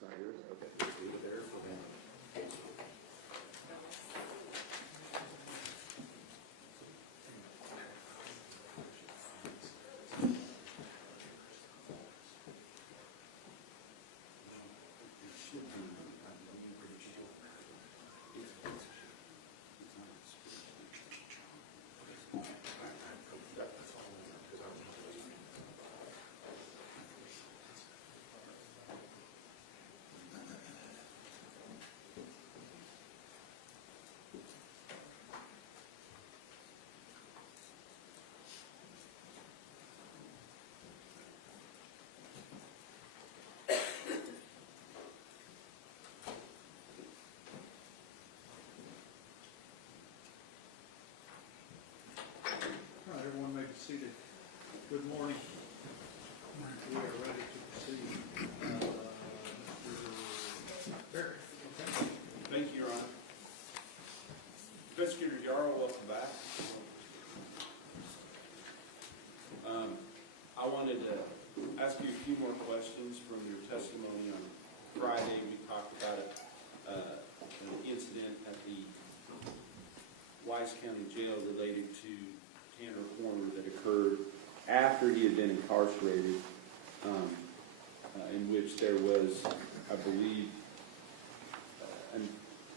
It's not yours? Okay. Leave it there for him. All right, everyone may be seated. Good morning. We are ready to proceed. Mr. Barry, okay? Thank you, Your Honor. Investigator Yarrow, welcome back. I wanted to ask you a few more questions from your testimony on Friday. We talked about an incident at the Wise County Jail related to Tanner Horner that occurred after he had been incarcerated, in which there was, I believe, an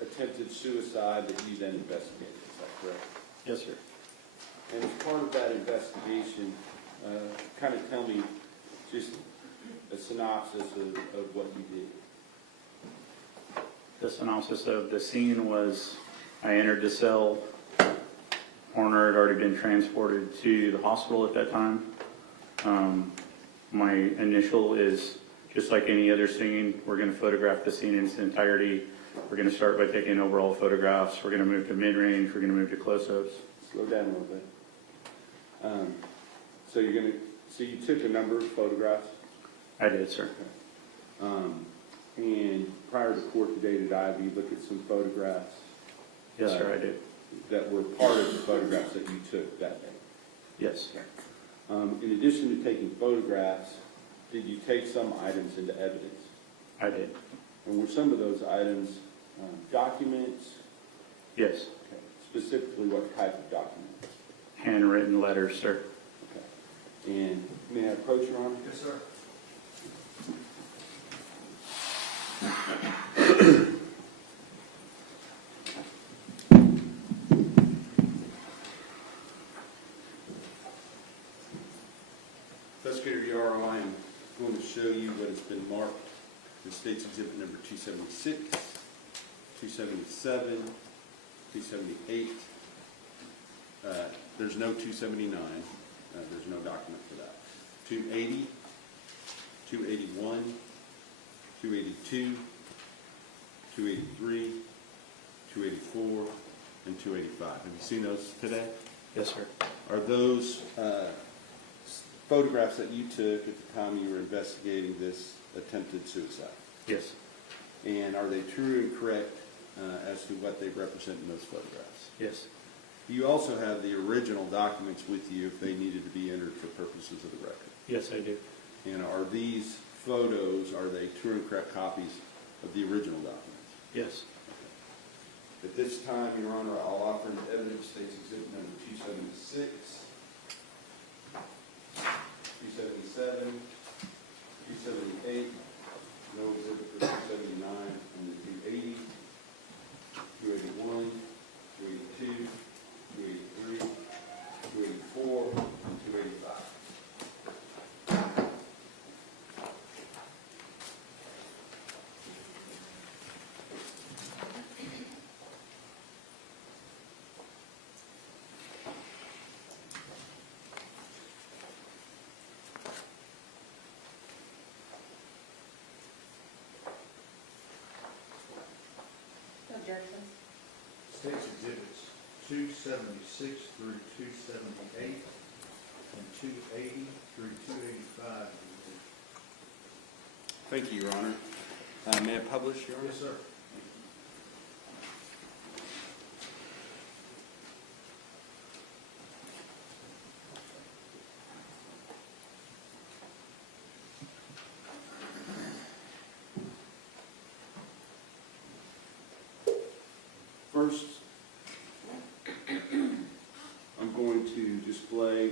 attempted suicide that you then investigated. Is that correct? Yes, sir. And as part of that investigation, kind of tell me just a synopsis of what you did. The synopsis of the scene was I entered the cell. Horner had already been transported to the hospital at that time. My initial is just like any other scene. We're going to photograph the scene in its entirety. We're going to start by taking overall photographs. We're going to move to mid-range. We're going to move to close-ups. Slow down a little bit. So you took a number of photographs? I did, sir. And prior to court today, did Ivy look at some photographs? Yes, sir, I did. That were part of the photographs that you took that day? Yes. In addition to taking photographs, did you take some items into evidence? I did. And were some of those items documents? Yes. Okay. Specifically, what type of documents? Handwritten letters, sir. Okay. And may I approach, Your Honor? Yes, sir. Investigator Yarrow, I am going to show you what has been marked in State's Exhibit number 276, 277, 278. There's no 279. There's no document for that. 280, 281, 282, 283, 284, and 285. Have you seen those today? Yes, sir. Are those photographs that you took at the time you were investigating this attempted suicide? Yes. And are they true and correct as to what they represent in those photographs? Yes. You also have the original documents with you if they needed to be entered for purposes of the record. Yes, I do. And are these photos, are they true and correct copies of the original documents? Yes. At this time, Your Honor, I'll offer into evidence State's Exhibit number 276, 277, 278, no exhibit for 279, and the 280, 281, 282, 283, 284, and 285. Objections? State's Exhibits 276 through 278 and 280 through 285. Thank you, Your Honor. May I publish, Your Honor? Yes, sir. first, I'm going to display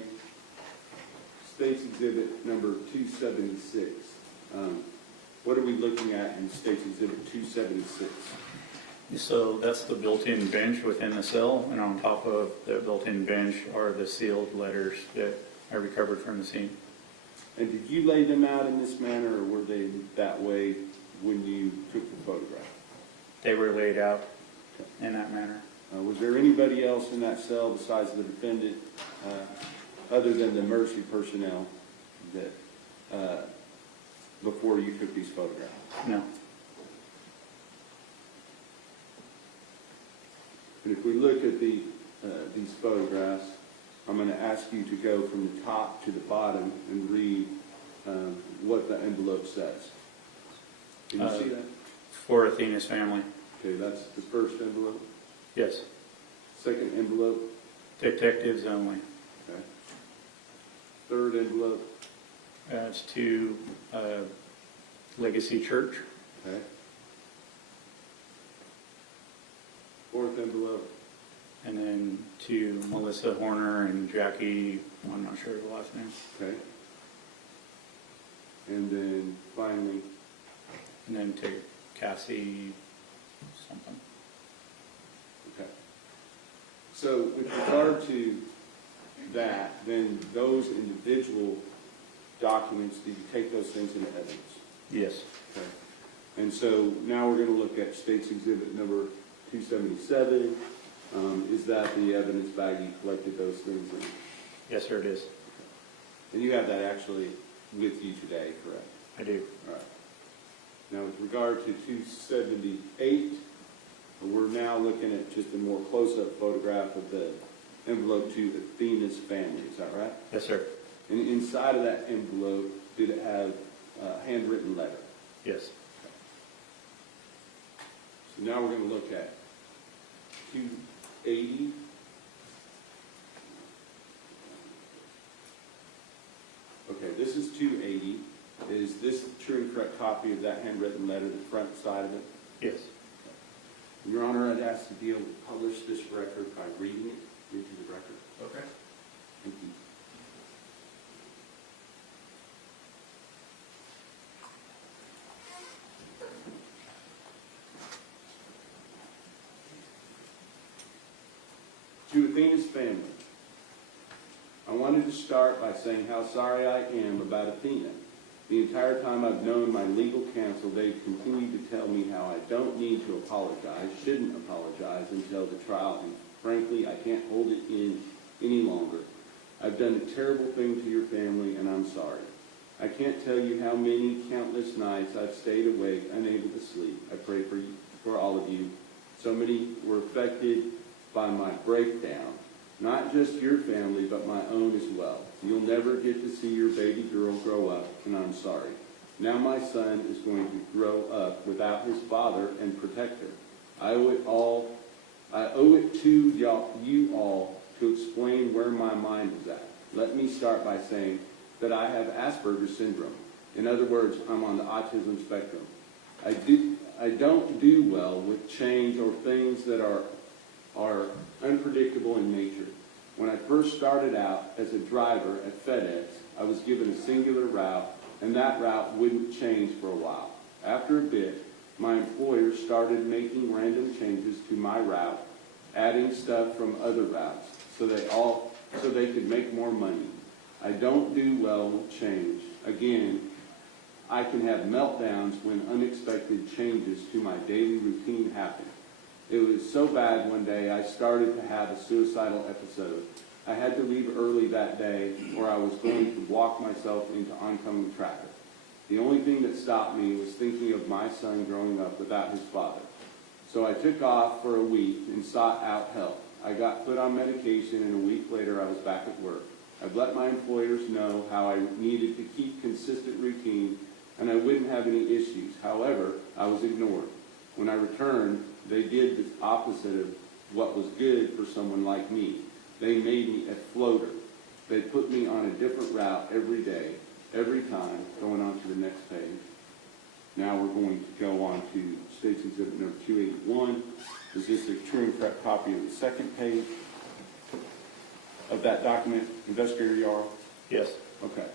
State's Exhibit number 276. What are we looking at in State's Exhibit 276? So that's the built-in bench within the cell, and on top of the built-in bench are the sealed letters that I recovered from the scene. And did you lay them out in this manner, or were they that way when you took the photograph? They were laid out in that manner. Was there anybody else in that cell besides the defendant, other than the Mercy personnel, that before you took these photographs? No. And if we look at these photographs, I'm going to ask you to go from the top to the bottom and read what the envelope says. Can you see that? For Athena's family. Okay, that's the first envelope. Yes. Second envelope. Detectives only. Okay. Third envelope. It's to Legacy Church. Okay. Fourth envelope. And then to Melissa Horner and Jackie, I'm not sure the last name. Okay. And then finally, And then to Cassie something. okay. So with regard to that, then those individual documents, did you take those things into evidence? Yes. Okay. And so now we're going to look at State's Exhibit number 277. Is that the evidence bag you collected those things in? Yes, sir, it is. And you have that actually with you today, correct? I do. All right. Now with regard to 278, we're now looking at just a more close-up photograph of the envelope to Athena's family. Is that right? Yes, sir. And inside of that envelope, did it have a handwritten letter? Yes. So now we're going to look at 280. Okay, this is 280. Is this the true and correct copy of that handwritten letter, the front side of it? Yes. Your Honor, I'd ask to be able to publish this record by reading it into the record. Okay. Thank you. To Athena's family, I wanted to start by saying how sorry I am about Athena. The entire time I've known my legal counsel, they've continued to tell me how I don't need to apologize, shouldn't apologize until the trial, and frankly, I can't hold it in any longer. I've done a terrible thing to your family, and I'm sorry. I can't tell you how many countless nights I've stayed awake, unable to sleep. I pray for you, for all of you. So many were affected by my breakdown. Not just your family, but my own as well. You'll never get to see your baby girl grow up, and I'm sorry. Now my son is going to grow up without his father and protector. I owe it to you all to explain where my mind is at. Let me start by saying that I have Asperger's syndrome. In other words, I'm on the autism spectrum. I don't do well with change or things that are unpredictable in nature. When I first started out as a driver at FedEx, I was given a singular route, and that route wouldn't change for a while. After a bit, my employer started making random changes to my route, adding stuff from other routes, so they could make more money. I don't do well with change. Again, I can have meltdowns when unexpected changes to my daily routine happen. It was so bad one day I started to have a suicidal episode. I had to leave early that day or I was going to walk myself into oncoming traffic. The only thing that stopped me was thinking of my son growing up without his father. So I took off for a week and sought out help. I got put on medication and a week later I was back at work. I've let my employers know how I needed to keep consistent routine and I wouldn't have any issues. However, I was ignored. When I returned, they did the opposite of what was good for someone like me. They made me a floater. They put me on a different route every day, every time, going on to the next page. Now we're going to go on to State's Exhibit number 281. Is this a true and correct copy of the second page of that document, Investigator Yarrow? Yes. Okay.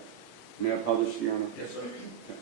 May I publish, Your Honor? Yes, sir. Okay.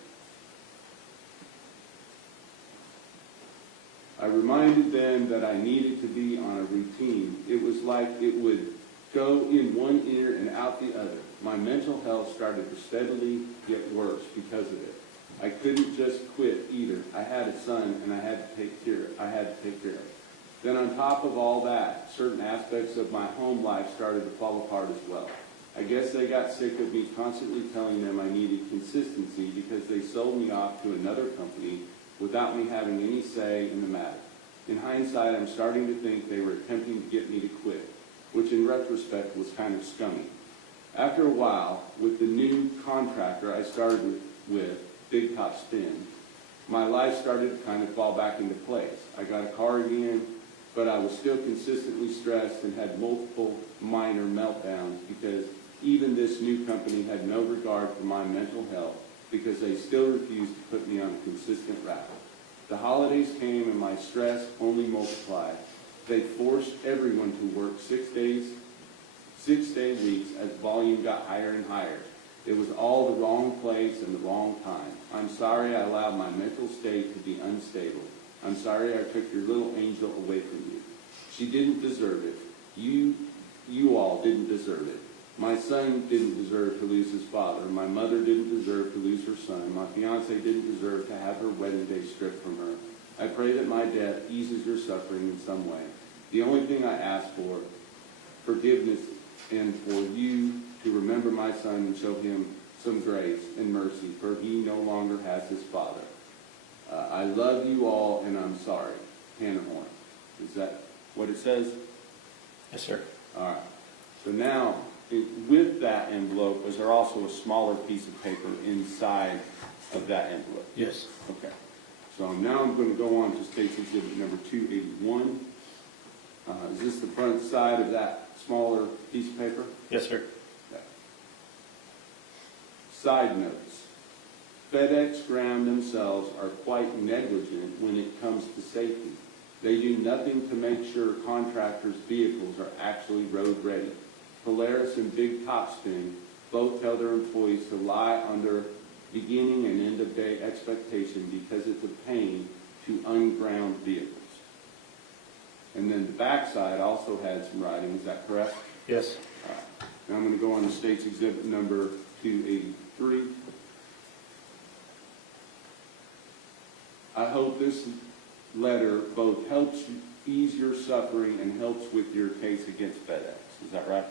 I reminded them that I needed to be on a routine. It was like it would go in one ear and out the other. My mental health started to steadily get worse because of it. I couldn't just quit either. I had a son and I had to take care of it. Then on top of all that, certain aspects of my home life started to fall apart as well. I guess they got sick of me constantly telling them I needed consistency because they sold me off to another company without me having any say in the matter. In hindsight, I'm starting to think they were attempting to get me to quit, which in retrospect was kind of scummy. After a while, with the new contractor I started with, Big Top Spin, my life started to kind of fall back into place. I got a car again, but I was still consistently stressed and had multiple minor meltdowns because even this new company had no regard for my mental health because they still refused to put me on a consistent route. The holidays came and my stress only multiplied. They forced everyone to work 6-day weeks as volume got higher and higher. It was all the wrong place and the wrong time. I'm sorry I allowed my mental state to be unstable. I'm sorry I took your little angel away from you. She didn't deserve it. You all didn't deserve it. My son didn't deserve to lose his father. My mother didn't deserve to lose her son. My fiance didn't deserve to have her wedding day stripped from her. I pray that my death eases your suffering in some way. The only thing I ask for, forgiveness, and for you to remember my son and show him some grace and mercy, for he no longer has his father. I love you all, and I'm sorry. Hannah Horn. Is that what it says? Yes, sir. All right. So now, with that envelope, is there also a smaller piece of paper inside of that envelope? Yes. Okay. So now I'm going to go on to State's Exhibit number 281. Is this the front side of that smaller piece of paper? Yes, sir. Okay. Side notes. FedEx Ground themselves are quite negligent when it comes to safety. They do nothing to make sure contractors' vehicles are actually road ready. Polaris and Big Top Spin both tell their employees to lie under beginning and end of day expectation because it's a pain to unground vehicles. And then the backside also had some writing, is that correct? Yes. All right. Now I'm going to go on to State's Exhibit number 283. I hope this letter both helps ease your suffering and helps with your case against FedEx. Is that right?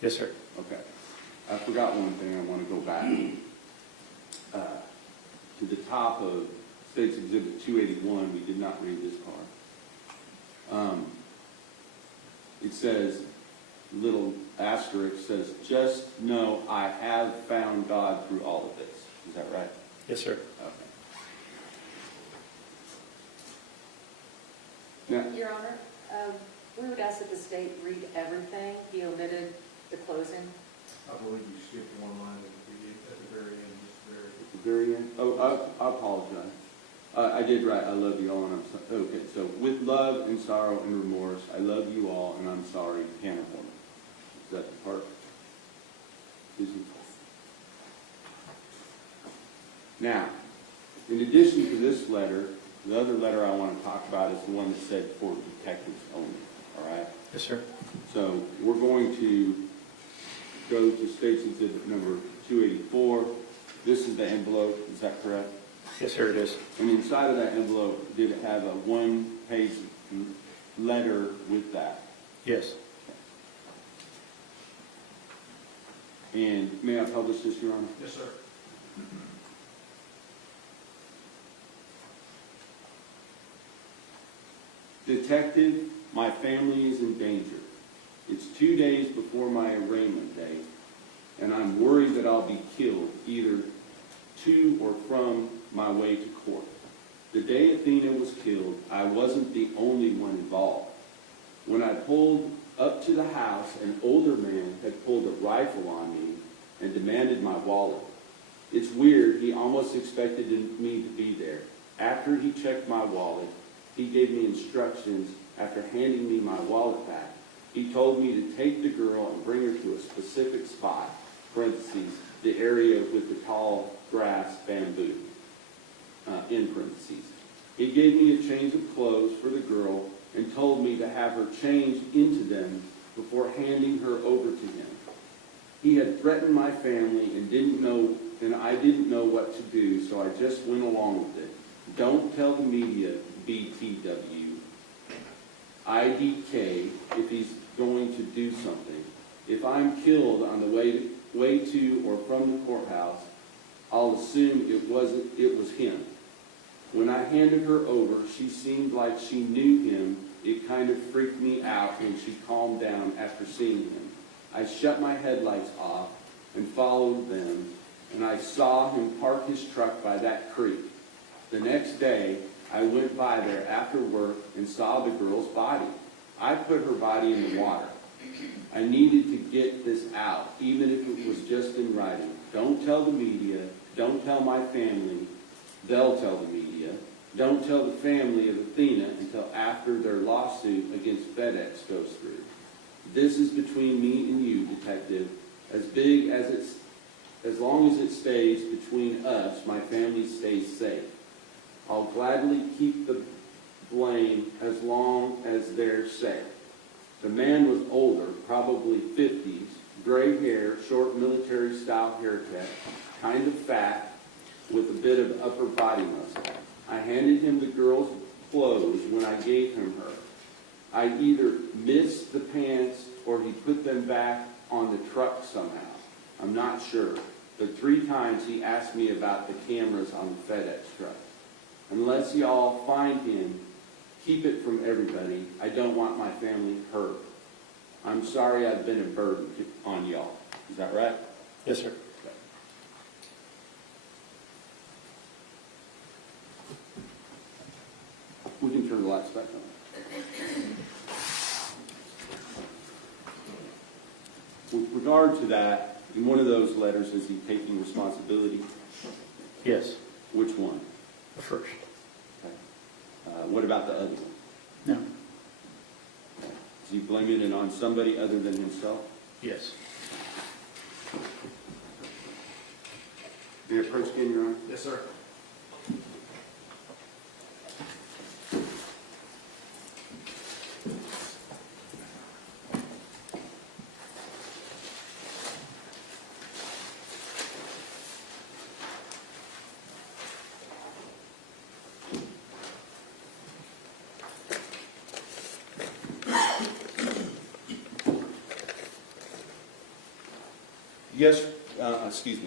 Yes, sir. Okay. I forgot one thing. I want to go back to the top of State's Exhibit 281. We did not read this part. It says, little asterisk says, just know I have found God through all of this. Is that right? Yes, sir. Okay. Now, Your Honor, we would ask that the state read everything. He omitted the closing. I believe you skipped one line at the very end, just very. at the very end? Oh, I apologize. I did write, I love you all, and I'm sorry. Okay, so with love and sorrow and remorse, I love you all, and I'm sorry, Hannah Horn. Is that the part? Is it? Now, in addition to this letter, the other letter I want to talk about is the one that said for detectives only, all right? Yes, sir. So we're going to go to State's Exhibit number 284. This is the envelope, is that correct? Yes, sir, it is. And inside of that envelope, did it have a one-page letter with that? Yes. And may I publish this, Your Honor? Yes, sir. Detective, my family is in danger. It's 2 days before my arraignment date, and I'm worried that I'll be killed either to or from my way to court. The day Athena was killed, I wasn't the only one involved. When I pulled up to the house, an older man had pulled a rifle on me and demanded my wallet. It's weird, he almost expected me to be there. After he checked my wallet, he gave me instructions after handing me my wallet back. He told me to take the girl and bring her to a specific spot, parentheses, the area with the tall grass bamboo, in parentheses. He gave me a change of clothes for the girl and told me to have her change into them before handing her over to him. He had threatened my family and I didn't know what to do, so I just went along with it. Don't tell the media, BTW. IDK if he's going to do something. If I'm killed on the way to or from the courthouse, I'll assume it was him. When I handed her over, she seemed like she knew him. It kind of freaked me out when she calmed down after seeing him. I shut my headlights off and followed them, and I saw him park his truck by that creek. The next day, I went by there after work and saw the girl's body. I put her body in the water. I needed to get this out, even if it was just in writing. Don't tell the media. Don't tell my family. They'll tell the media. Don't tell the family of Athena until after their lawsuit against FedEx goes through. This is between me and you, detective. As long as it stays between us, my family stays safe. I'll gladly keep the blame as long as they're safe. The man was older, probably 50s, gray hair, short military-style haircut, kind of fat, with a bit of upper body muscle. I handed him the girl's clothes when I gave him her. I either missed the pants or he put them back on the truck somehow. I'm not sure. But 3 times he asked me about the cameras on the FedEx truck. Unless y'all find him, keep it from everybody. I don't want my family hurt. I'm sorry I've been a burden on y'all. Is that right? Yes, sir. We can turn the lights back on. With regard to that, in one of those letters, is he taking responsibility? Yes, Which one? the first. Okay. What about the other one? No. Is he blaming it on somebody other than himself? Yes. The approach again, Your Honor? Yes, sir.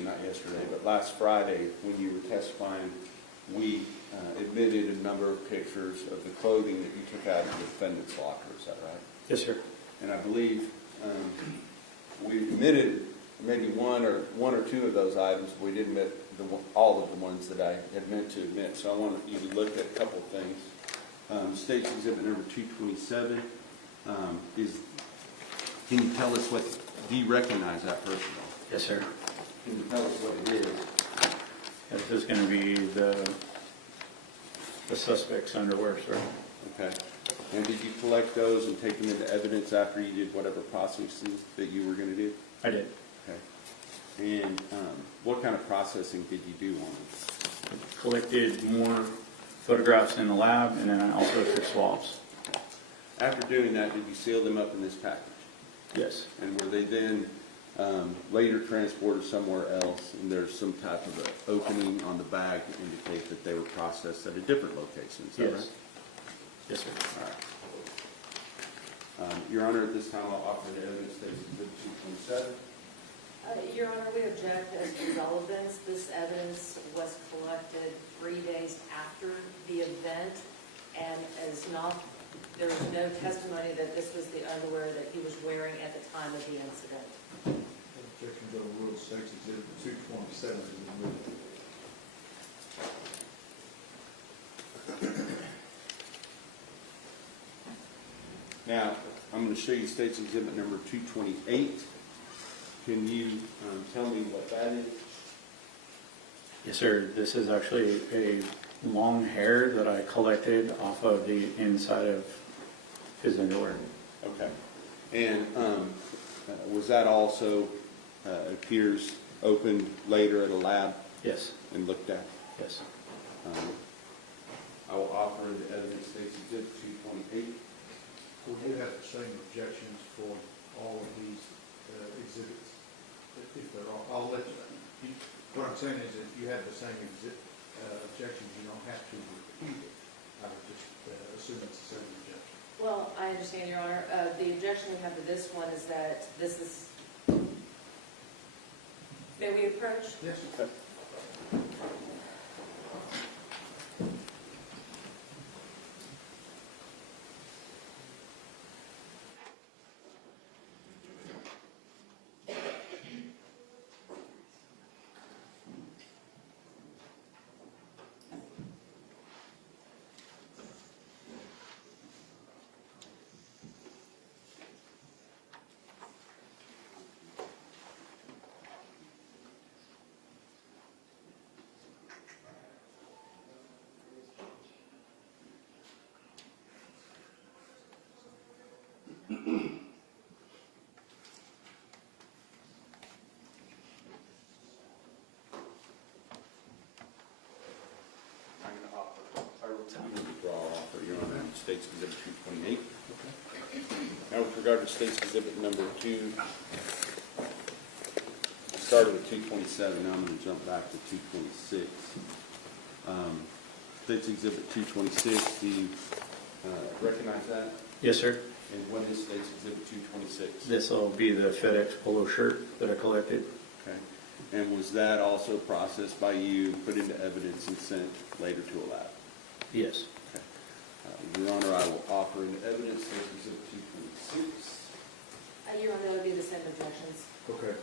Not yesterday, but last Friday, when you were testifying, we admitted a number of pictures of the clothing that you took out of the defendant's locker. Is that right? Yes, sir. And I believe we admitted maybe one or two of those items. We didn't admit all of the ones that I had meant to admit. So I want you to look at a couple of things. State's Exhibit number 227 can you tell us what? Do you recognize that person? Yes, sir. Can you tell us what it is? This is going to be the suspect's underwear, sir. Okay. And did you collect those and take them into evidence after you did whatever processing that you were going to do? I did. Okay. And what kind of processing did you do on them? I collected more photographs in the lab, and then I also took swabs. After doing that, did you seal them up in this package? Yes. And were they then later transported somewhere else, and there's some type of an opening on the bag to indicate that they were processed at a different location? Is that Yes. right? Yes, sir. All right. Your Honor, at this time, I'll offer the evidence State's Exhibit 227. Your Honor, we object as to relevance. This evidence was collected 3 days after the event, and there was no testimony that this was the underwear that he was wearing at the time of the incident. Objection to Rule 6, Exhibit 227 is removed. Now, I'm going to show you State's Exhibit number 228. Can you tell me what that is? Yes, sir. This is actually a long hair that I collected off of the inside of his underwear. Okay. And was that also, appears opened later at a lab Yes, and looked at? yes. I will offer into evidence State's Exhibit 228. We do have the same objections for all of these exhibits. If they're all, I'll let you, what I'm saying is if you have the same objections, you don't have to repeat it. I would just assume it's the same objection. Well, I understand, Your Honor. The objection we have to this one is that this is, may we approach? Yes. Okay. I'm going to withdraw offer, Your Honor, State's Exhibit 228. Now, with regard to State's Exhibit number 2, started with 227, now I'm going to jump back to 226. State's Exhibit 226, do you recognize that? Yes, sir. And what is State's Exhibit 226? This will be the FedEx polo shirt that I collected. Okay. And was that also processed by you, put into evidence, and sent later to a lab? Yes. Okay. Your Honor, I will offer into evidence State's Exhibit 226. Your Honor, that would be the same objections. Okay.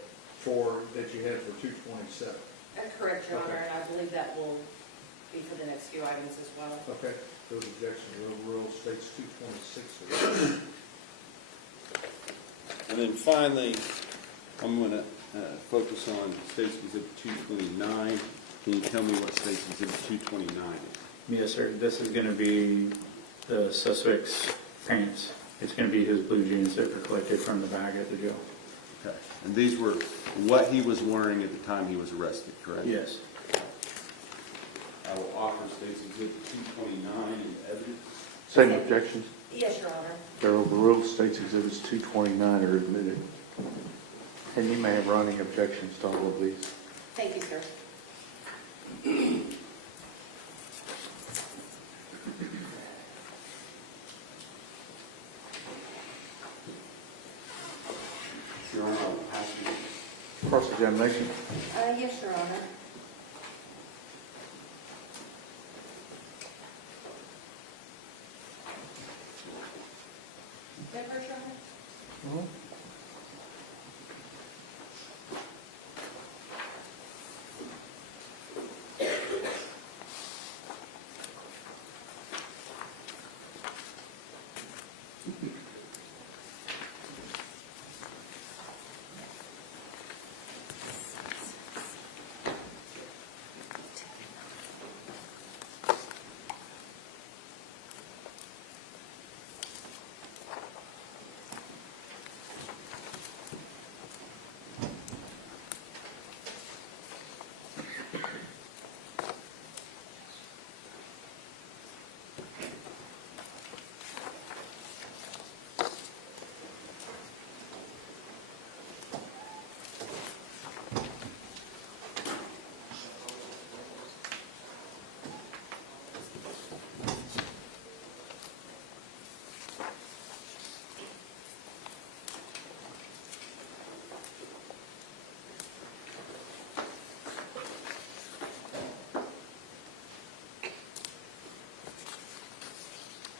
For, that you had for 227. Correct, Your Okay. Honor, and I believe that will be for the next few items as well. Okay. Those objections are overruled. States 226. And then finally, I'm going to focus on State's Exhibit 229. Can you tell me what State's Exhibit 229 is? Yes, sir. This is going to be the suspect's pants. It's going to be his blue jeans that were collected from the bag at the jail. Okay. And these were what he was wearing at the time he was arrested, correct? Yes. I will offer State's Exhibit 229 in evidence. Same objections. Yes, Your Honor. They're overruled. States Exhibits 229 are admitted. And you may have running objections to all of these. Thank you, sir. Your Honor, I will pass you. Cross-examination. Yes, Your Honor. That first, Your Honor?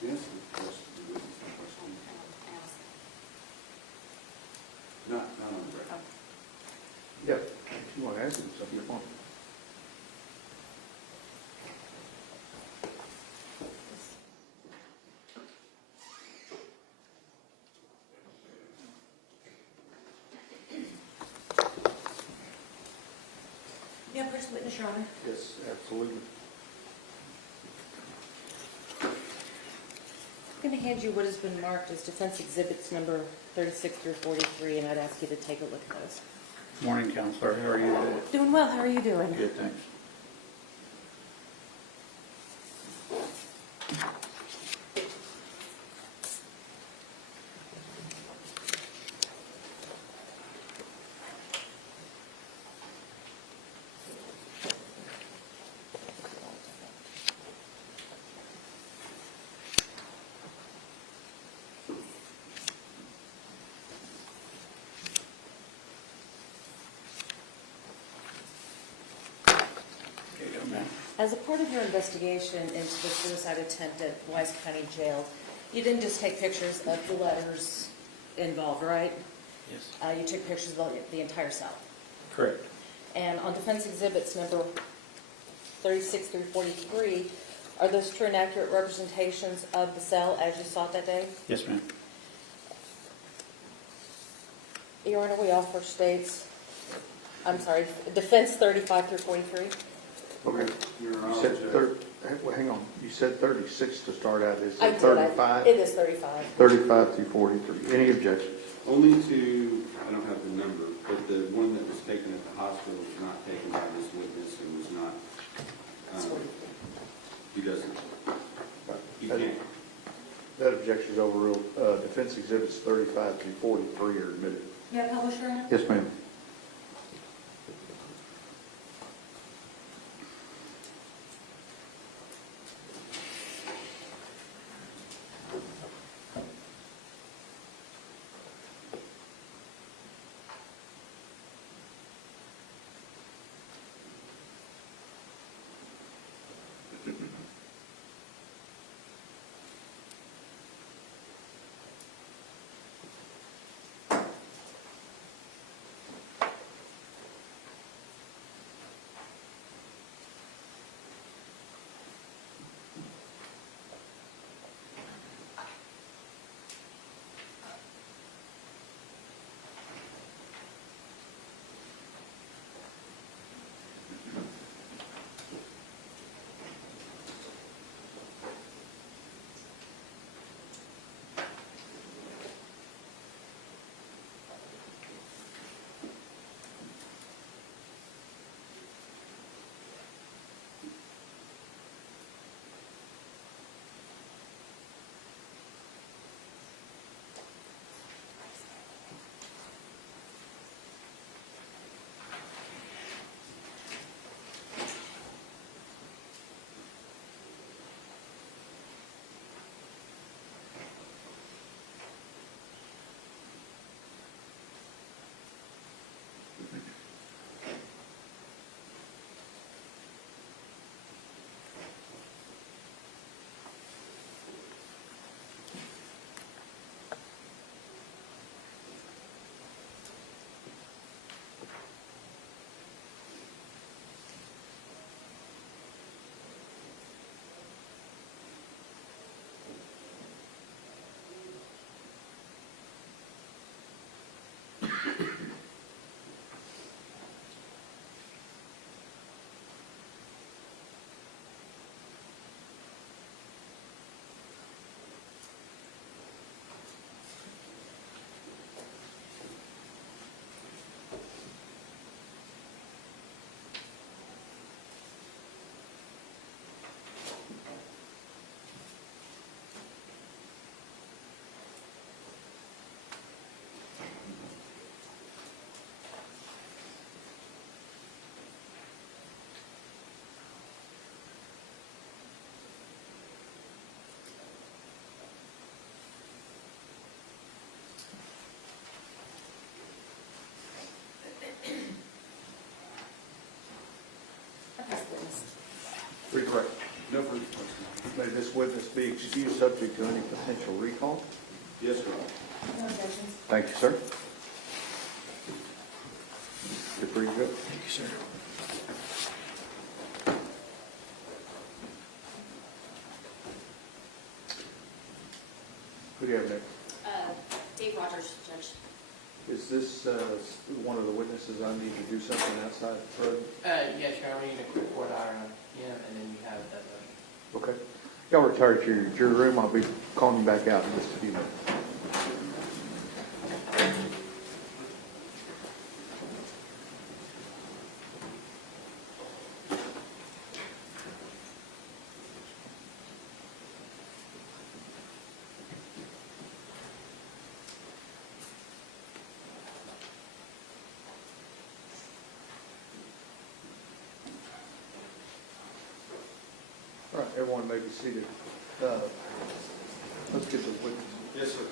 Yes? Not on the record. Yep. If you want to ask them something, you're fine. May I first witness, Your Honor. Yes, absolutely. I'm going to hand you what has been marked as defense exhibits number 36 through 43, and I'd ask you to take a look at those. Morning, Counselor. How are you today? Doing well. How are you doing? Good, thanks. Here you go, ma'am. As a part of your investigation into the suicide attempt at Wise County Jail, you didn't just take pictures of the letters involved, right? Yes. You took pictures of the entire cell. Correct. And on defense exhibits number 36 through 43, are those true and accurate representations of the cell as you saw it that day? Yes, ma'am. Your Honor, we offer states, I'm sorry, defense 35 through 43? Okay. Your You Honor, said Judge. hang on, you said 36 to start out, is I it did. 35? It is 35. 35 through 43. Any objections? Only to, I don't have the number, but the one that was taken at the hospital was not taken by this witness and was not, he doesn't, he That- can't. That objection is overruled. Defense exhibits 35 through 43 are admitted. You have published, Your Honor? Yes, ma'am. Three correct. No further questions. May this witness be excused subject to any potential recall? Yes, Your Honor. No objections. Thank you, sir. You're free to go. Thank you, sir. Who do you have next? Dave Rogers, Judge. Is this one of the witnesses I need to do something outside the road? Yes, Your Honor, we need a quick court order on him, and then you have that. Okay. Y'all retire to your room. I'll be calling you back out in just a few minutes. All right, everyone may be seated. Let's get the witness. Yes, sir.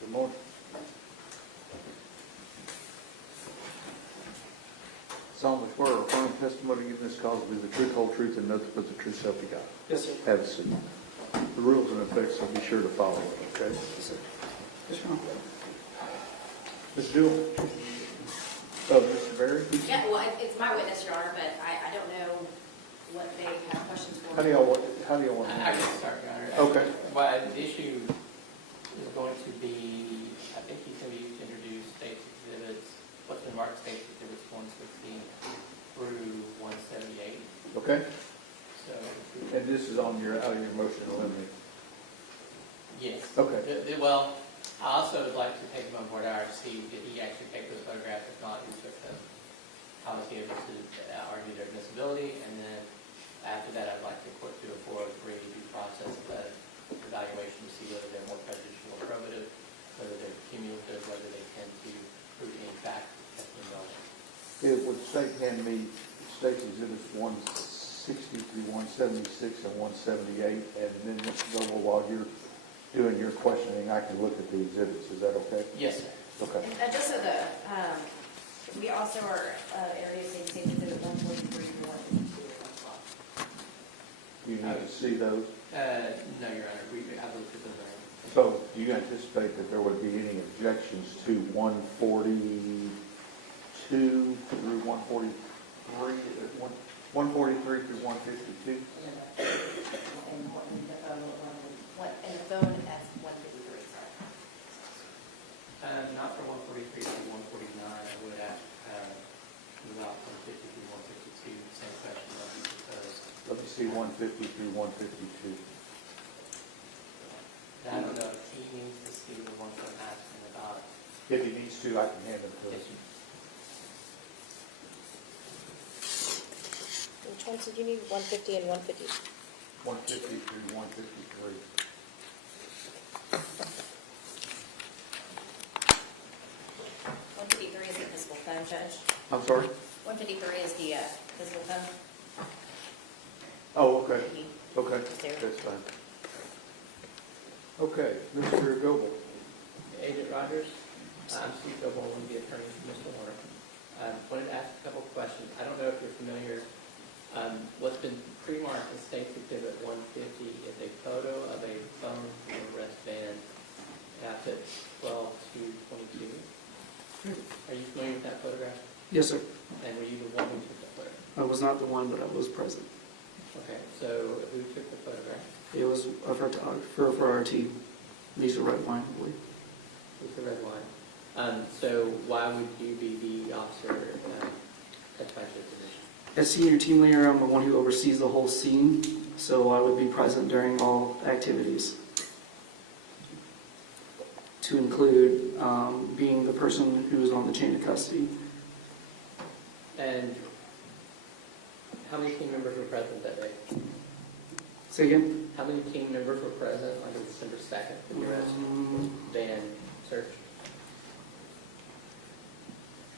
Good morning. Solemnly swear or affirm testimony given this cause will be the truth, whole truth, and nothing but the true self you got. Yes, sir. Have a seat. The rules in effect, so be sure to follow it, okay? Yes, sir. Yes, sir. Ms. Jewell? Oh, Mr. Berry? Yeah, well, it's my witness, Your Honor, but I don't know what they have questions for. How do y'all want I to? can start, Your Honor. Okay. Well, the issue is going to be, I think he's going to be used to introduce state's exhibits, what's been marked state's exhibits 116 through 178. Okay. So, And this is on your motion to eliminate? yes. Okay. Well, I also would like to take him on board our see, did he actually take those photographs? If not, who took them? How was he able to argue their admissibility? And then after that, I'd like the court to do a 403 due process evaluation to see whether they're more prejudicial or probative, whether they're cumulative, whether they tend to prove in fact testimony. It would state hand me state's exhibits 160 through 176 and 178, and then Mr. Noble, while you're doing your questioning, I can look at the exhibits. Is that okay? Yes, sir. Okay. And just so we also are area safety exhibit 143 and 152. You need to see those. No, Your Honor, I've looked at them. So do you anticipate that there would be any objections to 142 through 143, 143 through 152? And the phone, that's 153, sorry. Not for 143 through 149, I would ask about 150 through 152, same question that you proposed. Let me see 150 through 152. And I don't know if he needs to see the ones I'm asking about. If he needs to, I can hand them to him. Yes, Which ones did you need? 150 and 150? 150 through 153. 153 is the physical phone, Judge. I'm sorry? 153 is the physical phone. Oh, okay. He- Okay, There. that's fine. Okay, Mr. Goble. Agent Rogers, I'm Steve Goble, one of the attorneys for Mr. Warner. I wanted to ask a couple of questions. I don't know if you're familiar, what's been pre-marked as State's Exhibit 150 is a photo of a phone from a wristband at 12 to 22. Are you familiar with that photograph? Yes, sir. And were you the one who took that photograph? I was not the one, but I was present. Okay, so who took the photograph? It was a photographer for our team, Lisa Redwine, I believe. It's a red line. So why would you be the officer testifying to this position? As senior team leader, I'm the one who oversees the whole scene, so I would be present during all activities. To include being the person who is on the chain of custody. And how many team members were present that day? Say again? How many team members were present on December 2nd for the arrest van search?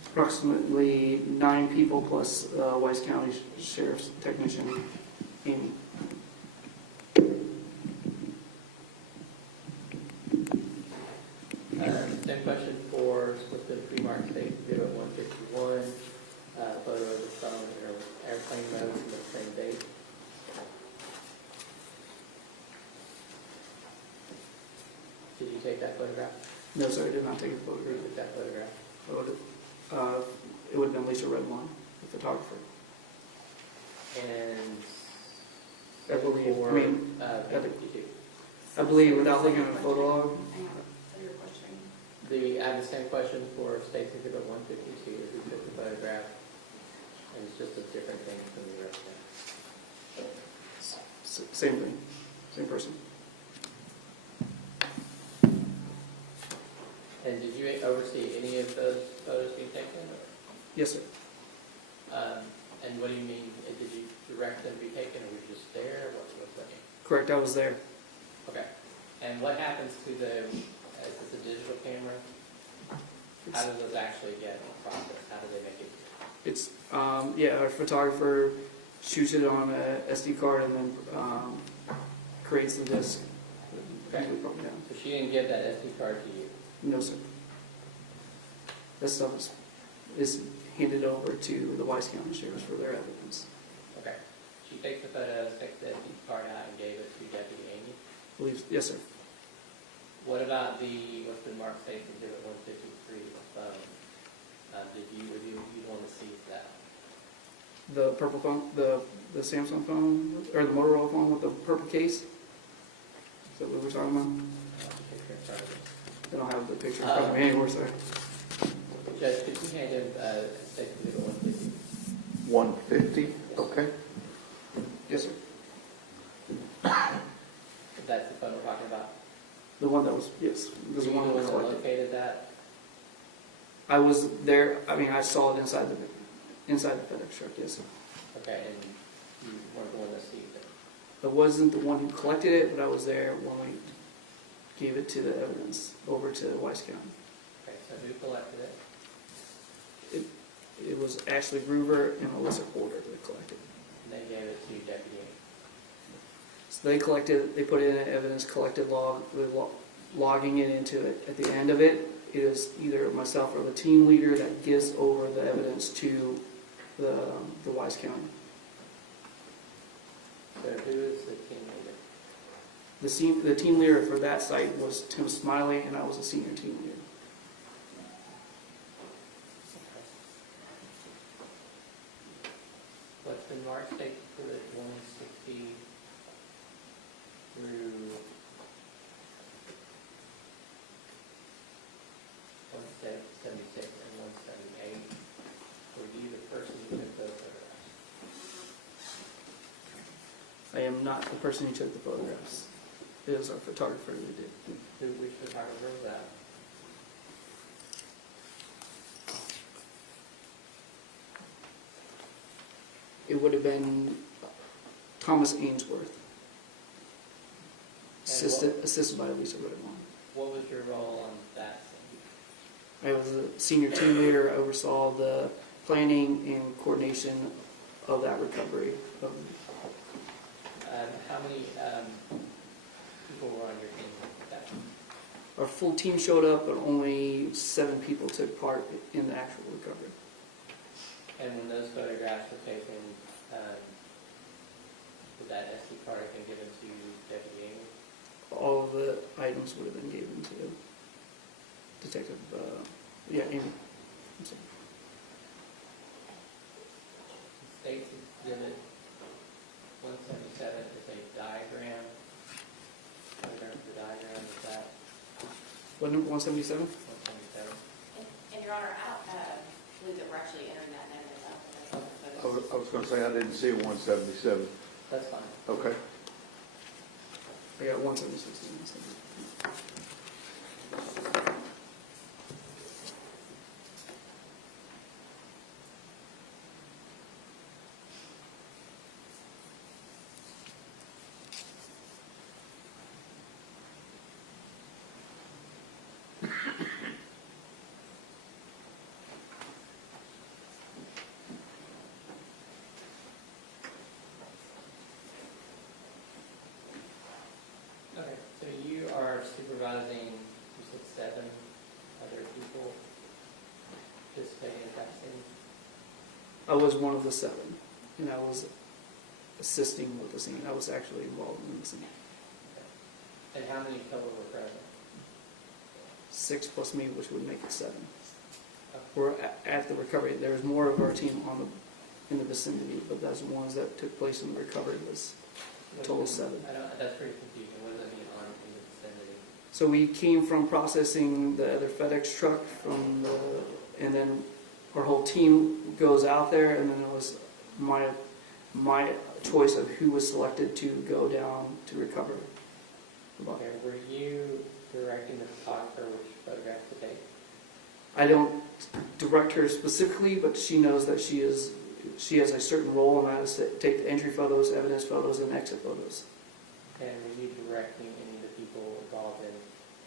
Approximately 9 people plus Weiss County Sheriff's technician, Amy. Same question for with the pre-marked state exhibit 151, photo of the phone in airplane mode from the same date. Did you take that photograph? No, sir, I did not take a Who photograph. took that photograph? It would have been Lisa Redline, the photographer. And I believe, for, I mean, 52. I believe without looking at a photo log, Hang on, so you're questioning. I have the same question for State's Exhibit 152, who took the photograph, and it's just a different thing from the rest of them. same thing, same person. And did you oversee any of those photos being taken? Yes, sir. And what do you mean, did you direct them to be taken, or were you just there? What was that? Correct, I was there. Okay. And what happens to the, is this a digital camera? How does those actually get processed? How do they make it? It's, yeah, our photographer shoots it on a SD card and then creates the disc. Okay. Yeah. So she didn't give that SD card to you? No, sir. This stuff is handed over to the Weiss County Sheriffs for their evidence. Okay. She takes the photos, takes the SD card out, and gave it to Deputy Amy? Yes, sir. What about what's been marked State Exhibit 153, the phone? Were you the one that seized that? The purple phone, the Samsung phone, or the Motorola phone with the purple case? Is that what we're talking about? I have the picture in front of me. I don't have the picture in front of me anymore, sir. Judge, could you hand him State Exhibit 150? 150, okay. Yes, sir. That's the phone we're talking about? The one that was, yes, Were was you the one that was that collected. located that? I was there, I mean, I saw it inside the FedEx truck, yes, sir. Okay, and you weren't the one that seized it? I wasn't the one who collected it, but I was there when we gave it to the evidence over to Weiss County. Okay, so who collected it? It was Ashley Groover and Alyssa Porter that collected it. And they gave it to Deputy Amy? So they collected, they put it in an evidence collected log, logging it into it. At the end of it, it is either myself or the team leader that gives over the evidence to the Weiss County. So who is the team leader? The team leader for that site was Tim Smiley, and I was a senior team leader. What's been marked State Exhibit 160 through 176 and 178? Were you the person who took those photographs? I am not the person who took the photographs. It was our photographer who did. Which photographer was that? It would have been Thomas Ainsworth, assisted by Lisa Redline. What was your role on that scene? I was a senior team leader. I oversaw the planning and coordination of that recovery. How many people were on your team at that time? Our full team showed up, but only 7 people took part in the actual recovery. And when those photographs were taken, would that SD card have been given to Deputy Amy? All of the items would have been given to Detective, Amy. I'm sorry. State's Exhibit 177 is a diagram. Photograph of the diagram is that. What What number, 177? 177. And Your Honor, I don't believe that we're actually entering that in evidence. I don't think that's I was gonna say, I didn't see a 177. That's fine. Okay. I got 176. Okay, so you are supervising, you said 7 other people participating in that scene? I was one of the 7, and I was assisting with the scene. I was actually involved in the scene. And how many total were present? 6 plus me, which would make it 7. Okay. We're at the recovery. There's more of our team in the vicinity, but that's the ones that took place in the recovery was total 7. That's pretty confusing. What does that mean on in the vicinity? So we came from processing the other FedEx truck and then our whole team goes out there, and then it was my choice of who was selected to go down to recover the body. Okay, were you directing the photographer which photographs to take? I don't direct her specifically, but she knows that she has a certain role, and that is to take the entry photos, evidence photos, and exit photos. And were you directing any of the people involved in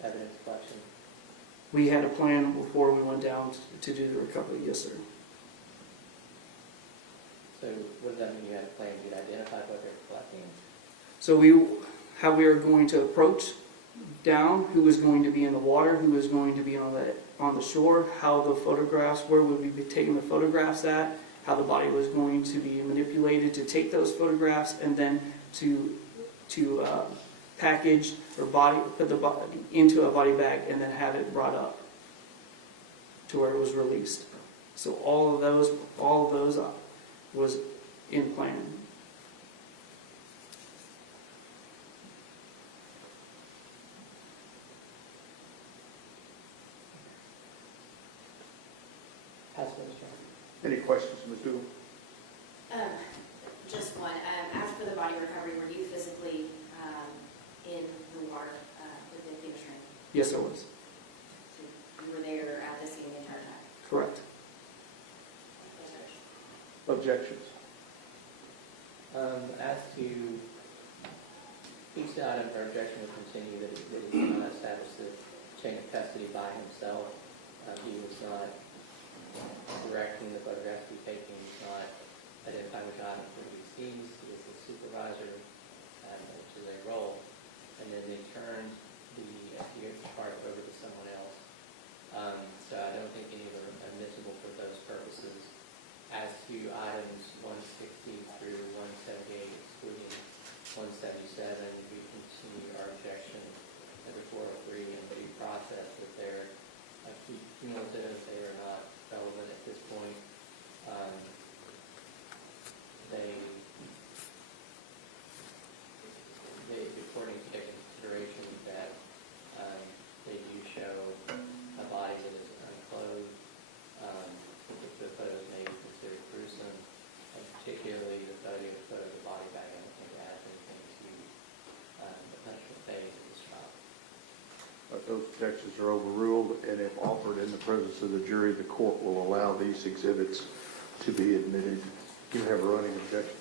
evidence collection? We had a plan before we went down to do the recovery, yes, sir. So what does that mean you had a plan? You'd identified what they're collecting? So how we were going to approach down, who was going to be in the water, who was going to be on the shore, how the photographs, where would we be taking the photographs at, how the body was going to be manipulated to take those photographs, and then to package or put the body into a body bag and then have it brought up to where it was released. So all of those was in plan. Pass Ms. Strand. Any questions, Ms. Dooley? Just one. After the body recovery, were you physically in the water with the Athena Strand? Yes, I was. So you were there at the scene the entire time? Correct. Objections? As to each item, our objection will continue that he did not establish the chain of custody by himself. He was not directing the photographs to be taken. He was not identifying which items were to be seized. He was the supervisor, which is a role. And then they turned the FDH part over to someone else. So I don't think any of them are admissible for those purposes. As to items 160 through 178, excluding 177, we continue our objection under 403 and due process that they're cumulative, they are not relevant at this point. According to their consideration, that they do show a body that is unclothed. The photos may be considered gruesome, and particularly the photo of the body bag. I don't think it adds anything to the punishment phase of this trial. Those objections are overruled, and if offered in the presence of the jury, the court will allow these exhibits to be admitted. You have a running objection,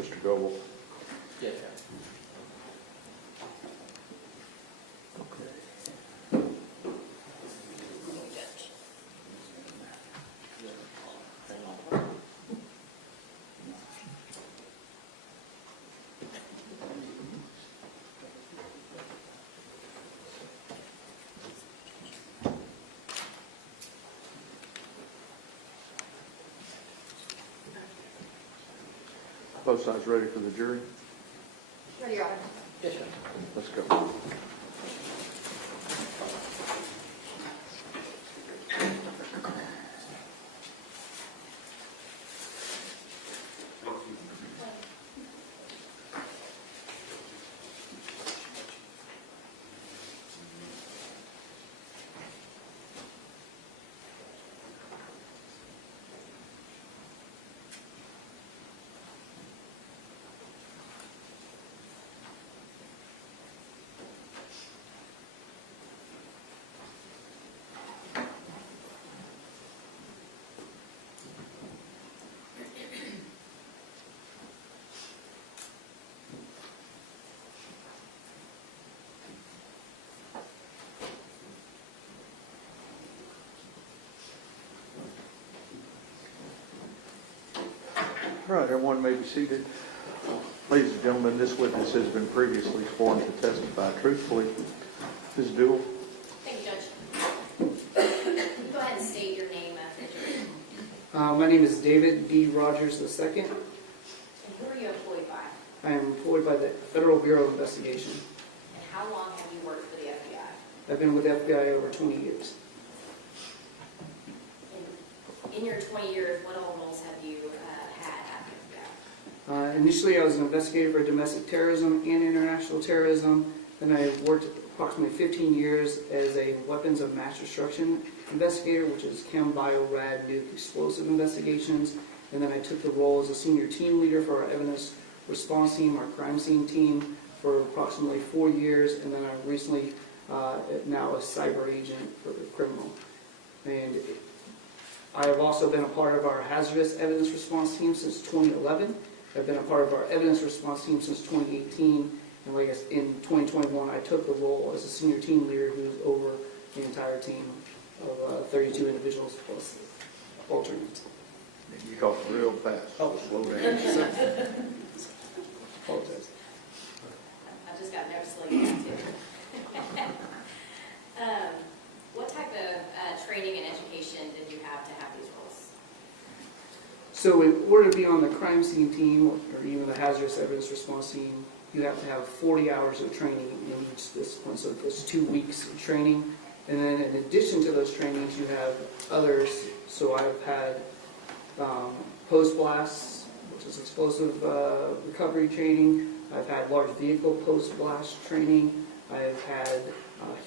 Mr. Goble. Yes, sir. Both sides ready for the jury? Ready, Your Honor. Yes, sir. Let's go. All right, everyone may be seated. Ladies and gentlemen, this witness has been previously sworn to testify truthfully. Ms. Dewell? Thank you, Judge. Go ahead and state your name after your My name is David D. Rogers II. and who are you employed by? I am employed by the Federal Bureau of Investigation. And how long have you worked for the FBI? I've been with the FBI over 20 years. In your 20 years, what all roles have you had at the FBI? Initially, I was an investigator for domestic terrorism and international terrorism. Then I worked approximately 15 years as a weapons of mass destruction investigator, which is chem, bio, rad, nuke, explosive investigations. And then I took the role as a senior team leader for our evidence response team, our crime scene team, for approximately 4 years. And then I'm recently now a cyber agent for the criminal. And I have also been a part of our hazardous evidence response team since 2011. I've been a part of our evidence response team since 2018. And like I said, in 2021, I took the role as a senior team leader who's over the entire team of 32 individuals plus alternates. You talk real fast. Oh. Slow down. Apologize. I've just got notes like that too. What type of training and education did you have to have these roles? So in order to be on the crime scene team or even the hazardous evidence response team, you have to have 40 hours of training in each discipline. So it's 2 weeks of training. And then in addition to those trainings, you have others. So I've had post-blast, which is explosive recovery training. I've had large vehicle post-blast training. I've had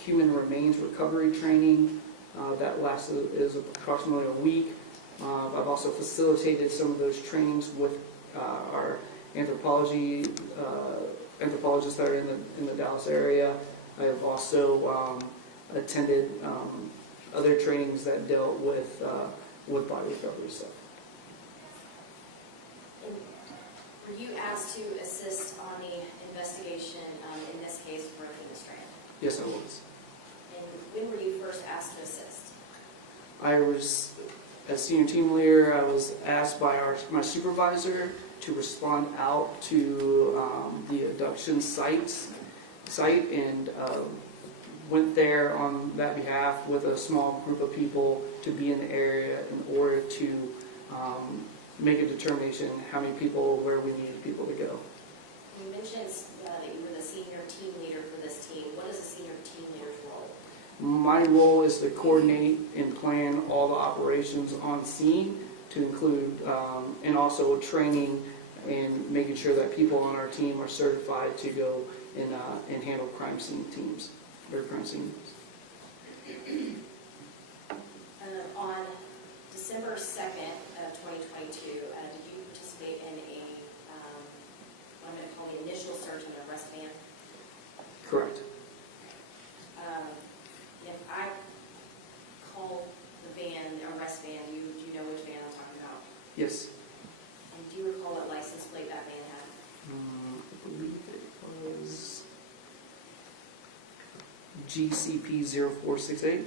human remains recovery training that is approximately a week. I've also facilitated some of those trainings with our anthropologists that are in the Dallas area. I have also attended other trainings that dealt with body recovery stuff. Were you asked to assist on the investigation in this case for Athena Strand? Yes, I was. And when were you first asked to assist? I was, as senior team leader, I was asked by my supervisor to respond out to the abduction site and went there on that behalf with a small group of people to be in the area in order to make a determination how many people, where we needed people to go. You mentioned that you were the senior team leader for this team. What is a senior team leader's role? My role is to coordinate and plan all the operations on scene, to include and also training and making sure that people on our team are certified to go and handle crime scene teams or crime scenes. On December 2nd of 2022, did you participate in what I'm going to call the initial search of an arrest van? Correct. If I call the van, the arrest van, do you know which van I'm talking about? Yes. And do you recall what license plate that van had? I believe it was GCP 0468. Make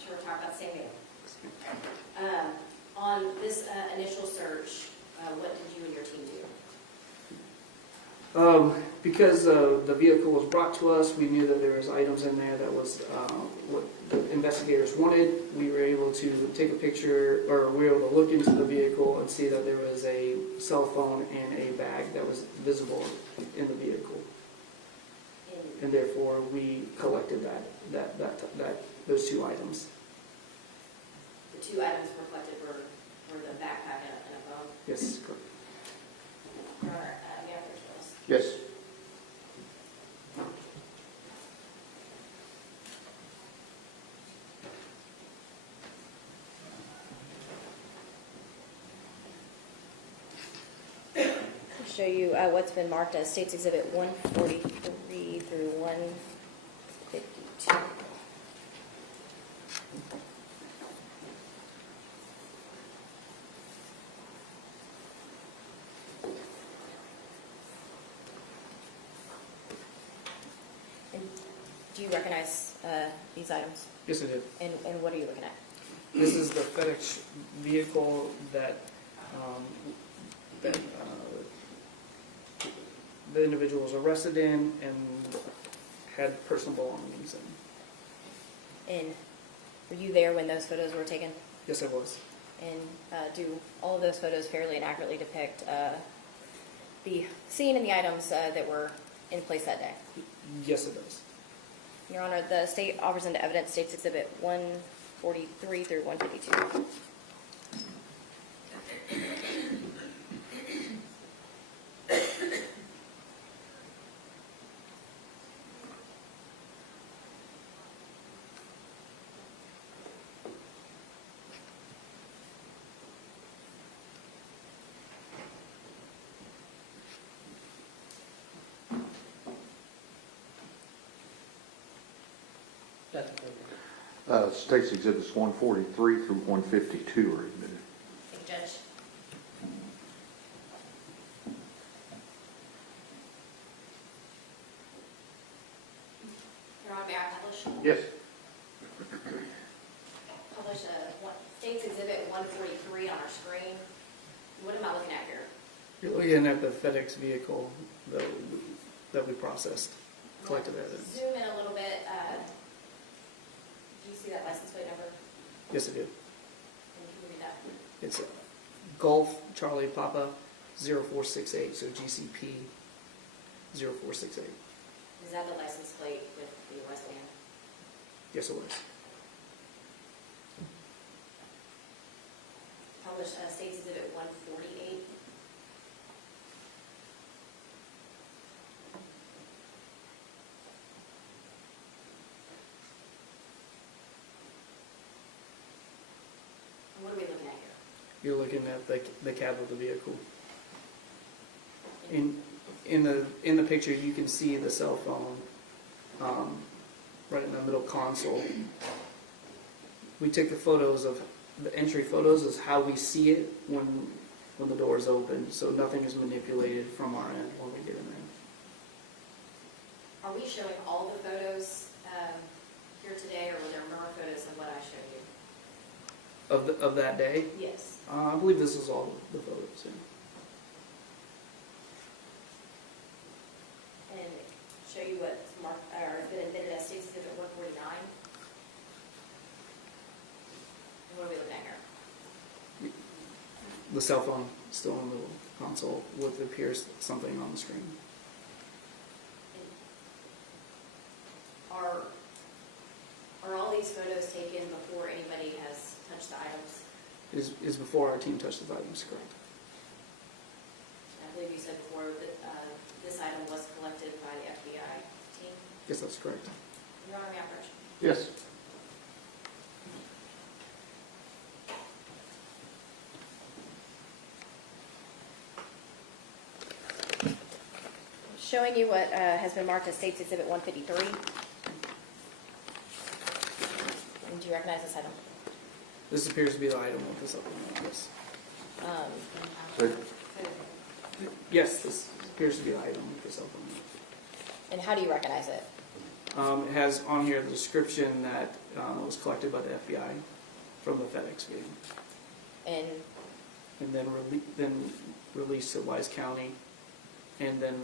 sure we're talking about the same van. On this initial search, what did you and your team do? Because the vehicle was brought to us, we knew that there was items in there that was what the investigators wanted. We were able to take a picture, or we were able to look into the vehicle and see that there was a cell phone and a bag that was visible in the vehicle, and therefore we collected those 2 items. The 2 items were collected were the backpack and a phone. Yes, correct. Your Honor, may I have your bills? Yes. I'll show you what's been marked as States Exhibit 143 through 152. And do you recognize these items? Yes, I did. And what are you looking at? This is the FedEx vehicle that that the individual was arrested in and had personal belongings in. And were you there when those photos were taken? Yes, I was. And do all of those photos fairly and accurately depict the scene and the items that were in place that day? Yes, it does. Your Honor, the state offers into evidence State's Exhibit 143 through 152. That's approved. State's Exhibits 143 through 152 are admitted. Thank you, Judge. Your Honor, may I publish? Yes. Publish State's Exhibit 143 on our screen. What am I looking at here? You're looking at the FedEx vehicle that we processed, collected evidence. Zoom in a little bit. Do you see that license plate number? Yes, I do. And can you read that? It's Golf Charlie Papa 0468, so GCP 0468. Is that the license plate with the West End? Yes, it was. Publish State's Exhibit 148. And what are we looking at here? You're looking at the cab of the vehicle. In the picture, you can see the cell phone right in the middle console. We took the photos of the entry photos is how we see it when the door is open, so nothing is manipulated from our end when we get in there. Are we showing all the photos here today, or were there more photos than what I showed you? Of that day, Yes. I believe this is all the photos. Yeah. And show you what's marked, or has been admitted as State's Exhibit 149. And what are we looking at here? The cell phone still in the middle console with appears something on the screen. Are all these photos taken before anybody has touched the items? Is before our team touches the items, correct? I believe you said before that this item was collected by the FBI team. Yes, that's correct. Your Honor, may I approach? Yes. Showing you what has been marked as State's Exhibit 153. And do you recognize this item? This appears to be the item with the supplement. Yes. So, Yes, this appears to be the item with the supplement. And how do you recognize it? It has on here the description that was collected by the FBI from the FedEx vehicle, And and then released to Wise County, and then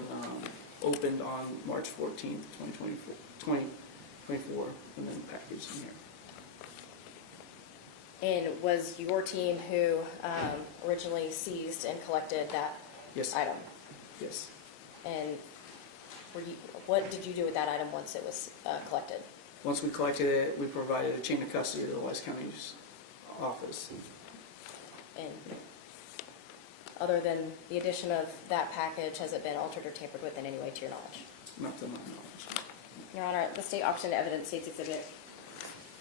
opened on March 14th, 2024, and then packaged in here. And was your team who originally seized and collected that Yes. item? Yes. And what did you do with that item once it was collected? Once we collected it, we provided a chain of custody to the Wise County's office. And other than the addition of that package, has it been altered or tampered with in any way to your knowledge? Not to my knowledge. Your Honor, the state option to evidence State's Exhibit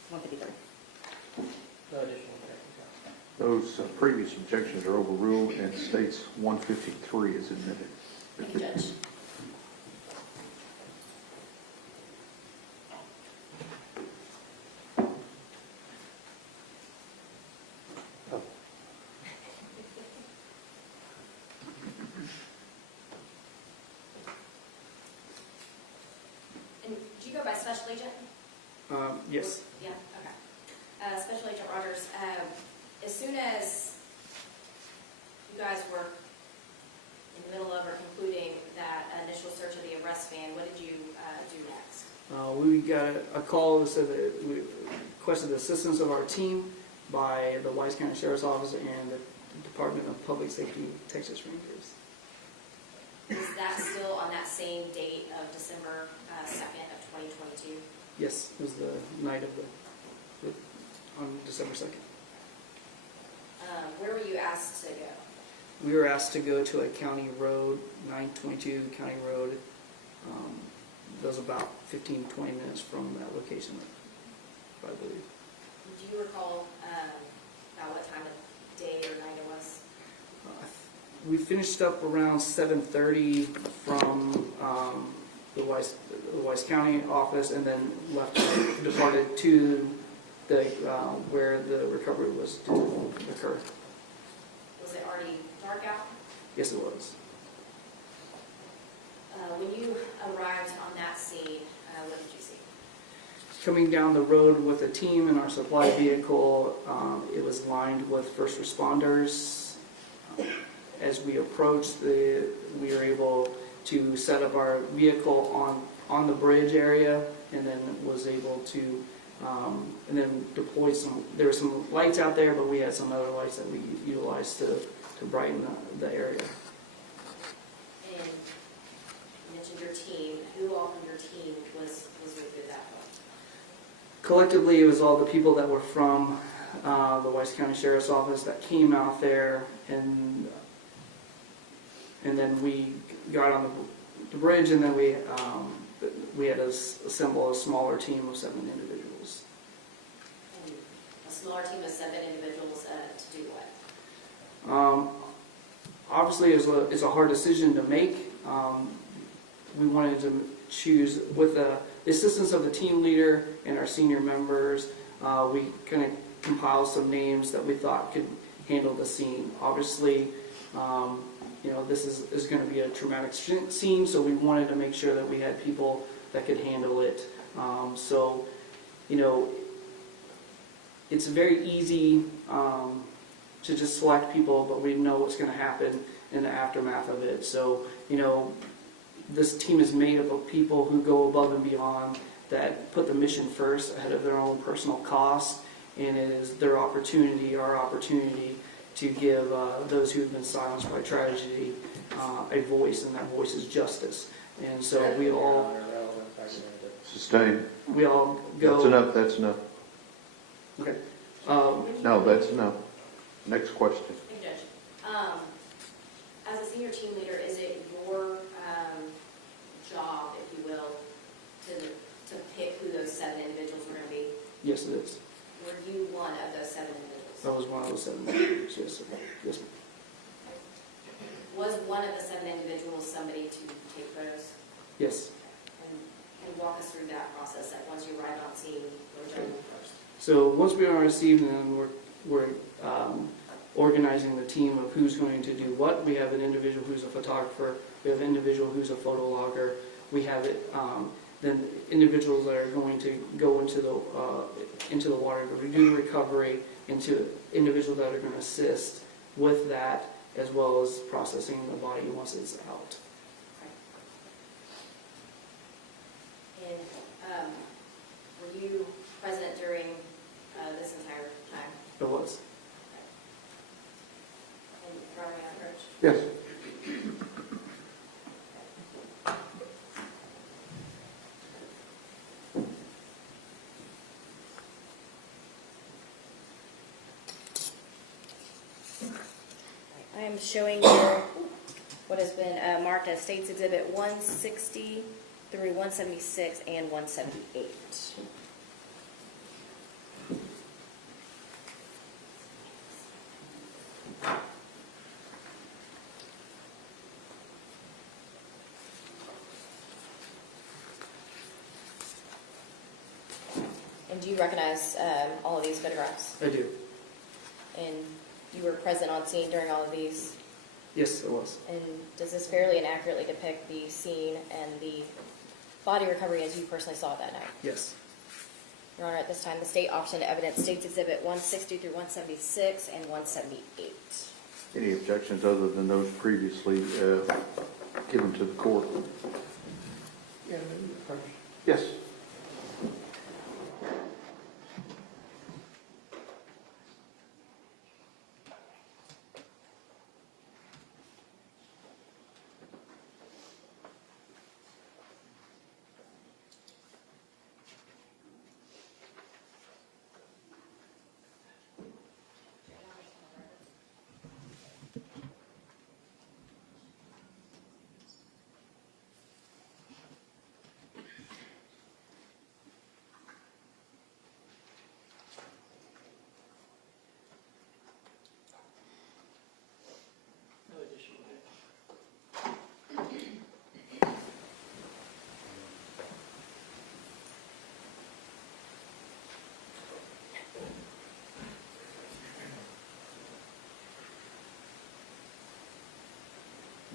153. No additional objections. those previous objections are overruled and States 153 is admitted. Thank you, Judge. And do you go by Special Agent? Yes. Yeah, okay. Special Agent Rogers, as soon as We got a call that said that we requested the assistance of our team by the Wise County Sheriff's Office and the Department of Public Safety Texas Rangers. Is that still on that same date of December 2nd of 2022? Yes, it was the night of on December 2nd. Where were you asked to go? We were asked to go to a county road, 922 County Road. That was about 15, 20 minutes from that location, I believe. Do you recall about what time of day or night it was? We finished up around 7:30 from the Wise County office, and then departed to the where the recovery was to occur. Was it already dark out? Yes, it was. When you arrived on that scene, what did you see? Coming down the road with a team in our supply vehicle, it was lined with first responders. As we approached, we were able to set up our vehicle on the bridge area, and then was able to and then deploy there were some lights out there, but we had some other lights that we utilized to brighten the area. And you mentioned your team. Who all from your team was with you at that point? Collectively, it was all the people that were from the Wise County Sheriff's Office that came out there, and then we got on the bridge, and then we had to assemble a smaller team of 7 individuals. And a smaller team of 7 individuals to do what? Obviously, it's a hard decision to make. We wanted to choose, with the assistance of the team leader and our senior members, we kind of compiled some names that we thought could handle the scene. Obviously, this is going to be a traumatic scene, so we wanted to make sure that we had people that could handle it. It's very easy to just select people, but we know what's going to happen in the aftermath of it. So, this team is made up of people who go above and beyond, that put the mission first ahead of their own personal costs, and it is their opportunity, our opportunity, to give those who have been silenced by tragedy a voice, and that voice is justice. And so we all Sustain. we all go. That's enough, that's enough. Okay. No, that's enough. Next question. Thank you, Judge. As a senior team leader, is it your job, if you will, to pick who those 7 individuals are going to be? Yes, it is. Were you one of those 7 individuals? That was one of those 7 individuals. Yes, sir. Yes, ma'am. Was one of the 7 individuals somebody to take photos? Yes. And walk us through that process, that once you arrived on scene, what were you doing first? So once we are received, then we're organizing the team of who's going to do what. We have an individual who's a photographer. We have an individual who's a photo logger. We have then individuals that are going to go into the water to do recovery, into individuals that are going to assist with that, as well as processing the body once it's out. And were you present during this entire time? It was. And driving on approach? Yes. I am showing here what has been marked as States Exhibit 160 through 176 and 178. And do you recognize all of these photographs? I do. And you were present on scene during all of these? Yes, it was. And does this fairly and accurately depict the scene and the body recovery as you personally saw it that night? Yes. Your Honor, at this time, the state option to evidence States Exhibit 160 through 176 and 178. Any objections other than those previously given to the court? Yes.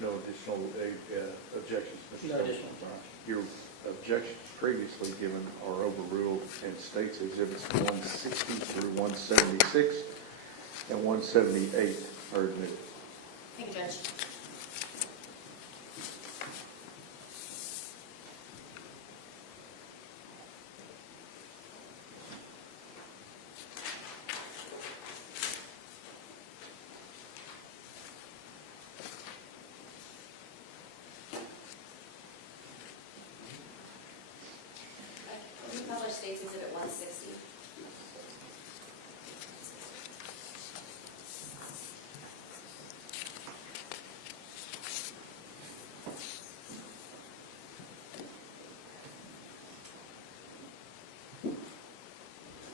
No additional objections, Mr. No Stone? additional. Your objections previously given are overruled, and states exhibits 160 through 176 and 178 are admitted. Thank you, Judge. Can you publish States Exhibit 160?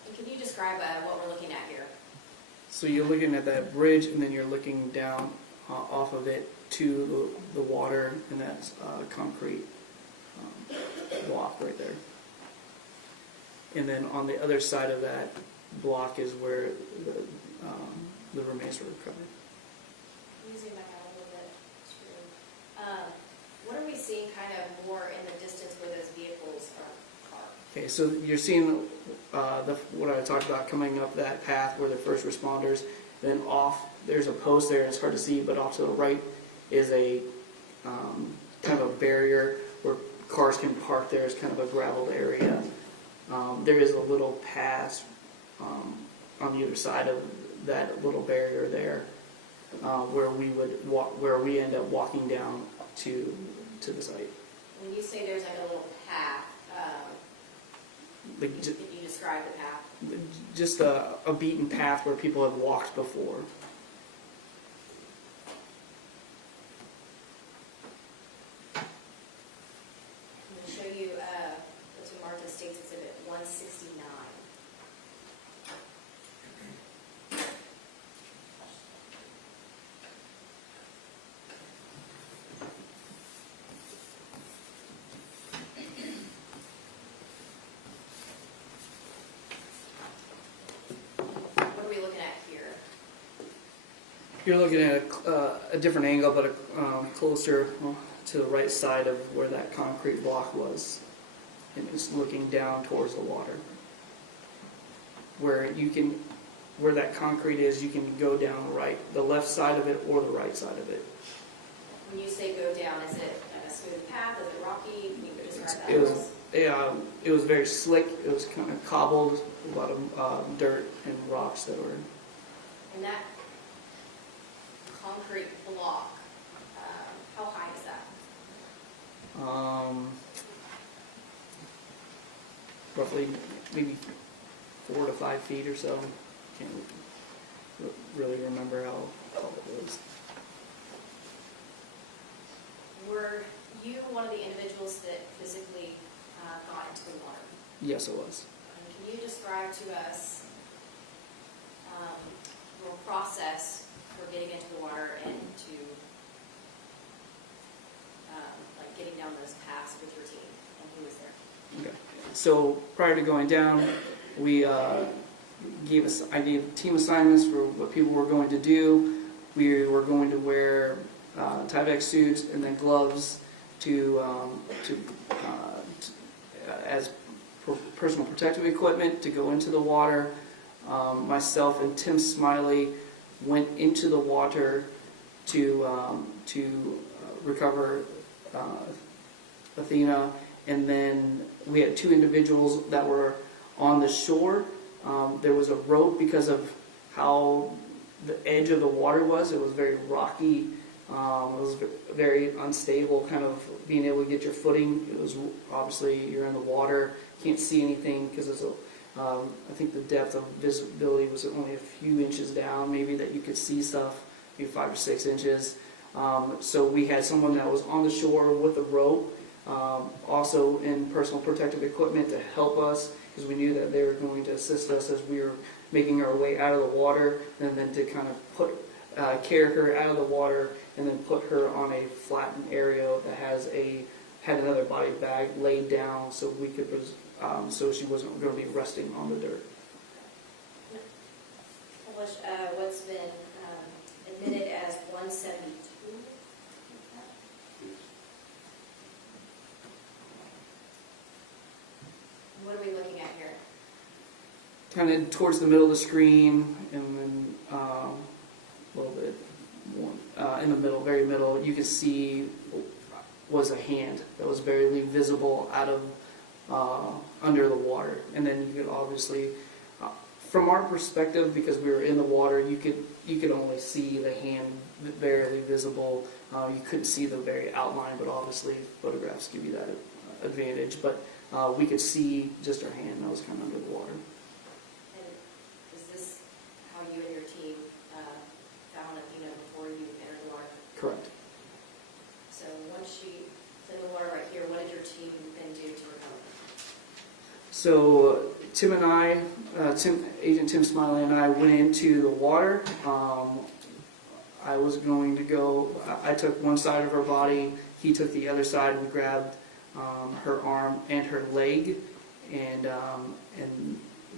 And can you describe what we're looking at here? So you're looking at that bridge, and then you're looking down off of it to the water, and that's concrete block right there. And then on the other side of that block is where the remains were recovered. Can you zoom back out a little bit? What are we seeing kind of more in the distance where those vehicles are parked? Okay, so you're seeing what I talked about coming up that path where the first responders, then off, there's a post there, it's hard to see, but off to the right is a kind of a barrier where cars can park there. It's kind of a graveled area. There is a little pass on the other side of that little barrier there where we would walk, where we end up walking down to the site. When you say there's like a little path, Like, can you describe the path? just a beaten path where people have walked before. I'm going to show you what's marked as States Exhibit 169. What are we looking at here? You're looking at a different angle, but closer to the right side of where that concrete block was, and it's looking down towards the water. Where that concrete is, you can go down the left side of it or the right side of it. When you say go down, is it a smooth path? Is it rocky? Can you describe that? It was very slick. It was kind of cobbled, a lot of dirt and rocks that were. And that concrete block, how high is that? Roughly maybe 4 to 5 feet or so. Can't really remember how tall it was. Were you one of the individuals that physically got into the water? Yes, it was. And can you describe to us your process for getting into the water and to like getting down those paths with your team, and who was there? Okay. So prior to going down, I gave team assignments for what people were going to do. We were going to wear Tyvek suits and then gloves as personal protective equipment to go into the water. Myself and Tim Smiley went into the water to recover Athena, and then we had 2 individuals that were on the shore. There was a rope because of how the edge of the water was. It was very rocky. It was very unstable, kind of being able to get your footing. It was obviously you're in the water, can't see anything because it's I think the depth of visibility was only a few inches down, maybe that you could see stuff, maybe 5 or 6 inches. So we had someone that was on the shore with a rope, also in personal protective equipment to help us, because we knew that they were going to assist us as we were making our way out of the water, and then to kind of carry her out of the water and then put her on a flattened area that had another body bag laid down so we could so she wasn't going to be resting on the dirt. What's been admitted as 172? kind of towards the middle of the screen, and then a little bit more, in the middle, very middle, you could see was a hand that was barely visible out of under the water. And then you could obviously, from our perspective, because we were in the water, you could only see the hand barely visible. You couldn't see the very outline, but obviously photographs give you that advantage. But we could see just her hand that was kind of under the water. And is this how you and your team found Athena before you entered the water? Correct. So once she's in the water right here, what did your team then do to recover? So Tim and I, Agent Tim Smiley and I went into the water. I was going to go, I took one side of her body, he took the other side. We grabbed her arm and her leg, and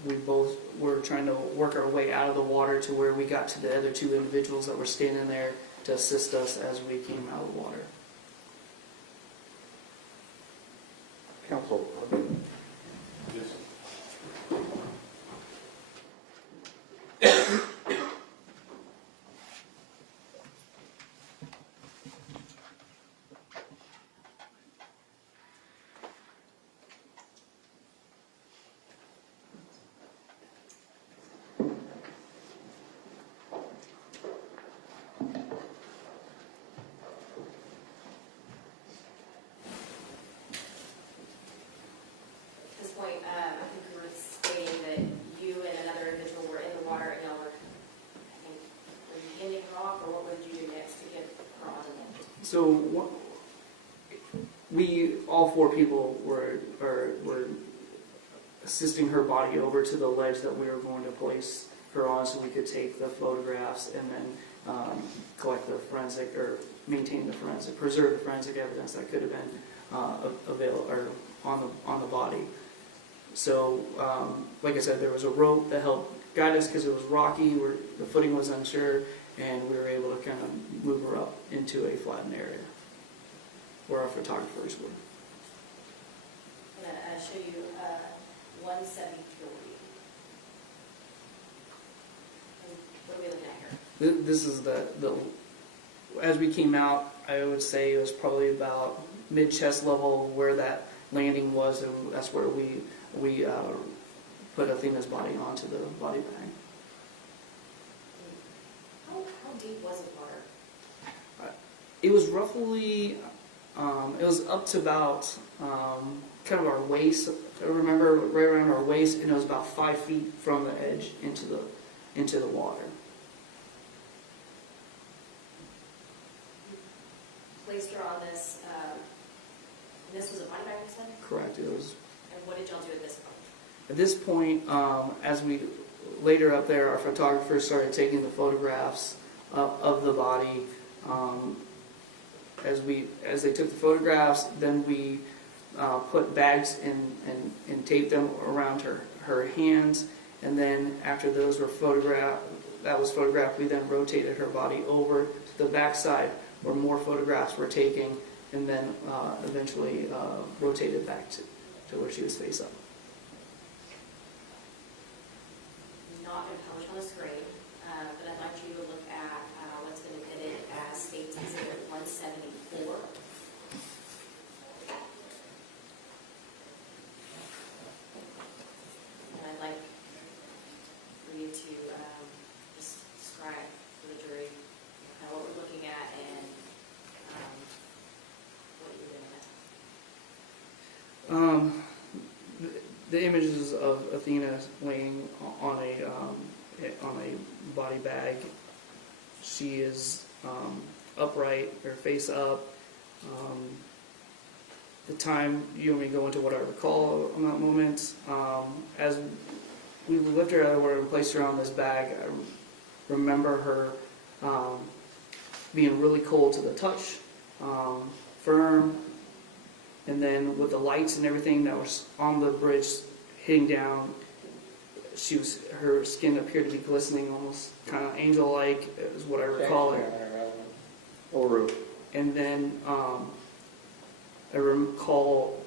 we both were trying to work our way out of the water to where we got to the other two individuals that were standing there to assist us as we came out of the water. Counsel, At this point, I think you were stating that you and another individual were in the water and y'all were, I think, were you handing her off, or what did you do next to get her on the land? So we, all four people were assisting her body over to the ledge that we were going to place her on so we could take the photographs and then collect the forensic, or maintain the forensic, preserve the forensic evidence that could have been available or on the body. So, like I said, there was a rope that helped guide us because it was rocky, where the footing was unsure, and we were able to kind of move her up into a flattened area where our photographers were. I'm going to show you 173. And what are we looking at here? This is the as we came out, I would say it was probably about mid-chest level where that landing was, and that's where we put Athena's body onto the body bag. How deep was the water? It was roughly, it was up to about kind of our waist. I remember right around our waist, and it was about 5 feet from the edge into the water. Placed her on this, and this was a body bag, you said? Correct. It was. And what did y'all do at this point? At this point, as we later up there, our photographers started taking the photographs of the body. As they took the photographs, then we put bags and taped them around her hands. And then after those were photographed, we then rotated her body over to the backside where more photographs were taken, and then eventually rotated back to where she was face up. Not going to publish on the screen, but I'd like you to look at what's been admitted as State's Exhibit 174. And I'd like for you to just describe for the jury what we're looking at and what you're doing. The images of Athena laying on a body bag. She is upright, her face up. The time, you want me to go into what I recall on that moment? As we lifted her out of the water and placed her on this bag, I remember her being really cold to the touch, firm, and then with the lights and everything that was on the bridge hitting down, her skin appeared to be glistening, almost kind of angel-like, is what I recall it. And then I recall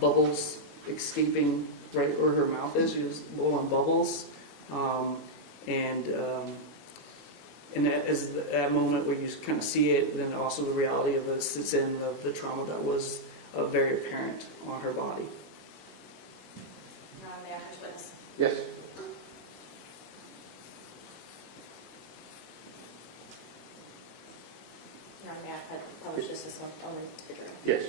bubbles escaping right where her mouth is. She was blowing bubbles. And that moment where you kind of see it, then also the reality of it sits in of the trauma that was very apparent on her body. Your Honor, may I finish witness? Yes. Your Honor, may I publish this one on the Twitter? Yes.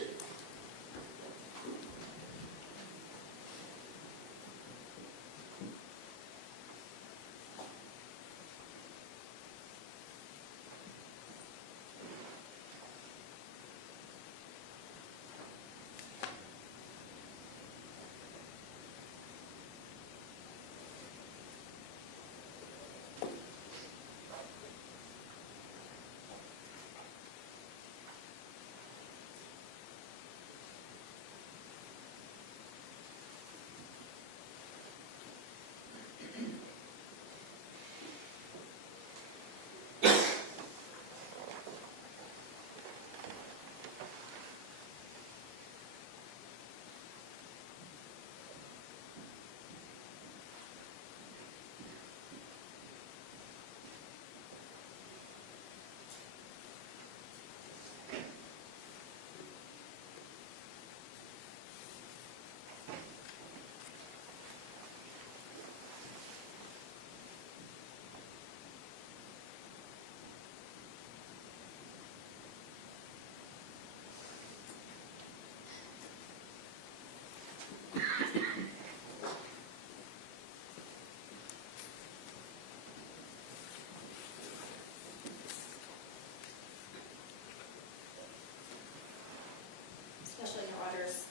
Special Agent Rogers.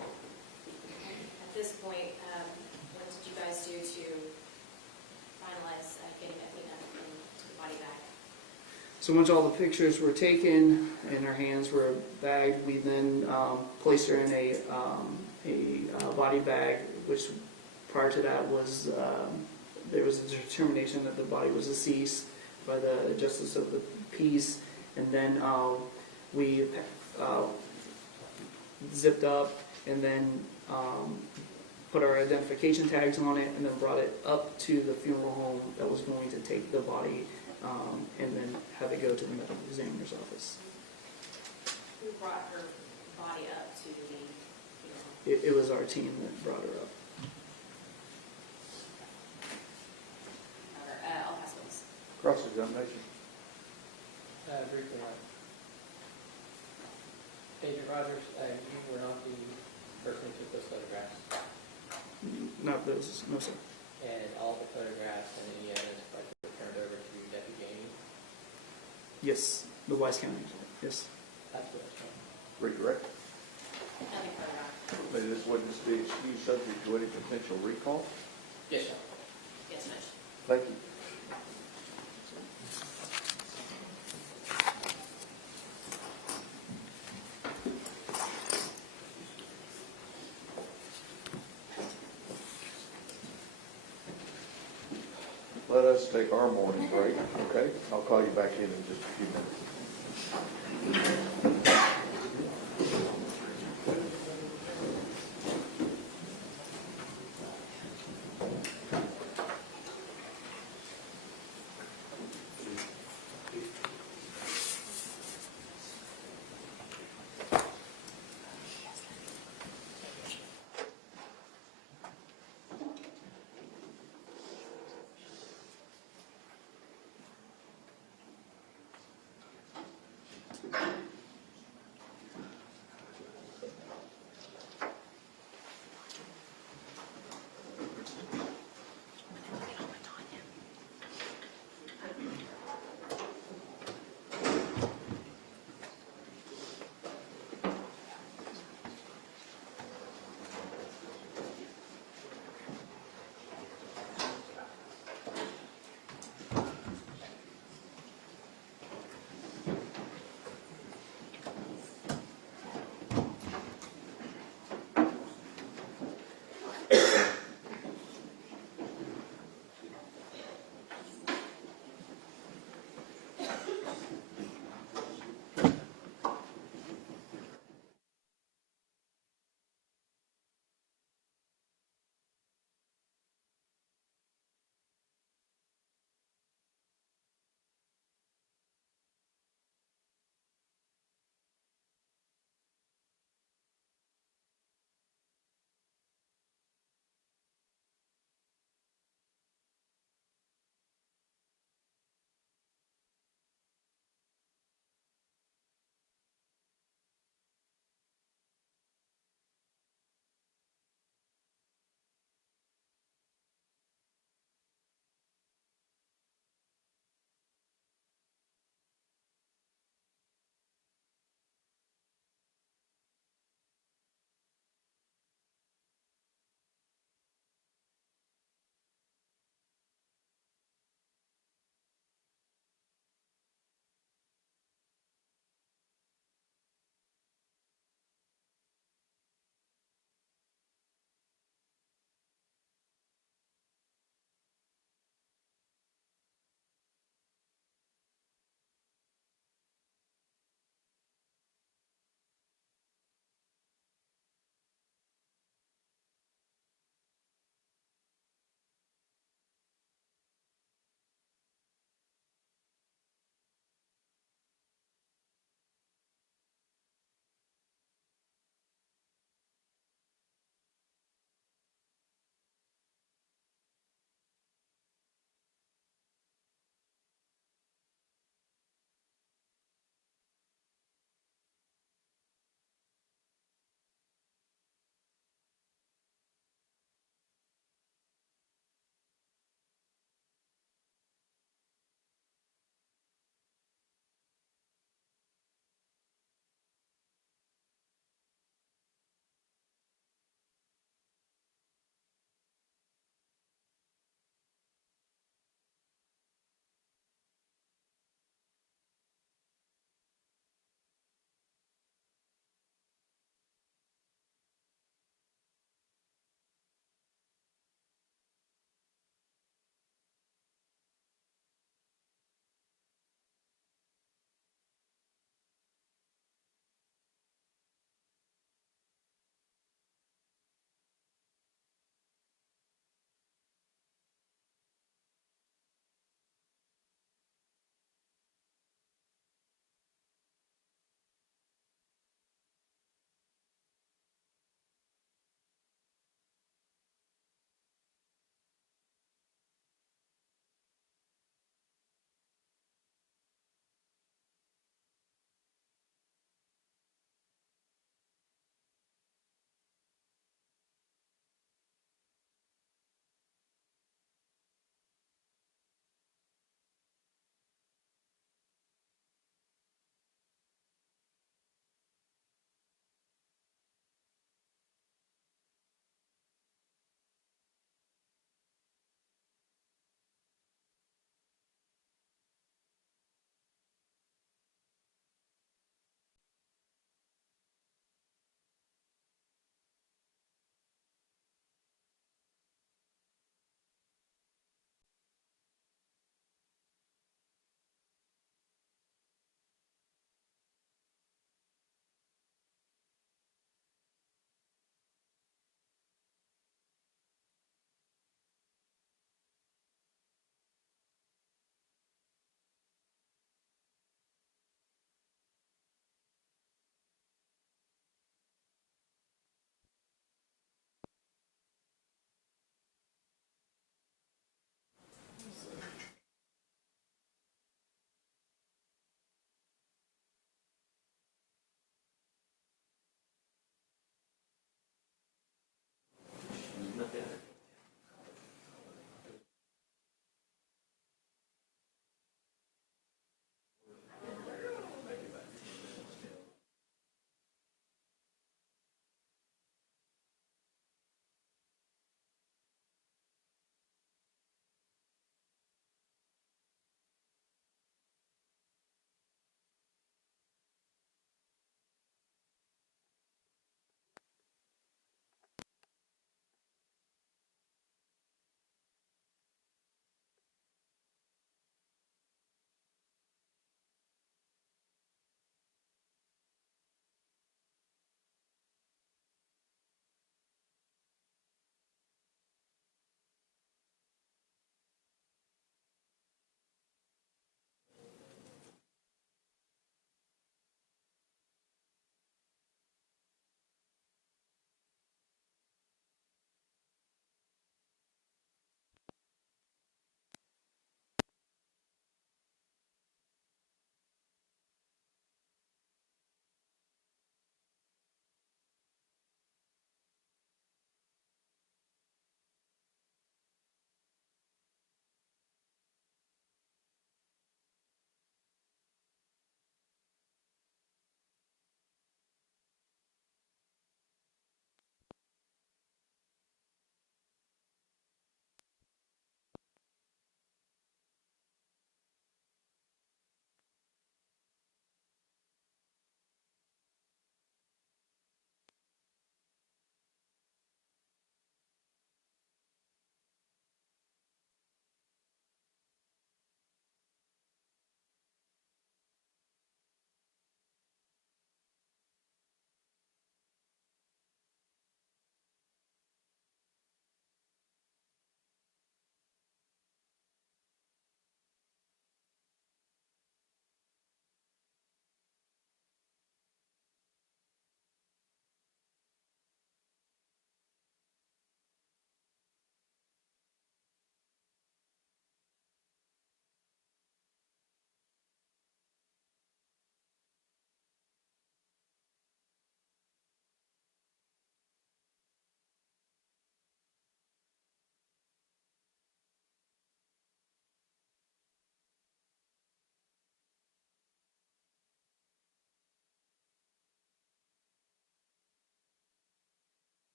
At this point, what did you guys do to finalize getting Athena into the body bag? So once all the pictures were taken and her hands were bagged, we then placed her in a body bag, which prior to that was, there was a determination that the body was deceased by the Justice of the Peace. And then we zipped up and then put our identification tags on it and then brought it up to the funeral home that was going to take the body and then have it go to the medical examiner's office. Who brought her body up to the funeral? It was our team that brought her up. I'll pass those. Cross-examination. Briefly, Agent Rogers, you were not the person who took those photographs, Not those, no sir. and all the photographs and any evidence were turned over to Deputy Gamey. Yes, the Wise County, yes. That's what it's from. Redirect. Nothing further. May this witness be excused subject to any potential recall? Yes, sir. Yes, Judge. Thank you. Let us take our morning break, okay? I'll call you back in just a few minutes.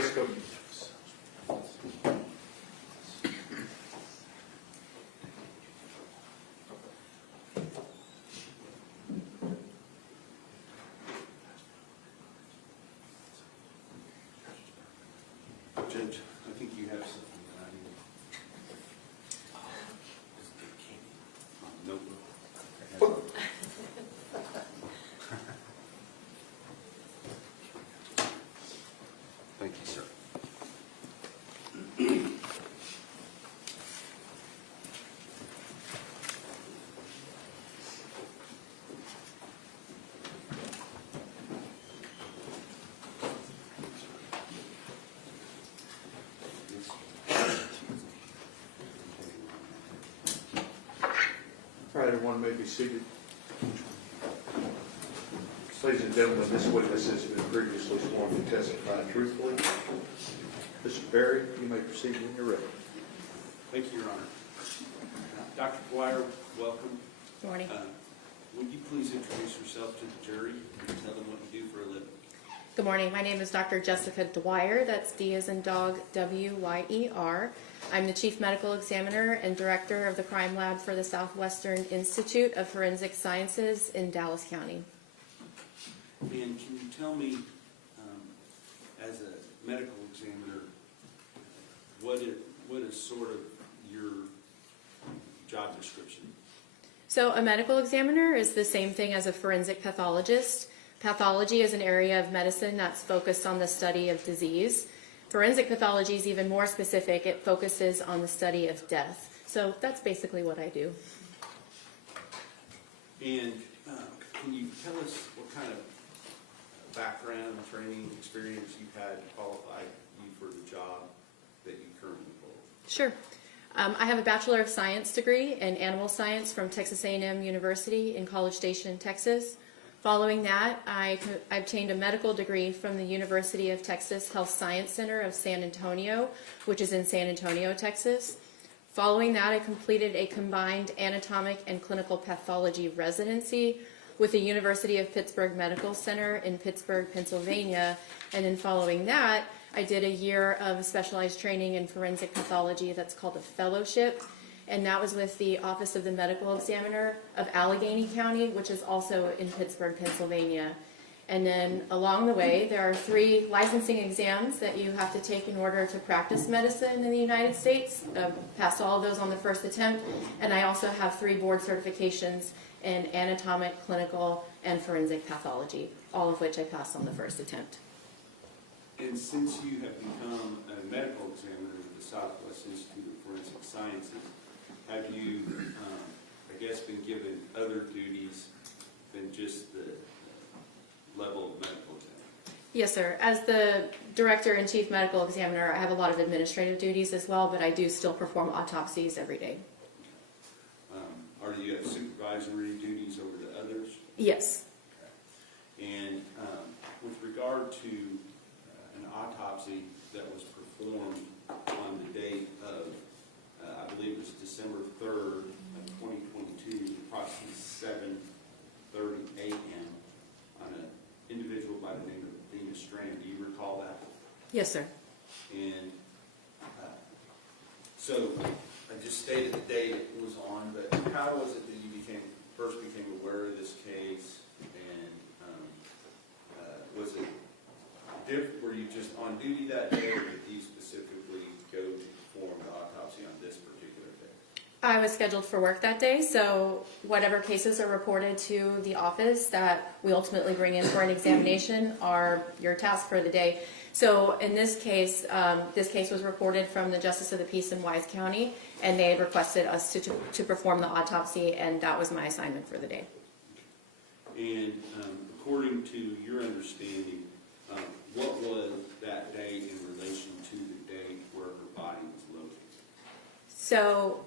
let's go. Judge, I think you have something that I need. Nope. Thank you, sir. All right, everyone may be seated. Ladies and gentlemen, this witness has been previously sworn to testify truthfully. Mr. Berry, you may proceed when you're ready. Thank you, Your Honor. Dr. Dwyer, welcome. Good morning. Would you please introduce yourself to the jury and tell them what you do for a living? Good morning. My name is Dr. Jessica Dwyer. That's D as in dog, W-Y-E-R. I'm the Chief Medical Examiner and Director of the Crime Lab for the Southwestern Institute of Forensic Sciences in Dallas County. And can you tell me, as a medical examiner, what is sort of your job description? So a medical examiner is the same thing as a forensic pathologist. Pathology is an area of medicine that's focused on the study of disease. Forensic pathology is even more specific. It focuses on the study of death. So that's basically what I do. And can you tell us what kind of background, training, experience you've had to qualify you for the job that you currently hold? Sure. I have a Bachelor of Science degree in Animal Science from Texas A&M University in College Station, Texas. Following that, I obtained a medical degree from the University of Texas Health Science Center of San Antonio, which is in San Antonio, Texas. Following that, I completed a combined anatomic and clinical pathology residency with the University of Pittsburgh Medical Center in Pittsburgh, Pennsylvania. And then following that, I did a year of specialized training in forensic pathology that's called a fellowship. And that was with the Office of the Medical Examiner of Allegheny County, which is also in Pittsburgh, Pennsylvania. And then along the way, there are 3 licensing exams that you have to take in order to practice medicine in the United States. Passed all of those on the first attempt. And I also have 3 board certifications in anatomic, clinical, and forensic pathology, all of which I passed on the first attempt. And since you have become a medical examiner at the Southwest Institute of Forensic Sciences, have you, I guess, been given other duties than just the level of medical examiner? Yes, sir. As the Director and Chief Medical Examiner, I have a lot of administrative duties as well, but I do still perform autopsies every day. Or do you have supervisory duties over the others? Yes. And with regard to an autopsy that was performed on the date of, I believe it was December 3rd of 2022, approximately 7:30 a.m. on an individual by the name of Athena Strand. Do you recall that? Yes, sir. And so I just stated the date it was on, but how was it that you first became aware of this case? And was it different? Were you just on duty that day, or did you specifically go to perform the autopsy on this particular day? I was scheduled for work that day, so whatever cases are reported to the office that we ultimately bring in for an examination are your task for the day. So in this case was reported from the Justice of the Peace in Wise County, and they had requested us to perform the autopsy, and that was my assignment for the day. And according to your understanding, what was that date in relation to the date where her body was located? So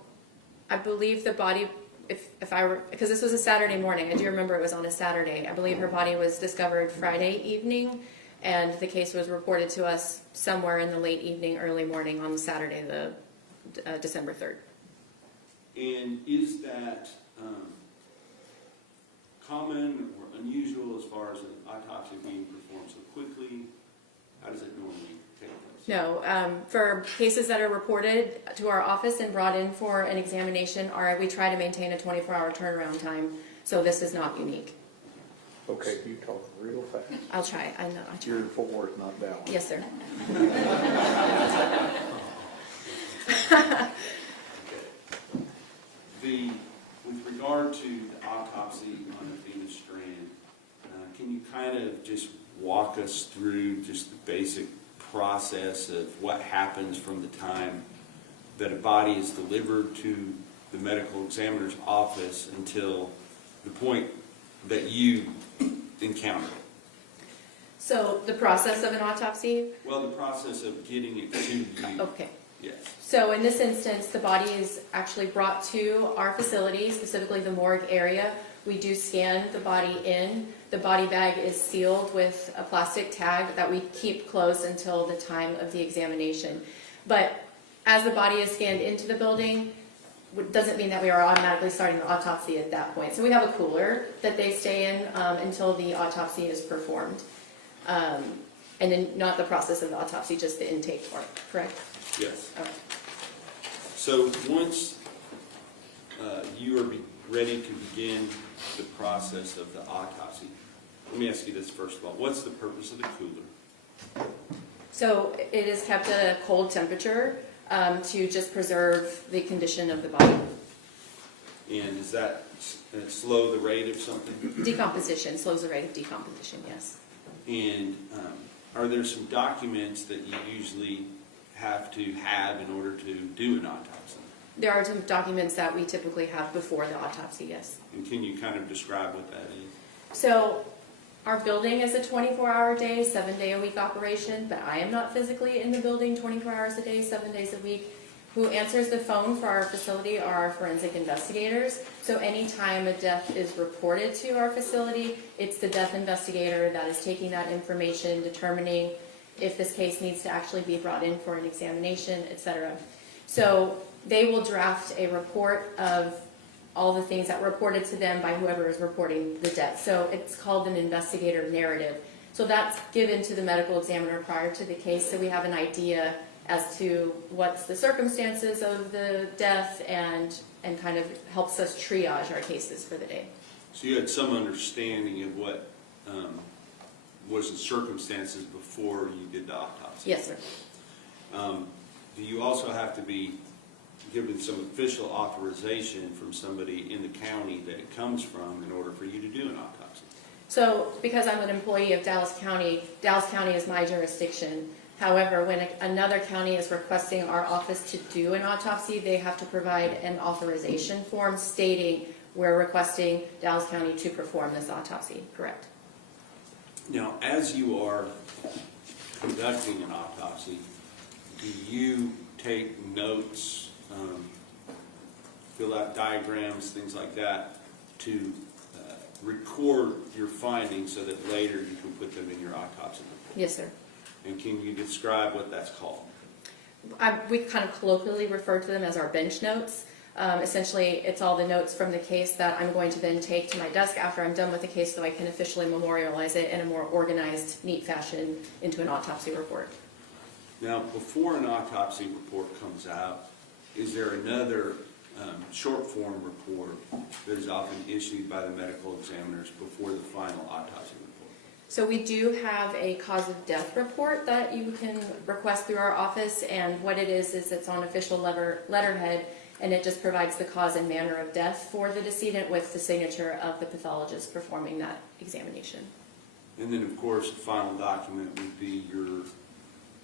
I believe the body, because this was a Saturday morning, I do remember it was on a Saturday. I believe her body was discovered Friday evening, and the case was reported to us somewhere in the late evening, early morning on Saturday, the December 3rd. And is that common or unusual as far as an autopsy being performed so quickly? How does it normally take place? No, for cases that are reported to our office and brought in for an examination, we try to maintain a 24-hour turnaround time, so this is not unique. Okay, you talk real fast. I'll try, I know, I try. Your forward, not down. Yes, sir. With regard to the autopsy on Athena Strand, can you kind of just walk us through just the basic process of what happens from the time that a body is delivered to the medical examiner's office until the point that you encounter it? So the process of an autopsy? Well, the process of getting it to you. Okay. Yes. So in this instance, the body is actually brought to our facility, specifically the morgue area. We do scan the body in. The body bag is sealed with a plastic tag that we keep closed until the time of the examination. But as the body is scanned into the building, it doesn't mean that we are automatically starting the autopsy at that point. So we have a cooler that they stay in until the autopsy is performed. And then not the process of the autopsy, just the intake part, correct? Yes. Okay. So once you are ready to begin the process of the autopsy, let me ask you this first of all. What's the purpose of the cooler? So it is kept at a cold temperature to just preserve the condition of the body. And does that slow the rate of something? Decomposition, slows the rate of decomposition, yes. And are there some documents that you usually have to have in order to do an autopsy? There are some documents that we typically have before the autopsy, yes. And can you kind of describe what that is? So our building is a 24-hour day, 7-day-a-week operation, but I am not physically in the building 24 hours a day, 7 days a week. Who answers the phone for our facility are our forensic investigators. So anytime a death is reported to our facility, it's the death investigator that is taking that information, determining if this case needs to actually be brought in for an examination, etc. So they will draft a report of all the things that were reported to them by whoever is reporting the death. So it's called an investigator narrative. So that's given to the medical examiner prior to the case, so we have an idea as to what's the circumstances of the death and kind of helps us triage our cases for the day. So you had some understanding of what was the circumstances before you did the autopsy? Yes, sir. Do you also have to be given some official authorization from somebody in the county that it comes from in order for you to do an autopsy? So because I'm an employee of Dallas County is my jurisdiction. However, when another county is requesting our office to do an autopsy, they have to provide an authorization form stating we're requesting Dallas County to perform this autopsy, correct? Now, as you are conducting an autopsy, do you take notes, fill out diagrams, things like that, to record your findings so that later you can put them in your autopsy report? Yes, sir. And can you describe what that's called? We kind of colloquially refer to them as our bench notes. Essentially, it's all the notes from the case that I'm going to then take to my desk after I'm done with the case so I can officially memorialize it in a more organized, neat fashion into an autopsy report. Now, before an autopsy report comes out, is there another short form report that is often issued by the medical examiners before the final autopsy report? So we do have a cause of death report that you can request through our office, and what it is it's on official letterhead, and it just provides the cause and manner of death for the decedent with the signature of the pathologist performing that examination. And then, of course, the final document would be your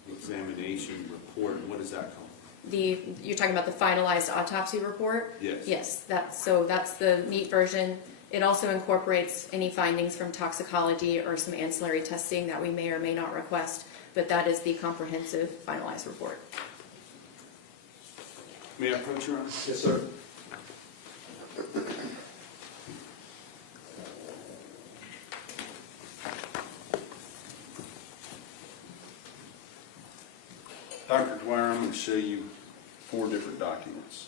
examination report. What is that called? You're talking about the finalized autopsy report? Yes. Yes, that's the neat version. It also incorporates any findings from toxicology or some ancillary testing that we may or may not request, but that is the comprehensive finalized report. May I approach your Honor? Yes, sir. Dr. Dwyer, I'm going to show you 4 different documents.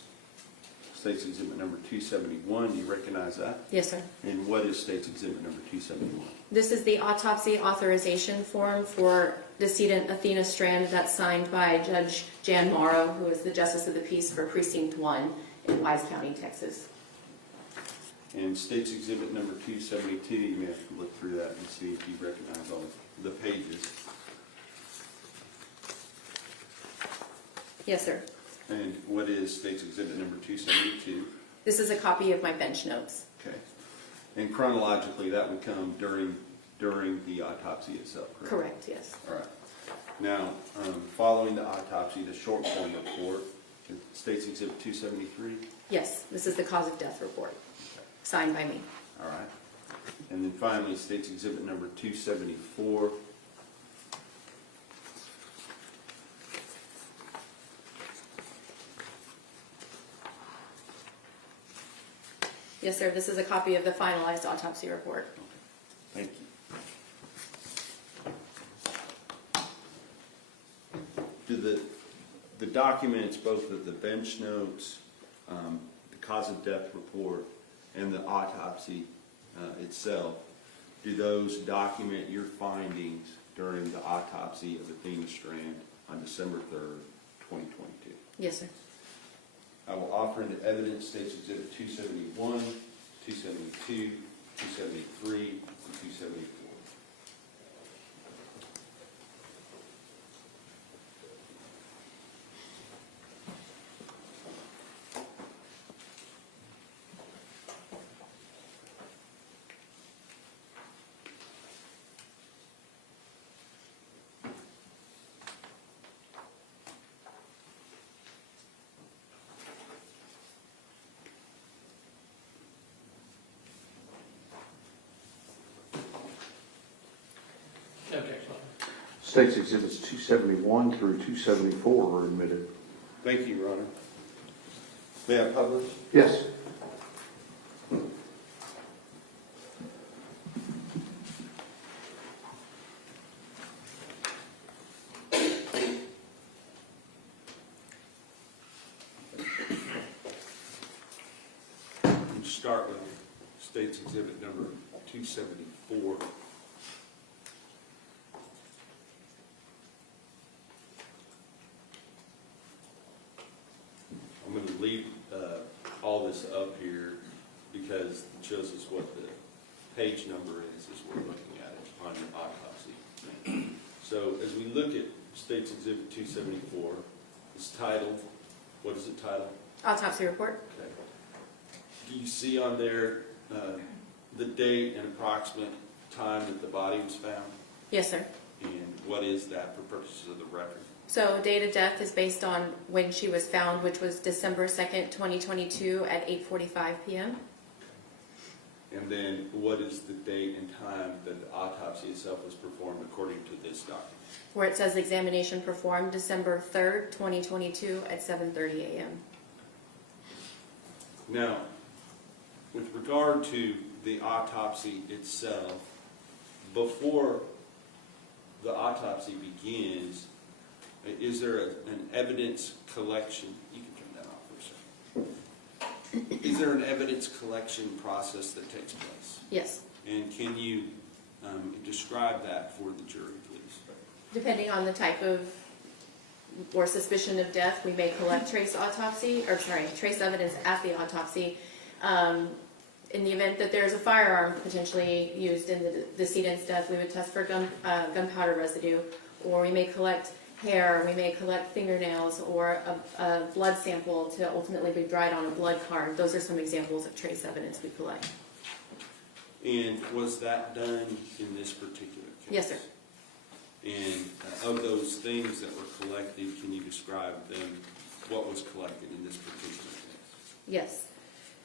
State's Exhibit number 271, do you recognize that? Yes, sir. And what is State's Exhibit number 271? This is the autopsy authorization form for decedent Athena Strand, that's signed by Judge Jan Morrow, who is the Justice of the Peace for Precinct 1 in Wise County, Texas. And State's Exhibit number 272, you may have to look through that and see if you recognize all the pages. Yes, sir. And what is State's Exhibit number 272? This is a copy of my bench notes. Okay. And chronologically, that would come during the autopsy itself, correct? Correct, yes. All right. Now, following the autopsy, the short form report, State's Exhibit 273? Yes, this is the cause of death report, signed by me. All right. And then finally, State's Exhibit number 274. Yes, sir, this is a copy of the finalized autopsy report. Thank you. Do the documents, both of the bench notes, the cause of death report, and the autopsy itself, do those document your findings during the autopsy of Athena Strand on December 3rd, 2022? Yes, sir. I will offer into evidence State's Exhibit 271, 272, 273, and 274. No objection. State's Exhibits 271 through 274 are admitted. Thank you, Your Honor. May I publish? Yes. We'll start with State's Exhibit number 274. I'm going to leave all this up here because it shows us what the page number is as we're looking at it on the autopsy. So as we look at State's Exhibit 274, it's titled, what is it titled? Autopsy report. Okay. Do you see on there the date and approximate time that the body was found? Yes, sir. And what is that for purposes of the record? So date of death is based on when she was found, which was December 2nd, 2022 at 8:45 p.m. And then what is the date and time that the autopsy itself was performed according to this document? Where it says examination performed December 3rd, 2022 at 7:30 a.m. Now, with regard to the autopsy itself, before the autopsy begins, is there an evidence collection? You can turn that off for a second. Is there an evidence collection process that takes place? Yes. And can you describe that for the jury, please? Depending on the type of or suspicion of death, we may collect trace evidence at the autopsy. In the event that there's a firearm potentially used in the decedent's death, we would test for gunpowder residue, or we may collect hair, we may collect fingernails, or a blood sample to ultimately be dried on a blood card. Those are some examples of trace evidence we collect. And was that done in this particular case? Yes, sir. And of those things that were collected, can you describe them, what was collected in this particular case? Yes.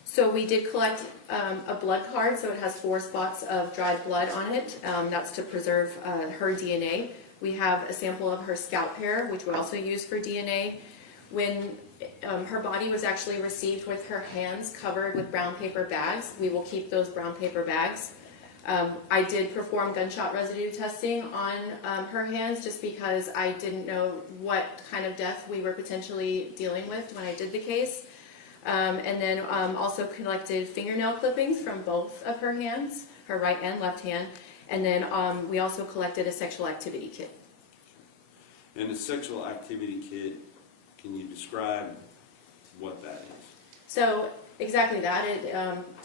So we did collect a blood card, so it has 4 spots of dried blood on it. That's to preserve her DNA. We have a sample of her scalp hair, which we also use for DNA. When her body was actually received with her hands covered with brown paper bags, we will keep those brown paper bags. I did perform gunshot residue testing on her hands just because I didn't know what kind of death we were potentially dealing with when I did the case. And then also collected fingernail clippings from both of her hands, her right and left hand. And then we also collected a sexual activity kit. And the sexual activity kit, can you describe what that is? So exactly that, it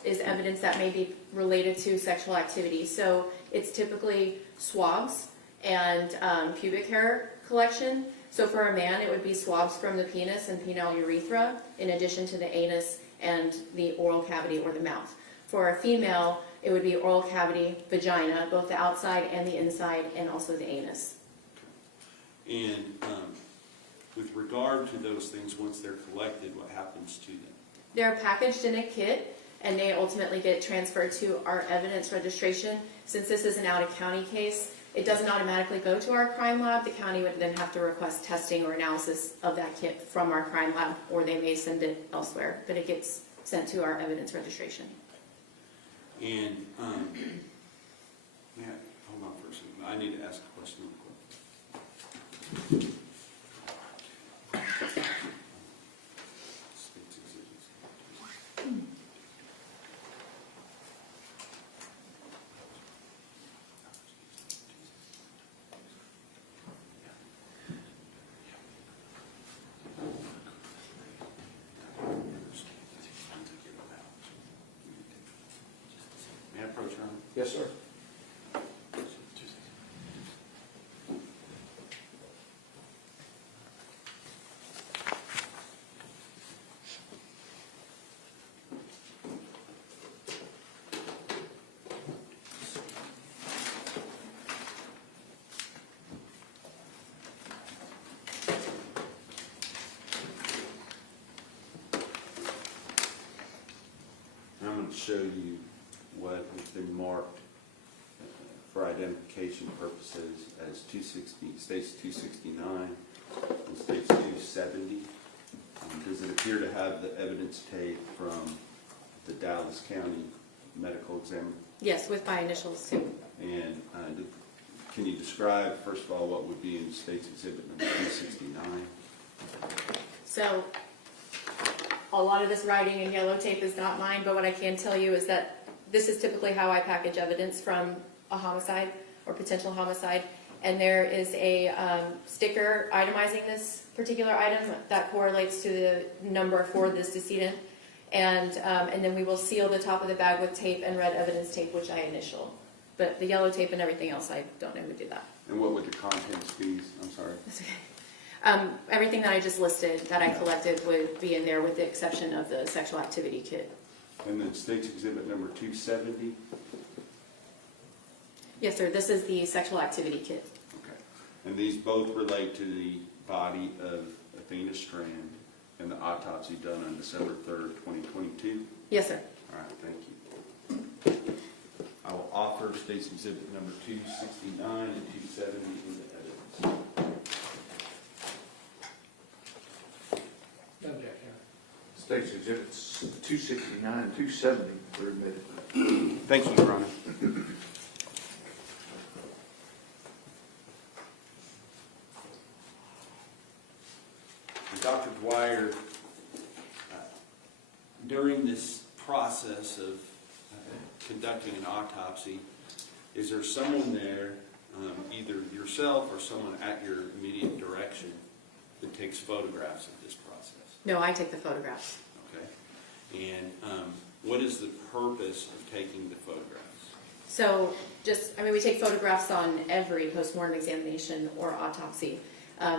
is evidence that may be related to sexual activity. So it's typically swabs and pubic hair collection. So for a man, it would be swabs from the penis and penile urethra, in addition to the anus and the oral cavity or the mouth. For a female, it would be oral cavity, vagina, both the outside and the inside, and also the anus. And with regard to those things, once they're collected, what happens to them? They're packaged in a kit, and they ultimately get transferred to our evidence registration. Since this is an out-of-county case, it doesn't automatically go to our crime lab. The county would then have to request testing or analysis of that kit from our crime lab, or they may send it elsewhere, but it gets sent to our evidence registration. And, yeah, hold on for a second. I need to ask a question real quick. State's exhibits. May I approach her? Yes, sir. I'm going to show you what has been marked for identification purposes as 260, states 269 and states 270. Does it appear to have the evidence tape from the Dallas County Medical Examiner? Yes, with my initials too. And can you describe, first of all, what would be in state's exhibit number 269? So a lot of this writing in yellow tape is not mine, but what I can tell you is that this is typically how I package evidence from a homicide or potential homicide. And there is a sticker itemizing this particular item that correlates to the number for this decedent. And then we will seal the top of the bag with tape and red evidence tape, which I initial. But the yellow tape and everything else, I don't know who did that. And what would the contents be? I'm sorry. That's okay. Everything that I just listed that I collected would be in there with the exception of the sexual activity kit. And then state's exhibit number 270? Yes, sir. This is the sexual activity kit. Okay. And these both relate to the body of Athena Strand and the autopsy done on December 3rd, 2022? Yes, sir. All right, thank you. I will offer state's exhibit number 269 and 270 into evidence. State's exhibits 269 and 270 were admitted. Thank you, Your Honor. Dr. Dwyer, during this process of conducting an autopsy, is there someone there, either yourself or someone at your immediate direction, that takes photographs of this process? No, I take the photographs. Okay. And what is the purpose of taking the photographs? So we take photographs on every postmortem examination or autopsy.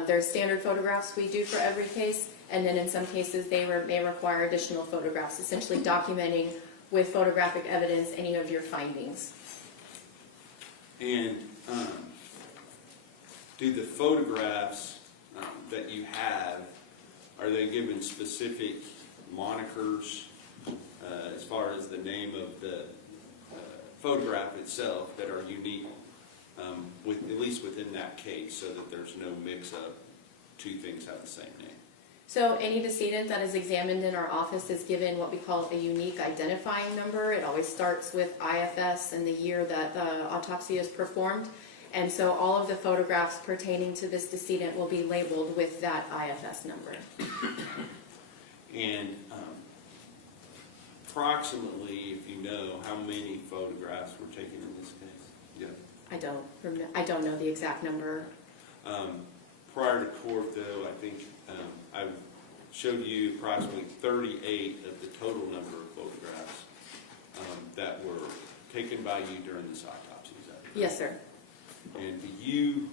There's standard photographs we do for every case, and then in some cases they may require additional photographs, essentially documenting with photographic evidence any of your findings. And do the photographs that you have, are they given specific monikers as far as the name of the photograph itself that are unique, at least within that case, so that there's no mix-up, two things have the same name? So any decedent that is examined in our office is given what we call a unique identifying number. It always starts with IFS and the year that the autopsy is performed. And so all of the photographs pertaining to this decedent will be labeled with that IFS number. And approximately, if you know, how many photographs were taken in this case? Yeah. I don't know the exact number. prior to court, though, I think I showed you approximately 38 of the total number of photographs that were taken by you during this autopsy. Is that correct? Yes, sir. And do you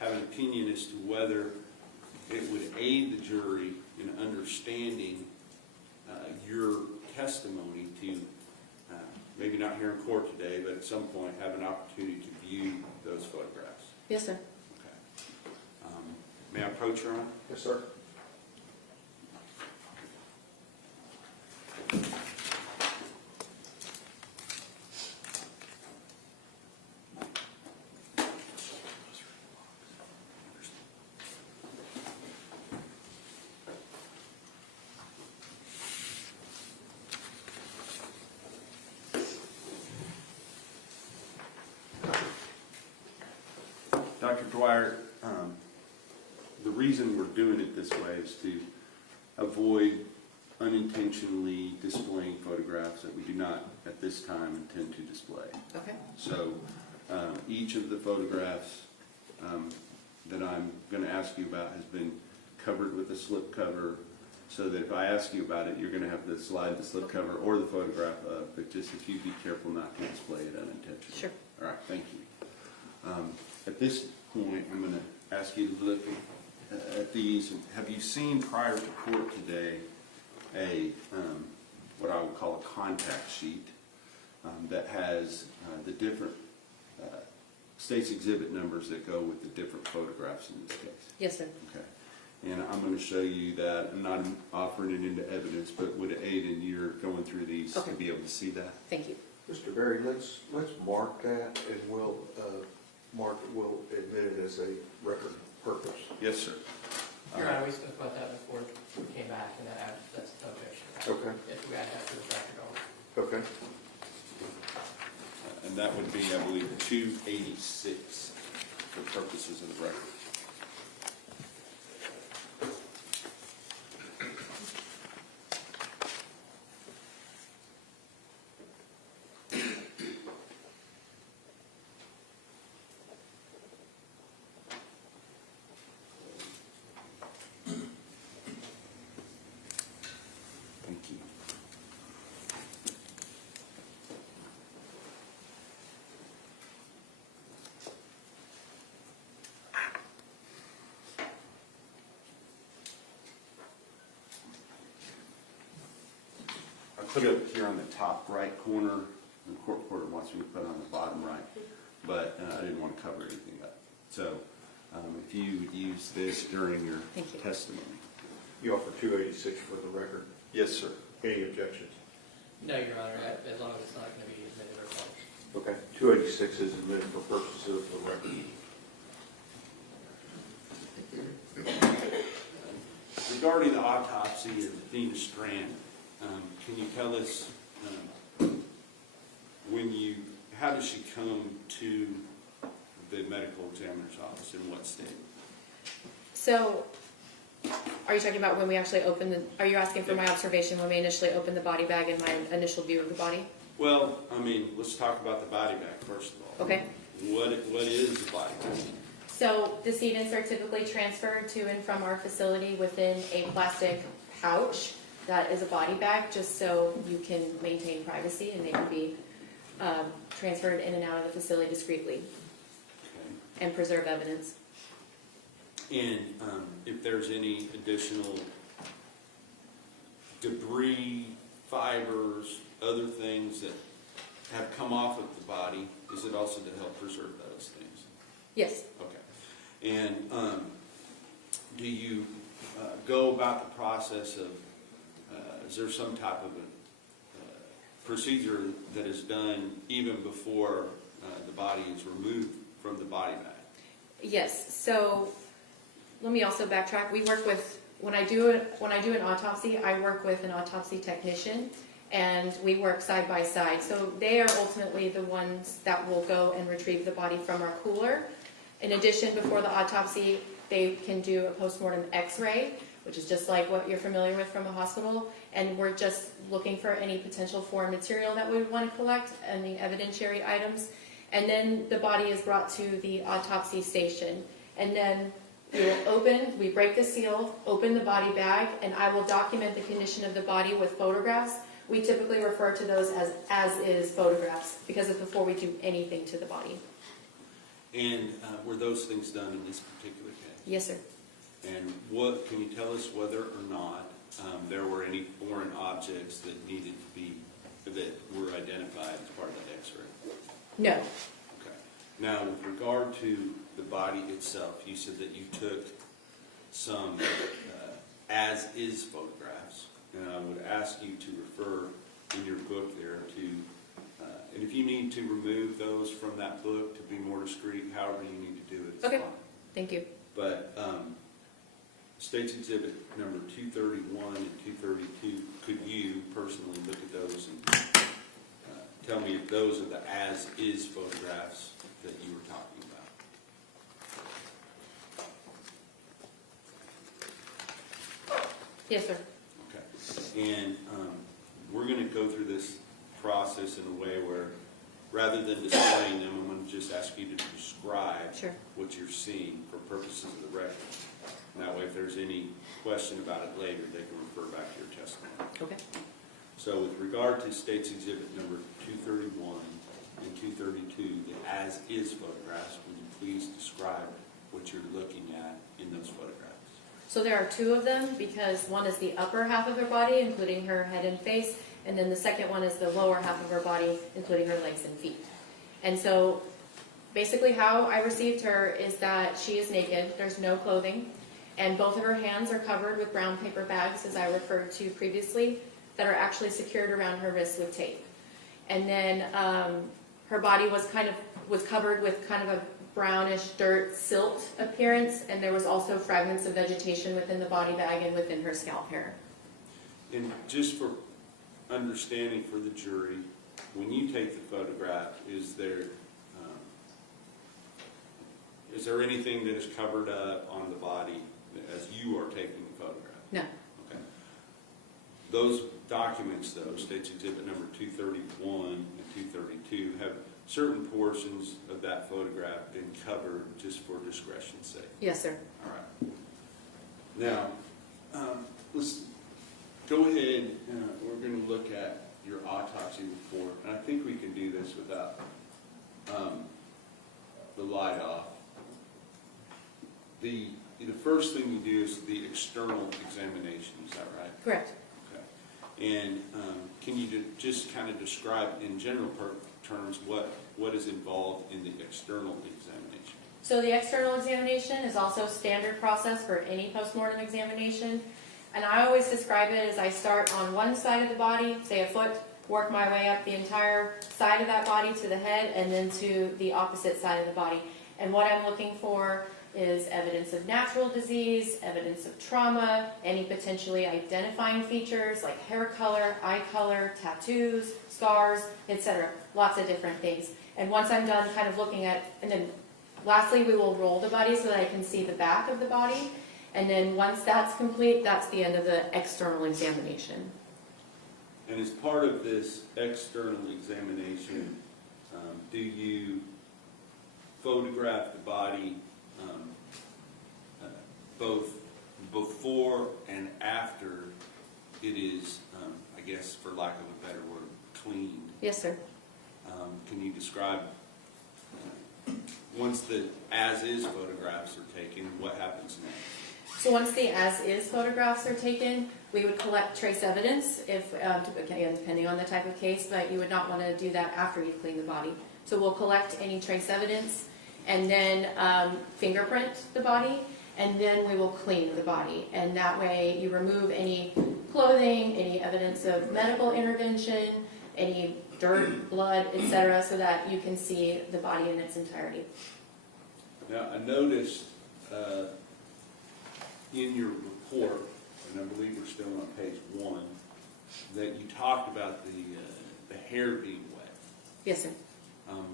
have an opinion as to whether it would aid the jury in understanding your testimony to, maybe not here in court today, but at some point have an opportunity to view those photographs? Yes, sir. Okay. May I approach, Your Honor? Yes, sir. Dr. Dwyer, the reason we're doing it this way is to avoid unintentionally displaying photographs that we do not at this time intend to display. Okay. So each of the photographs that I'm going to ask you about has been covered with a slip cover, so that if I ask you about it, you're going to have to slide the slip cover or the photograph up, but just if you be careful not to display it unintentionally. Sure. All right, thank you. At this point, I'm going to ask you to look at these. Have you seen prior to court today a what I would call a contact sheet that has the different state's exhibit numbers that go with the different photographs in this case? Yes, sir. Okay. And I'm going to show you that. I'm not offering it into evidence, but would aid in your going through these Okay. to be able to see that. Thank you. Mr. Berry, let's mark that, and we'll admit it as a record purpose. Yes, sir. Your Honor, we spoke about that before we came back, and that's no objection. Okay. If we add that to the record, Okay. And that would be, I believe, 286 for purposes of the record. Thank you. I put it here on the top right corner, and the court reporter wants me to put it on the bottom right, but I didn't want to cover anything up. So if you would use this during your Thank you. testimony. You offer 286 for the record. Yes, sir. Any objections? no, Your Honor, as long as it's not going to be admitted or published. Okay. 286 is admitted for purposes of the record. Regarding the autopsy of Athena Strand, can you tell us how did she come to the medical examiner's office, in what state? So, are you talking about when we actually are you asking for my observation when we initially opened the body bag and my initial view of the body? Well, I mean, let's talk about the body bag first of all. Okay. What is the body bag? So, decedents are typically transferred to and from our facility within a plastic pouch that is a body bag, just so you can maintain privacy and they can be transferred in and out of the facility discreetly Okay. and preserve evidence. And if there's any additional debris, fibers, other things that have come off of the body, is it also to help preserve those things? Yes. Okay. And do you go about the process of, is there some type of a procedure that is done even before the body is removed from the body bag? Yes. So let me also backtrack. We work with, when I do an autopsy, I work with an autopsy technician, and we work side by side. So they are ultimately the ones that will go and retrieve the body from our cooler. In addition, before the autopsy, they can do a postmortem x-ray, which is just like what you're familiar with from a hospital, and we're just looking for any potential foreign material that we would want to collect, any evidentiary items. And then the body is brought to the autopsy station, And then we break the seal, open the body bag, and I will document the condition of the body with photographs. We typically refer to those as is photographs, because it's before we do anything to the body. And were those things done in this particular case? Yes, sir. And can you tell us whether or not there were any foreign objects that were identified as part of the x-ray? No. Okay. Now, with regard to the body itself, you said that you took some as-is photographs, and I would ask you to refer in your book there to, and if you need to remove those from that book to be more discreet, however you need to do it, it's Okay. fine. Thank you. But State's Exhibit number 231 and 232, could you personally look at those and tell me if those are the as-is photographs that you were talking about? Yes, sir. Okay. And we're going to go through this process in a way where, rather than displaying them, I'm going to just ask you to describe Sure. what you're seeing for purposes of the record. And that way, if there's any question about it later, they can refer back to your testimony. Okay. So with regard to State's Exhibit number 231 and 232, the as-is photographs, would you please describe what you're looking at in those photographs? So there are two of them, because one is the upper half of her body, including her head and face, and then the second one is the lower half of her body, including her legs and feet. And so basically how I received her is that she is naked, there's no clothing, and both of her hands are covered with brown paper bags, as I referred to previously, that are actually secured around her wrists with tape. And then her body was covered with kind of a brownish dirt silt appearance, and there was also fragments of vegetation within the body bag and within her scalp hair. And just for understanding for the jury, when you take the photograph, is there anything that is covered up on the body as you are taking the photograph? No. Okay. Those documents, though, State's Exhibit number 231 and 232, have certain portions of that photograph been covered just for discretion's sake. Yes, sir. All right. Now, let's go ahead. We're going to look at your autopsy report, and I think we can do this without the light off. The first thing you do is the external examination. Is that right? Correct. Okay. And can you just kind of describe in general terms what is involved in the external examination? So the external examination is also standard process for any postmortem examination. And I always describe it as I start on one side of the body, say a foot, work my way up the entire side of that body to the head, and then to the opposite side of the body. And what I'm looking for is evidence of natural disease, evidence of trauma, any potentially identifying features like hair color, eye color, tattoos, scars, etc. Lots of different things. And once I'm done kind of looking at, and then lastly we will roll the body so that I can see the back of the body. And then once that's complete, that's the end of the external examination. And as part of this external examination, do you photograph the body both before and after it is, I guess for lack of a better word, cleaned? Yes, sir. Can you describe, once the as-is photographs are taken, what happens next? So once the as-is photographs are taken, we would collect trace evidence, if again, depending on the type of case, but you would not want to do that after you've cleaned the body. So we'll collect any trace evidence, and then fingerprint the body, and then we will clean the body. And that way you remove any clothing, any evidence of medical intervention, any dirt, blood, etc., so that you can see the body in its entirety. Now, I noticed in your report, and I believe we're still on page 1, that you talked about the hair being wet. Yes, sir.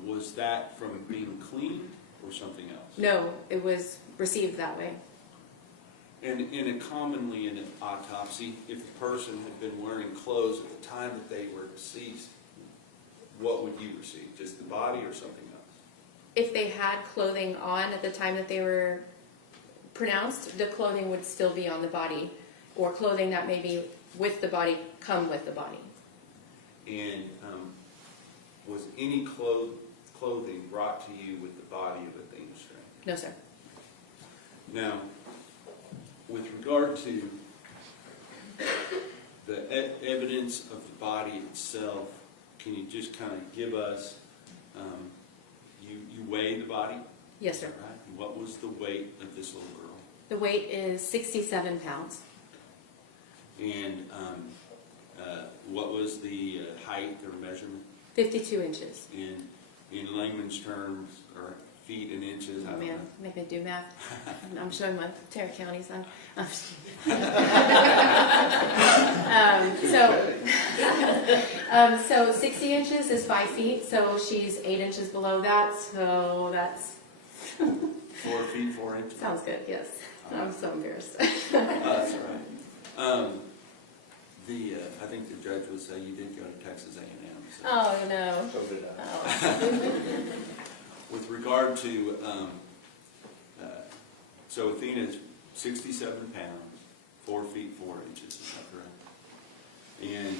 Was that from it being cleaned or something else? No, it was received that way. And commonly in an autopsy, if the person had been wearing clothes at the time that they were deceased, what would you receive? Just the body or something else? If they had clothing on at the time that they were pronounced, the clothing would still be on the body, or clothing that may be with the body come with the body. And was any clothing brought to you with the body of Athena Strand? No, sir. Now, with regard to the evidence of the body itself, can you just kind of give us, you weigh the body, Yes, sir. right? And what was the weight of this little girl? The weight is 67 pounds. And what was the height or measurement? 52 inches. In layman's terms, or feet and inches? I Oh don't man, know. make me do math. I'm showing my Terra counties. So 60 inches is 5 feet, so she's 8 inches below that, so that's... 4 feet, 4 inches? Sounds good, yes. I'm so embarrassed. That's all right. I think the judge would say you did go to Texas A&M. So. Oh, no. So did I. Oh. With regard to, so Athena's 67 pounds, 4 feet, 4 inches, is that correct? And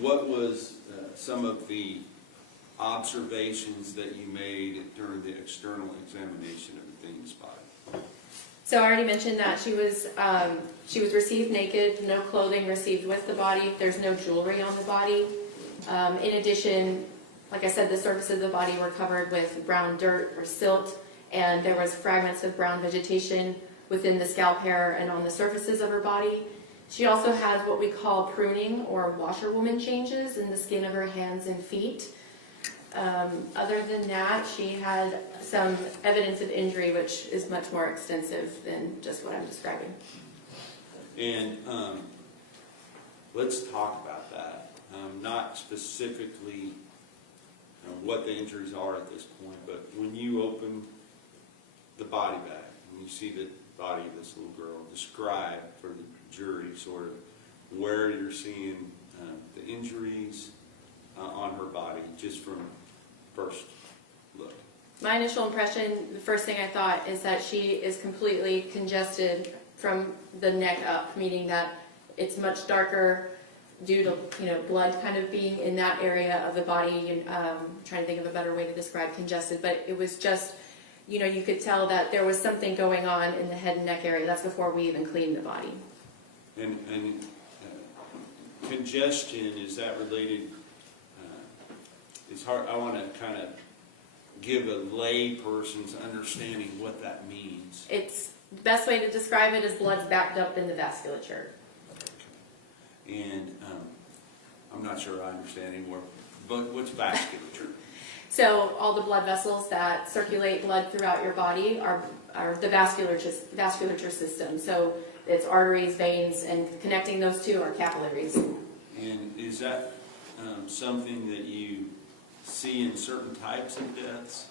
what was some of the observations that you made during the external examination of Athena's body? So I already mentioned that she was received naked, no clothing received with the body. There's no jewelry on the body. In addition, like I said, the surface of the body were covered with brown dirt or silt, and there was fragments of brown vegetation within the scalp hair and on the surfaces of her body. She also has what we call pruning or washerwoman changes in the skin of her hands and feet. Other than that, she had some evidence of injury, which is much more extensive than just what I'm describing. And let's talk about that. Not specifically what the injuries are at this point, but when you open the body bag and you see the body of this little girl, describe for the jury sort of where you're seeing the injuries on her body just from first look. My initial impression, the first thing I thought is that she is completely congested from the neck up, meaning that it's much darker due to blood kind of being in that area of the body. Trying to think of a better way to describe congested, but it was just, you could tell that there was something going on in the head and neck area. That's before we even cleaned the body. And congestion, is that related? It's hard. I want to kind of give a lay person's understanding what that means. It's the best way to describe it is blood's backed up in the vasculature. And I'm not sure I understand anymore, but what's vasculature? So all the blood vessels that circulate blood throughout your body are the vasculature system. So it's arteries, veins, and connecting those two are capillaries. And is that something that you see in certain types of deaths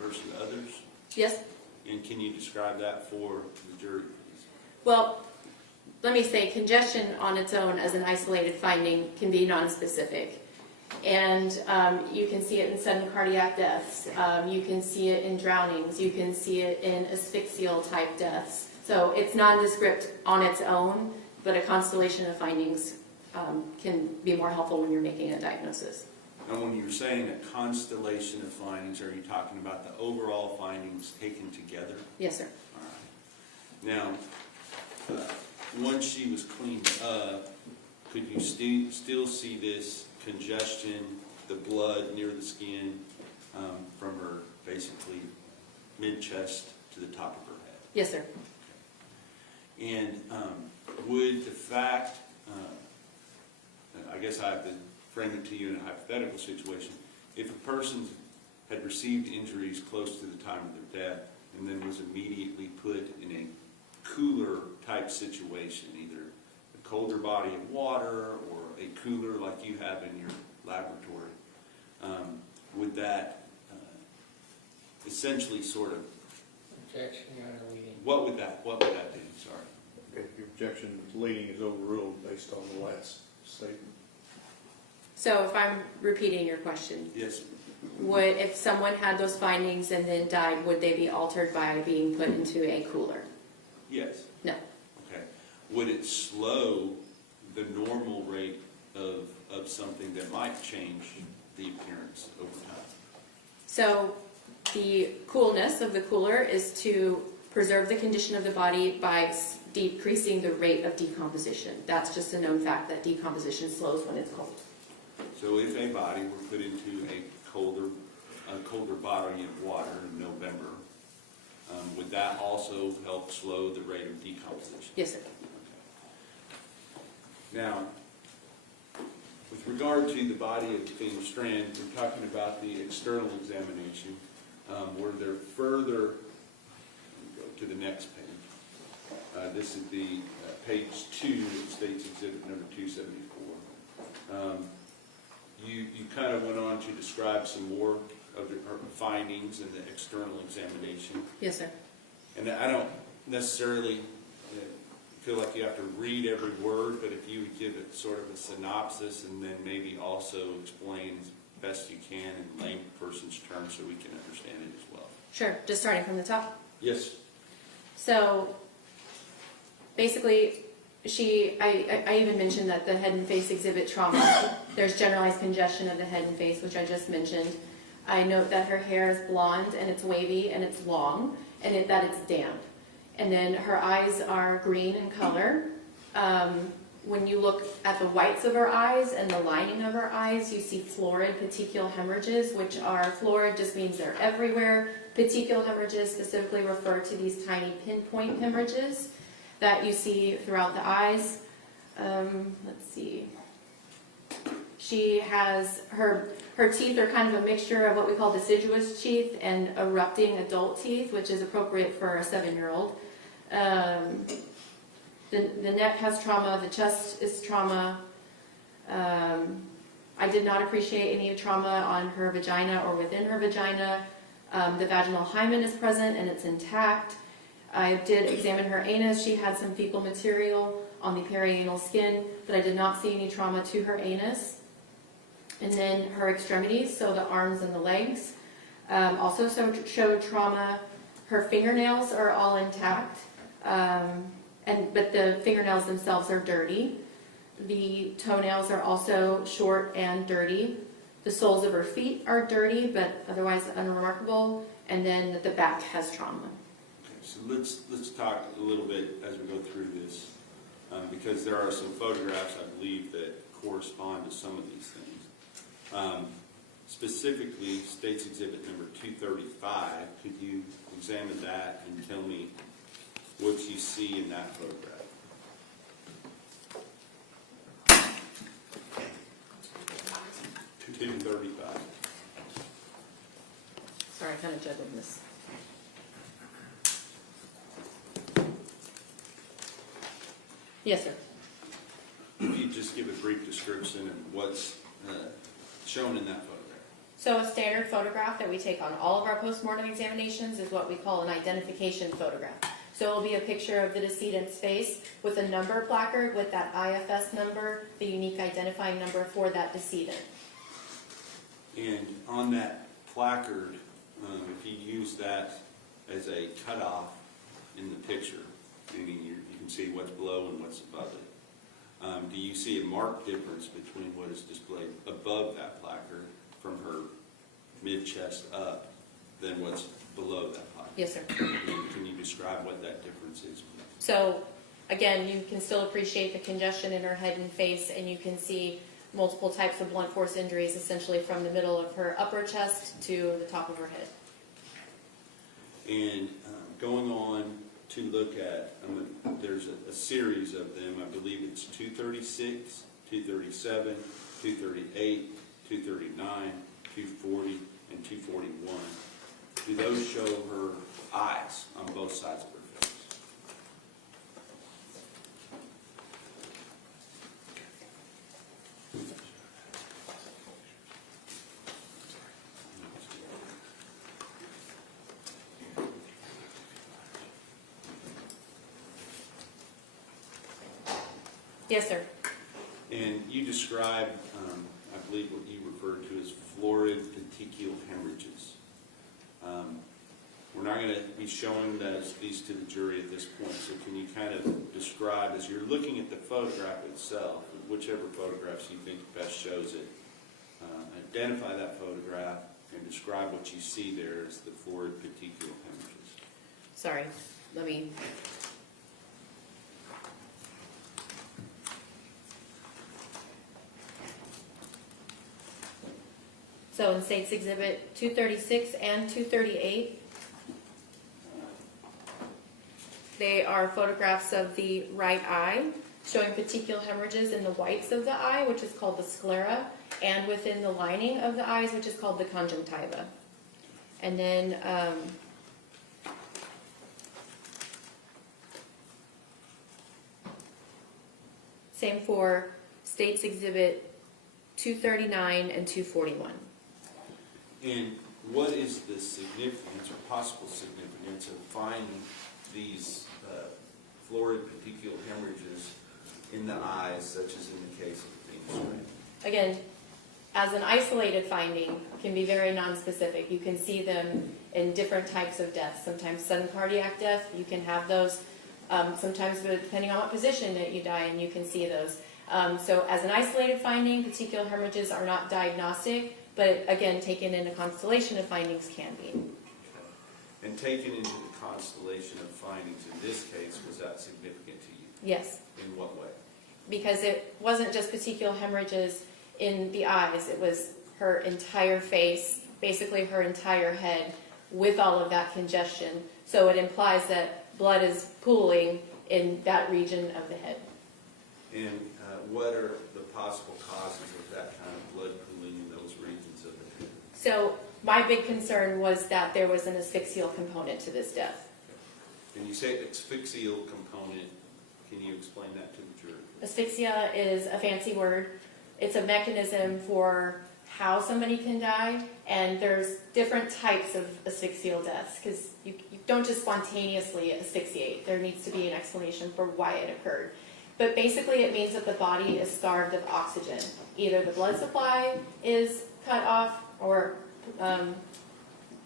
versus others? Yes? And can you describe that for the jury, please? Well, let me say congestion on its own as an isolated finding can be nonspecific. And you can see it in sudden cardiac deaths. You can see it in drownings. You can see it in asphyxial type deaths. So it's nondescript on its own, but a constellation of findings can be more helpful when you're making a diagnosis. And when you're saying a constellation of findings, are you talking about the overall findings taken together? Yes, sir. All right. Now, once she was cleaned up, could you still see this congestion, the blood near the skin, from her basically mid-chest to the top of her head? Yes, sir. And would the fact, I guess I have to frame it to you in a hypothetical situation, if a person had received injuries close to the time of their death and then was immediately put in a cooler type situation, either a colder body of water or a cooler like you have in your laboratory, would that essentially sort of, Objection, Your Honor, leading. what would that do? Sorry. Okay, your objection leading is overruled based on the last statement. So if I'm repeating your question, Yes. would, if someone had those findings and then died, would they be altered by being put into a cooler? Yes. No. Okay. Would it slow the normal rate of something that might change the appearance over time? So the coolness of the cooler is to preserve the condition of the body by decreasing the rate of decomposition. That's just a known fact that decomposition slows when it's cold. So if a body were put into a colder body of water in November, would that also help slow the rate of decomposition? Yes, sir. Now, with regard to the body of Athena Strand, we're talking about the external examination. Were there further, go to the next page. This is the page 2 of State's Exhibit number 274. You kind of went on to describe some more of the findings in the external examination. Yes, sir. And I don't necessarily feel like you have to read every word, but if you would give it sort of a synopsis and then maybe also explain as best you can in layperson's terms so we can understand it as well. Sure. Just starting from the top. Yes. So basically, I even mentioned that the head and face exhibit trauma. There's generalized congestion of the head and face, which I just mentioned. I note that her hair is blonde and it's wavy and it's long and that it's damp. And then her eyes are green in color. When you look at the whites of her eyes and the lining of her eyes, you see florid petechial hemorrhages, which are florid just means they're everywhere. Petechial hemorrhages specifically refer to these tiny pinpoint hemorrhages that you see throughout the eyes. Let's see. She has, her teeth are kind of a mixture of what we call deciduous teeth and erupting adult teeth, which is appropriate for a 7-year-old. The neck has trauma, the chest is trauma. I did not appreciate any trauma on her vagina or within her vagina. The vaginal hymen is present and it's intact. I did examine her anus. She had some fecal material on the perianal skin, but I did not see any trauma to her anus. And then her extremities, so the arms and the legs, also showed trauma. Her fingernails are all intact, but the fingernails themselves are dirty. The toenails are also short and dirty. The soles of her feet are dirty, but otherwise unremarkable. And then the back has trauma. Okay, so let's talk a little bit as we go through this, because there are some photographs, I believe, that correspond to some of these things. Specifically, State's Exhibit number 235, could you examine that and tell me what you see in that photograph? Sorry, I kind of juggled this. Yes, sir. Could you just give a brief description of what's shown in that photograph? So a standard photograph that we take on all of our postmortem examinations is what we call an identification photograph. So it will be a picture of the decedent's face with a number placard with that IFS number, the unique identifying number for that decedent. And on that placard, if you use that as a cutoff in the picture, meaning you can see what's below and what's above it, do you see a marked difference between what is displayed above that placard from her mid-chest up than what's below that placard? Yes, sir. Can you describe what that difference is? So again, you can still appreciate the congestion in her head and face, and you can see multiple types of blunt force injuries, essentially from the middle of her upper chest to the top of her head. And going on to look at, there's a series of them. I believe it's 236, 237, 238, 239, 240, and 241. Do those show her eyes on both sides of her face? Yes, sir. And you described, I believe, what you referred to as florid petechial hemorrhages. We're not going to be showing these to the jury at this point, so can you kind of describe, as you're looking at the photograph itself, whichever photographs you think best shows it, identify that photograph and describe what you see there as the florid petechial hemorrhages. Sorry, let me. So in State's Exhibit 236 and 238, they are photographs of the right eye showing petechial hemorrhages in the whites of the eye, which is called the sclera, and within the lining of the eyes, which is called the conjunctiva. And then same for State's Exhibit 239 and 241. And what is the significance or possible significance of finding these florid petechial hemorrhages in the eyes, such as in the case of Athena Strand? Again, as an isolated finding, can be very nonspecific. You can see them in different types of deaths. Sometimes sudden cardiac death, you can have those. Sometimes depending on what position that you die in, you can see those. So as an isolated finding, petechial hemorrhages are not diagnostic, but again, taken in a constellation of findings can be. And taken into the constellation of findings in this case, was that significant to you? Yes. In what way? Because it wasn't just petechial hemorrhages in the eyes, it was her entire face, basically her entire head, with all of that congestion. So it implies that blood is pooling in that region of the head. And what are the possible causes of that kind of blood pooling in those regions of the head? So my big concern was that there was an asphyxial component to this death. And you say asphyxial component. Can you explain that to the jury? Asphyxia is a fancy word. It's a mechanism for how somebody can die, and there's different types of asphyxial deaths, because you don't just spontaneously asphyxiate. There needs to be an explanation for why it occurred. But basically it means that the body is starved of oxygen. Either the blood supply is cut off or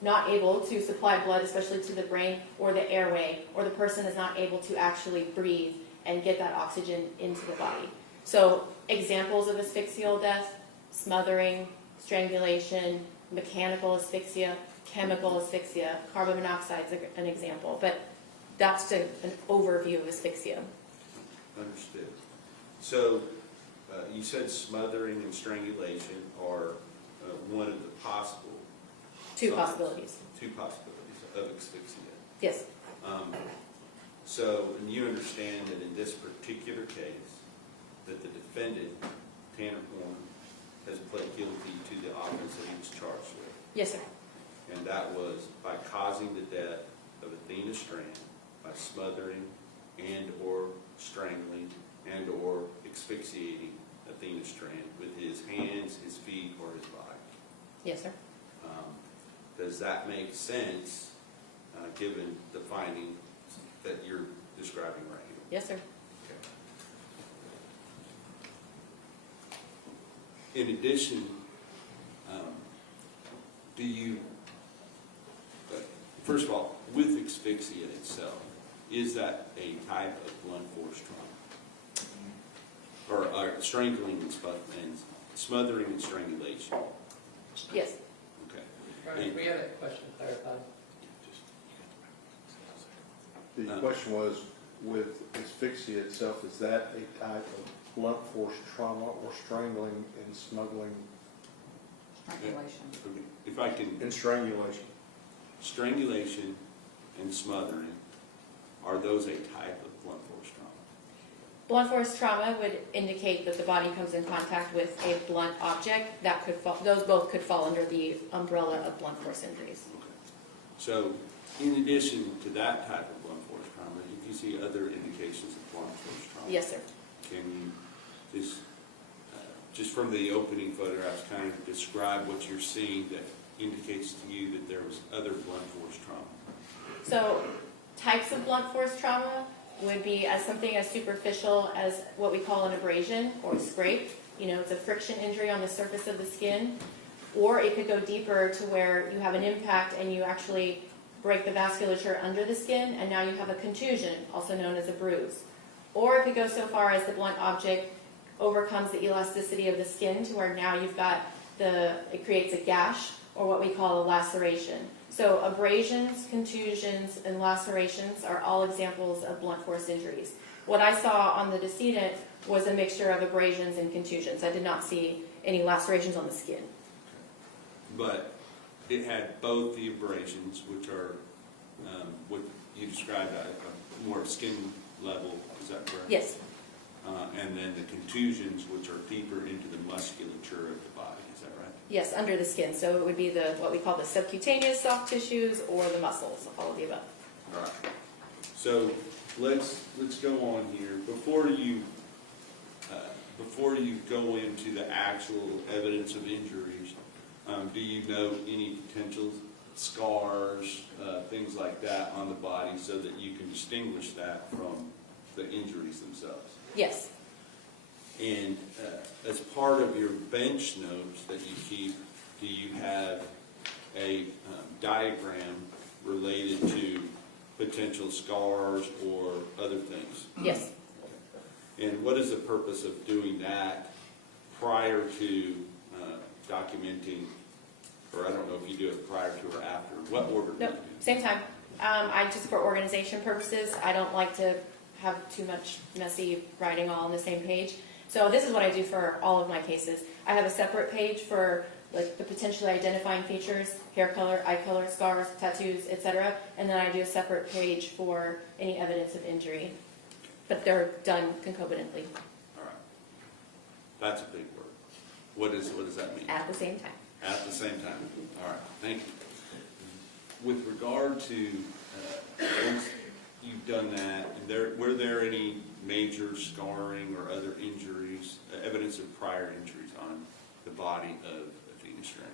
not able to supply blood, especially to the brain or the airway, or the person is not able to actually breathe and get that oxygen into the body. So examples of asphyxial death: smothering, strangulation, mechanical asphyxia, chemical asphyxia, carbon monoxide is an example. But that's an overview of asphyxia. Understood. So you said smothering and strangulation are one of the possible Two signs. possibilities. Two possibilities of asphyxia. Yes. So, and you understand that in this particular case, that the defendant, Tanner Horn, has pled guilty to the offense that he was charged with. Yes, sir. And that was by causing the death of Athena Strand by smothering and or strangling and or asphyxiating Athena Strand with his hands, his feet, or his body. Yes, sir. Does that make sense, given the finding that you're describing right here? Yes, sir. Okay. In addition, do you, first of all, with asphyxia itself, is that a type of blunt force trauma? Or strangling and smothering and strangulation? Yes. Okay. We have a question clarified. The question was, with asphyxia itself, is that a type of blunt force trauma or strangling and smuggling? Strangulation. If I can, And strangulation. strangulation and smothering, are those a type of blunt force trauma? Blunt force trauma would indicate that the body comes in contact with a blunt object. That could fall, those both could fall under the umbrella of blunt force injuries. Okay. So, in addition to that type of blunt force trauma, if you see other indications of blunt force trauma, Yes, sir. can you just from the opening photographs, kind of describe what you're seeing that indicates to you that there was other blunt force trauma? So, types of blunt force trauma would be as something as superficial as what we call an abrasion or a scrape. You know, it's a friction injury on the surface of the skin. or it could go deeper to where you have an impact and you actually break the vasculature under the skin, and now you have a contusion, also known as a bruise. Or it could go so far as the blunt object overcomes the elasticity of the skin to where now you've got it creates a gash, or what we call a laceration. So abrasions, contusions, and lacerations are all examples of blunt force injuries. What I saw on the decedent was a mixture of abrasions and contusions. I did not see any lacerations on the skin. But it had both the abrasions, which are what you described at more skin level, is that correct? Yes. And then the contusions, which are deeper into the musculature of the body, is that right? Yes, under the skin. So it would be what we call the subcutaneous soft tissues or the muscles, all of the above. All right. So let's go on here. Before you go into the actual evidence of injuries, do you note any potential scars, things like that on the body so that you can distinguish that from the injuries themselves? Yes. And as part of your bench notes that you keep, do you have a diagram related to potential scars or other things? Yes. And what is the purpose of doing that prior to documenting, or I don't know if you do it prior to or after? What order do you No, do? same time. I just, for organization purposes, I don't like to have too much messy writing all on the same page. So this is what I do for all of my cases. I have a separate page for like the potentially identifying features, hair color, eye color, scars, tattoos, etc. And then I do a separate page for any evidence of injury. But they're done concomitantly. All right. That's a big word. What does that mean? At the same time. At the same time. All right. Thank you. With regard to once you've done that, were there any major scarring or other injuries, evidence of prior injuries on the body of Athena Strand?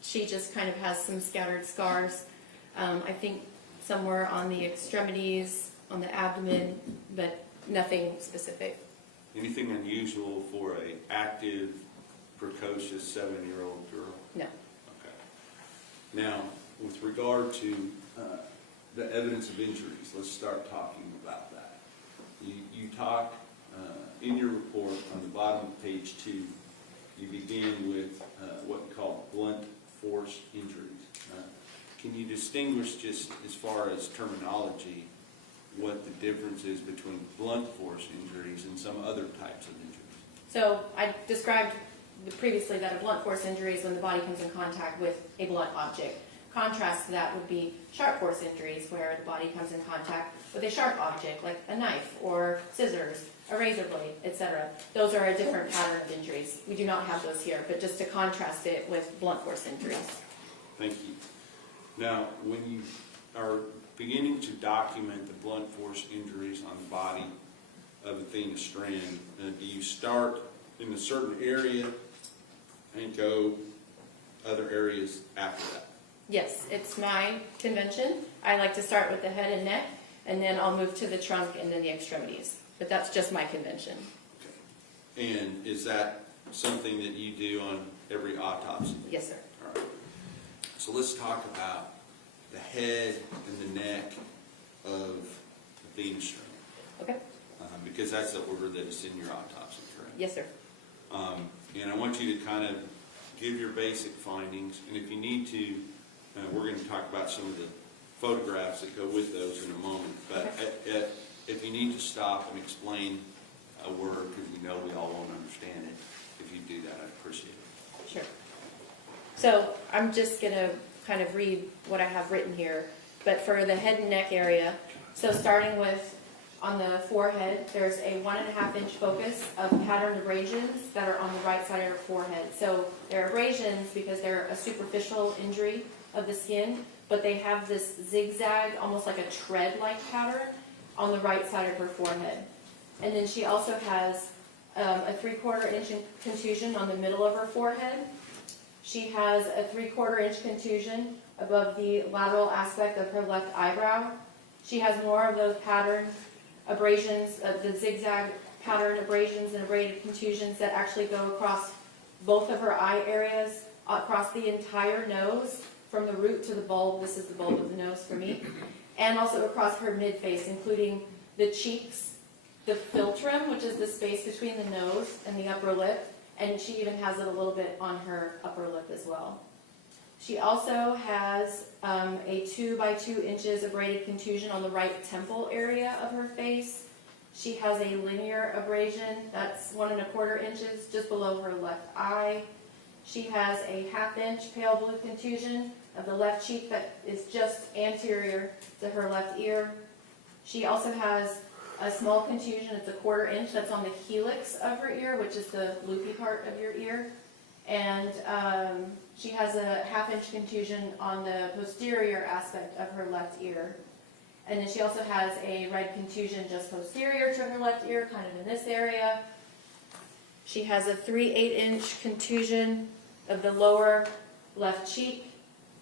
She just kind of has some scattered scars. I think somewhere on the extremities, on the abdomen, but nothing specific. Anything unusual for an active, precocious 7-year-old girl? No. Okay. Now, with regard to the evidence of injuries, let's start talking about that. You talk in your report on the bottom of page 2, you begin with what you call blunt force injuries. Can you distinguish, just as far as terminology, what the difference is between blunt force injuries and some other types of injuries? So I described previously that a blunt force injury is when the body comes in contact with a blunt object. Contrast to that would be sharp force injuries, where the body comes in contact with a sharp object like a knife or scissors, a razor blade, etc. Those are a different pattern of injuries. We do not have those here, but just to contrast it with blunt force injuries. Thank you. Now, when you are beginning to document the blunt force injuries on the body of Athena Strand, do you start in a certain area and go other areas after that? Yes, it's my convention. I like to start with the head and neck, and then I'll move to the trunk and then the extremities. But that's just my convention. Okay. And is that something that you do on every autopsy? Yes, sir. All right. So let's talk about the head and the neck of Athena Strand. Okay. Because that's the order that is in your autopsy, correct? Yes, sir. And I want you to kind of give your basic findings, and if you need to, we're going to talk about some of the photographs that go with those in a moment, but Okay. If you need to stop and explain a word, because we know we all won't understand it, if you do that, I'd appreciate it. Sure. So I'm just going to kind of read what I have written here, but for the head and neck area, so starting with on the forehead, there's a 1.5 inch focus of patterned abrasions that are on the right side of her forehead. So they're abrasions because they're a superficial injury of the skin, but they have this zigzag, almost like a tread-like pattern on the right side of her forehead. And then she also has a 3/4 inch contusion on the middle of her forehead. She has a 3/4 inch contusion above the lateral aspect of her left eyebrow. She has more of those patterned abrasions, the zigzag patterned abrasions and abraded contusions that actually go across both of her eye areas across the entire nose, from the root to the bulb. This is the bulb of the nose for me. And also across her mid-face, including the cheeks, the philtrum, which is the space between the nose and the upper lip, and she even has it a little bit on her upper lip as well. She also has a 2 by 2 inches abraded contusion on the right temple area of her face. She has a linear abrasion that's 1 1/4 inches just below her left eye. She has a 1/2 inch pale blue contusion of the left cheek that is just anterior to her left ear. She also has a small contusion, it's a 1/4 inch, that's on the helix of her ear, which is the loopy part of your ear. And she has a 1/2 inch contusion on the posterior aspect of her left ear. And then she also has a red contusion just posterior to her left ear, kind of in this area. She has a 3/8 inch contusion of the lower left cheek.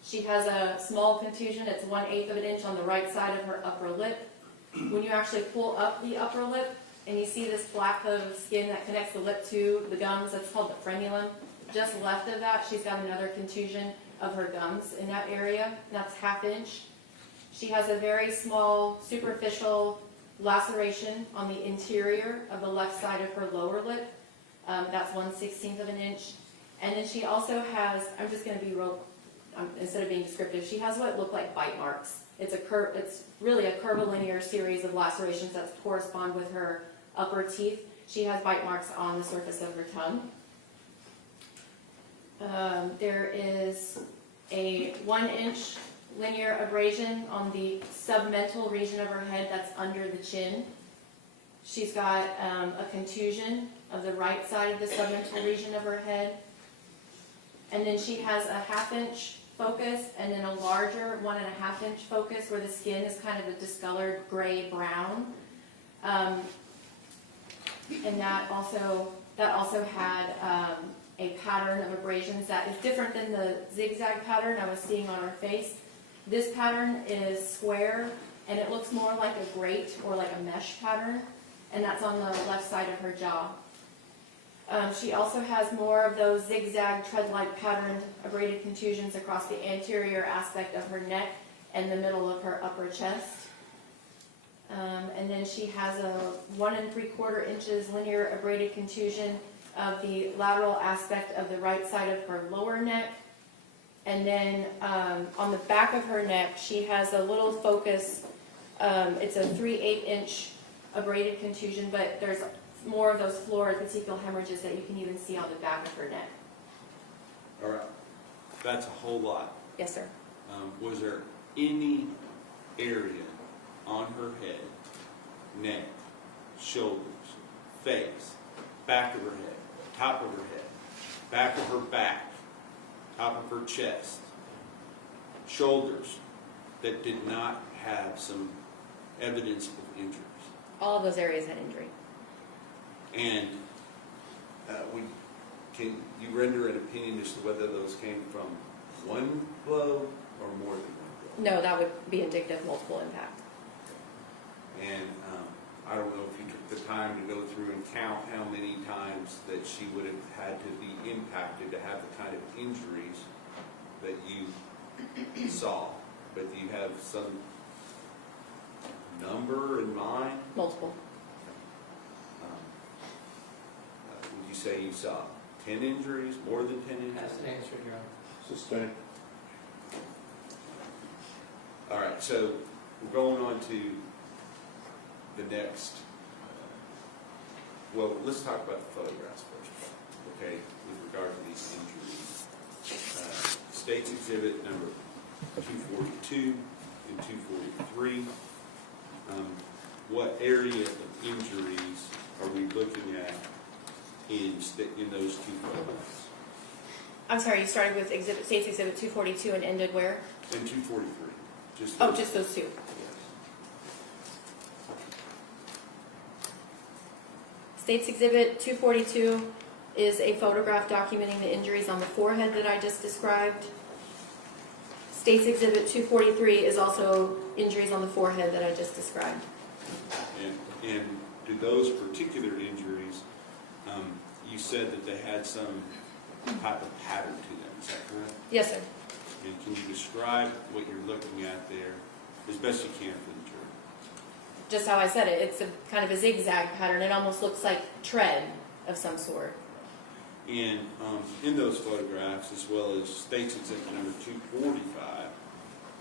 She has a small contusion, it's 1/8 of an inch on the right side of her upper lip. When you actually pull up the upper lip and you see this flap of skin that connects the lip to the gums, that's called the frenulum. Just left of that, she's got another contusion of her gums in that area, and that's 1/2 inch. She has a very small superficial laceration on the interior of the left side of her lower lip. That's 1/16 of an inch. And then she also has, I'm just going to be real, instead of being descriptive, she has what look like bite marks. It's really a curvilinear series of lacerations that correspond with her upper teeth. She has bite marks on the surface of her tongue. There is a 1 inch linear abrasion on the submental region of her head that's under the chin. She's got a contusion of the right side of the submental region of her head. And then she has a 1/2 inch focus and then a larger 1 1/2 inch focus where the skin is kind of a discolored gray-brown. And that also had a pattern of abrasions that is different than the zigzag pattern I was seeing on her face. This pattern is square and it looks more like a grate or like a mesh pattern, and that's on the left side of her jaw. She also has more of those zigzag tread-like patterned abraded contusions across the anterior aspect of her neck and the middle of her upper chest. And then she has a 1 3/4 inches linear abraded contusion of the lateral aspect of the right side of her lower neck. And then on the back of her neck, she has a little focus. It's a 3/8 inch abraded contusion, but there's more of those floor petechial hemorrhages that you can even see on the back of her neck. All right, that's a whole lot. Yes, sir. Was there any area on her head, neck, shoulders, face, back of her head, top of her head, back of her back, top of her chest, shoulders that did not have some evidence of injuries? All of those areas had injury. And can you render an opinion as to whether those came from one blow or more than one blow? No, that would be indicative of multiple impact. And I don't know if you took the time to go through and count how many times that she would have had to be impacted to have the kind of injuries that you saw. But do you have some number in mind? Multiple. Would you say you saw 10 injuries, more than 10 injuries? That's an answer, Your Honor. Sustained. All right, so we're going on to the next. Well, let's talk about the photographs first, okay, with regard to these injuries. State's Exhibit number 242 and 243. What area of injuries are we looking at in those two photographs? I'm sorry, you started with State's Exhibit 242 and ended where? And 243. Just those two. Yes. State's Exhibit 242 is a photograph documenting the injuries on the forehead that I just described. State's Exhibit 243 is also injuries on the forehead that I just described. And do those particular injuries, you said that they had some type of pattern to them, is that correct? Yes, sir. And can you describe what you're looking at there as best you can for the jury? Just how I said it, it's a kind of a zigzag pattern. It almost looks like tread of some sort. And in those photographs, as well as State's Exhibit number 245,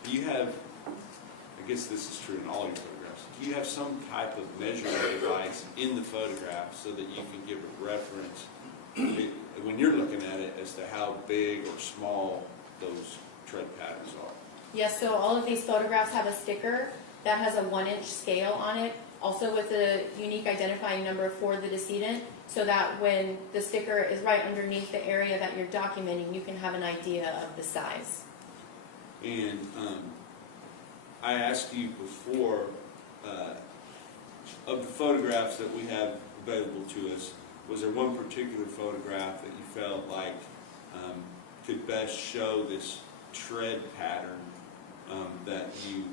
do you have, I guess this is true in all your photographs, do you have some type of measuring device in the photograph so that you can give a reference when you're looking at it as to how big or small those tread patterns are? Yes, so all of these photographs have a sticker that has a 1-inch scale on it, also with a unique identifying number for the decedent, so that when the sticker is right underneath the area that you're documenting, you can have an idea of the size. And I asked you before, of the photographs that we have available to us, was there one particular photograph that you felt like could best show this tread pattern that you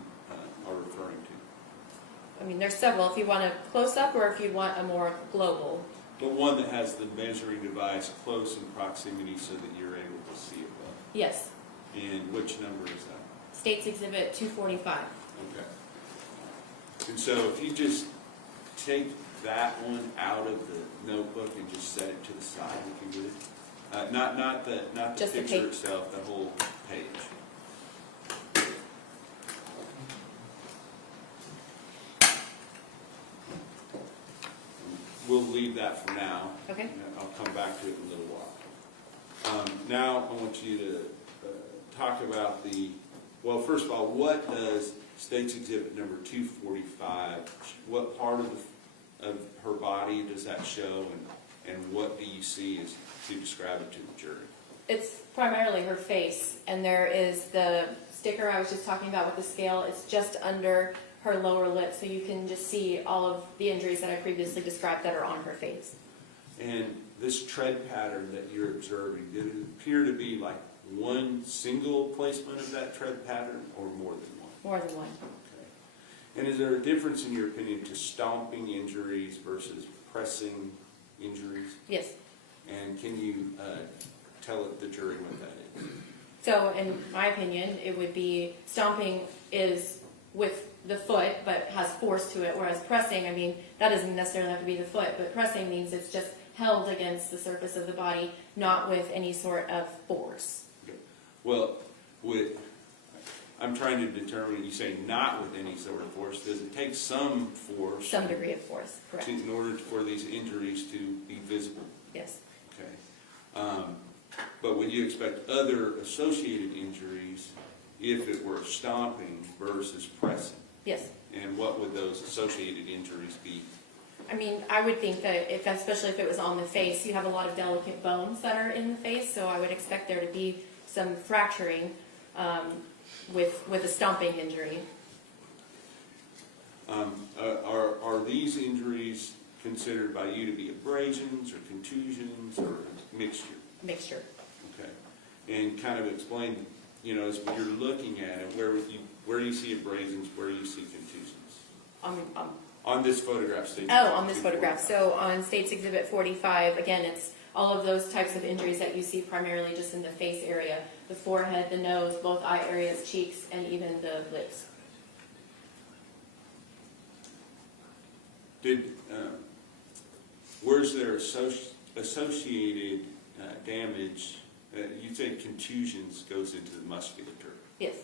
are referring to? I mean, there's several, if you want a close-up or if you want a more global. But one that has the measuring device close in proximity so that you're able to see it well. Yes, And which number is that? State's Exhibit 245. Okay. And so if you just take that one out of the notebook and just set it to the side, if you would. Not the Just the picture page. itself, the whole page. We'll leave that for now. Okay. And I'll come back to it in a little while. Now I want you to talk about well, first of all, what does State's Exhibit number 245, what part of her body does that show, and what do you see as to describe it to the jury? It's primarily her face, and there is the sticker I was just talking about with the scale. It's just under her lower lip, so you can just see all of the injuries that I previously described that are on her face. And this tread pattern that you're observing, did it appear to be like one single placement of that tread pattern, or more than one? More than one. Okay. And is there a difference, in your opinion, to stomping injuries versus pressing injuries? Yes. And can you tell the jury what that is? So, in my opinion, it would be stomping is with the foot, but has force to it, whereas pressing, I mean, that doesn't necessarily have to be the foot, but pressing means it's just held against the surface of the body, not with any sort of force. Okay. Well, I'm trying to determine, you say not with any sort of force, does it take some force? Some degree of force, correct. In order for these injuries to be visible? Yes. Okay. But would you expect other associated injuries if it were stomping versus pressing? Yes. And what would those associated injuries be? I mean, I would think that especially if it was on the face, you have a lot of delicate bones that are in the face, so I would expect there to be some fracturing with a stomping injury. Are these injuries considered by you to be abrasions or contusions or mixture? Mixture. Okay. And kind of explain, as you're looking at it, where you see abrasions, where you see contusions? On this photograph, State's On this photograph. So on State's Exhibit 45, again, it's all of those types of injuries that you see primarily just in the face area, the forehead, the nose, both eye areas, cheeks, and even the lips. Where's there associated damage? You said contusions goes into the musculature. Yes.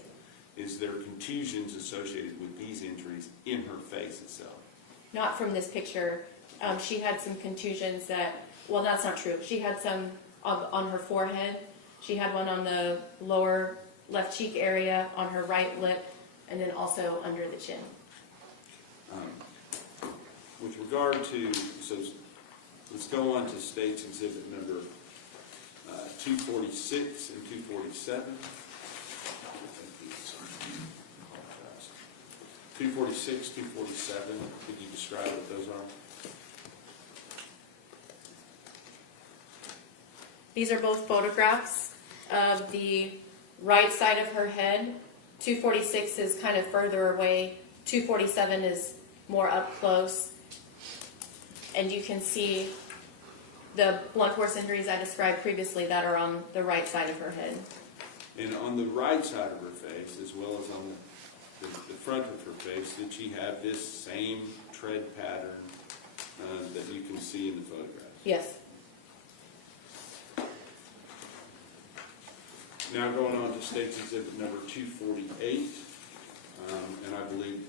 Is there contusions associated with these injuries in her face itself? Not from this picture. She had some contusions well, that's not true. She had some on her forehead. She had one on the lower left cheek area, on her right lip, and then also under the chin. With regard to, so let's go on to State's Exhibit number 246 and 247. 246, 247, could you describe what those are? These are both photographs of the right side of her head. 246 is kind of further away. 247 is more up close. And you can see the blunt force injuries I described previously that are on the right side of her head. And on the right side of her face, as well as on the front of her face, did she have this same tread pattern that you can see in the photographs? Yes. Now going on to State's Exhibit number 248, and I believe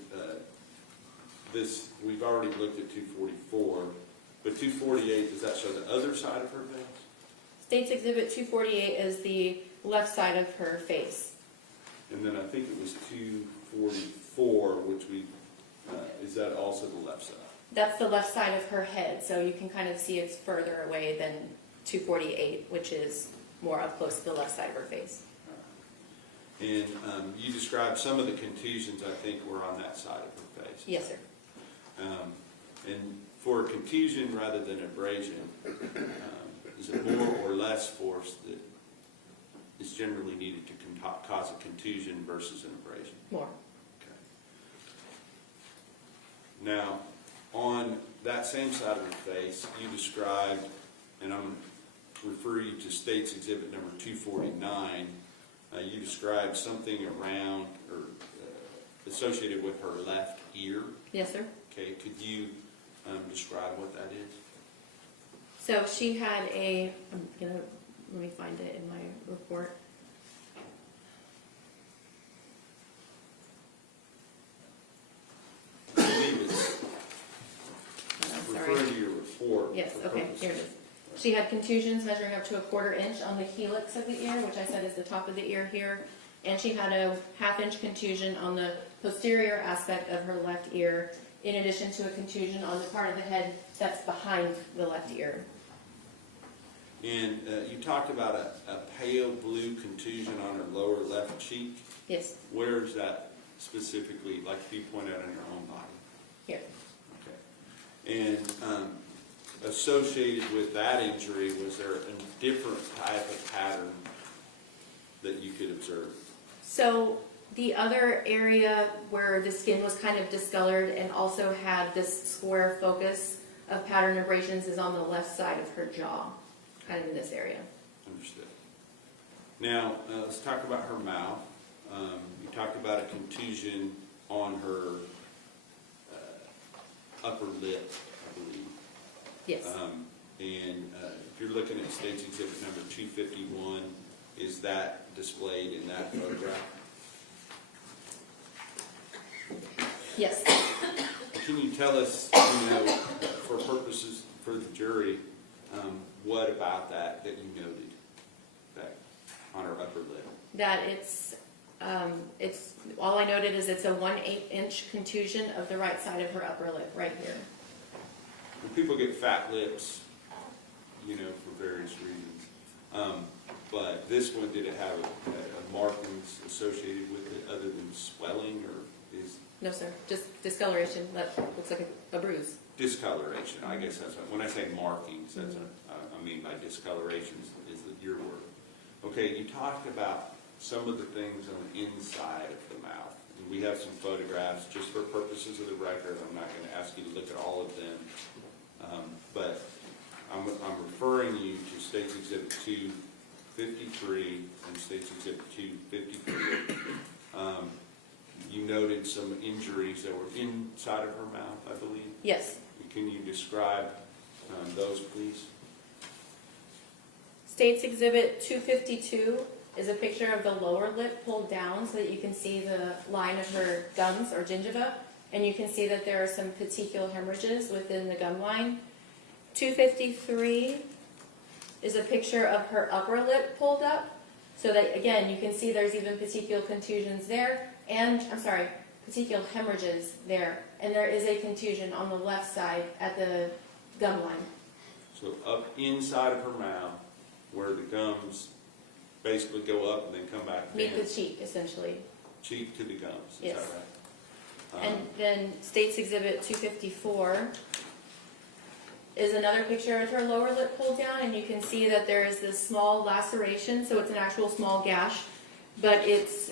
we've already looked at 244, but 248, does that show the other side of her face? State's Exhibit 248 is the left side of her face. And then I think it was 244, which is that also the left side? That's the left side of her head, so you can kind of see it's further away than 248, which is more up close to the left side of her face. And you described some of the contusions, I think, were on that side of her face. Yes, sir. And for a contusion rather than abrasion, is it more or less force that is generally needed to cause a contusion versus an abrasion? More. Okay. Now, on that same side of her face, you described, and I'm going to refer you to State's Exhibit number 249, you described something around or associated with her left ear. Yes, sir. Okay, could you describe what that is? So she had let me find it in my report. I believe it's Sorry. referring to your report. Yes, for okay, purposes. here it is. She had contusions measuring up to 1/4 inch on the helix of the ear, which I said is the top of the ear here. And she had a 1/2 inch contusion on the posterior aspect of her left ear, in addition to a contusion on the part of the head that's behind the left ear. And you talked about a pale blue contusion on her lower left cheek. Yes, Where is that specifically, like you point out in your own body? here. Okay. And associated with that injury, was there a different type of pattern that you could observe? So the other area where the skin was kind of discolored and also had this square focus of pattern abrasions is on the left side of her jaw, kind of in this area. Understood. Now, let's talk about her mouth. You talked about a contusion on her upper lip, I believe. Yes. And if you're looking at State's Exhibit number 251, is that displayed in that photograph? Yes. Can you tell us, for purposes for the jury, what about that you noted that on her upper lip? That it's all I noted is it's a 1/8 inch contusion of the right side of her upper lip, right here. When people get fat lips, for various reasons, but this one, did it have a markings associated with it other than swelling, or is No, sir, just discoloration. That looks like a bruise. discoloration? I guess that's when I say markings, that's I mean by discoloration is your word. Okay, you talked about some of the things on the inside of the mouth. And we have some photographs, just for purposes of the record. I'm not going to ask you to look at all of them, but I'm referring you to State's Exhibit 253 and State's Exhibit 253. You noted some injuries that were inside of her mouth, I believe. Yes. Can you describe those, please? State's Exhibit 252 is a picture of the lower lip pulled down so that you can see the line of her gums or gingiva, and you can see that there are some petechial hemorrhages within the gum line. 253 is a picture of her upper lip pulled up, so that, again, you can see there's even petechial contusions there, and, petechial hemorrhages there, and there is a contusion on the left side at the gum line. So up inside of her mouth, where the gums basically go up and then come back Meet down. the cheek, essentially. Cheek to the gums, is Yes. that right? And then State's Exhibit 254 is another picture of her lower lip pulled down, and you can see that there is this small laceration, so it's an actual small gash, but it's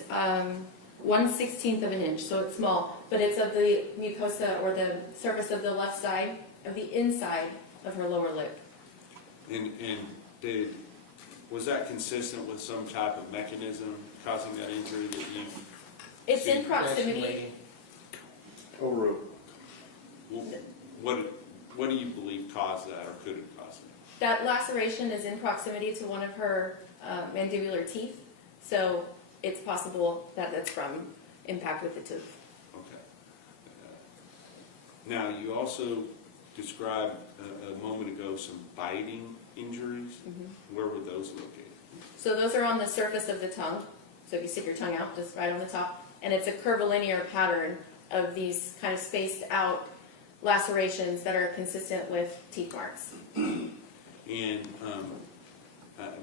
1/16 of an inch, so it's small, but it's of the mucosa or the surface of the left side of the inside of her lower lip. And was that consistent with some type of mechanism causing that injury that you? It's in Motion proximity. waiting. Overruled. What do you believe caused that, or could have caused it? That laceration is in proximity to one of her mandibular teeth, so it's possible that that's from impact with the tooth. Okay. Now, you also described a moment ago some biting injuries. Where were those located? So those are on the surface of the tongue. So if you stick your tongue out, just right on the top, and it's a curvilinear pattern of these kind of spaced out lacerations that are consistent with teeth marks. And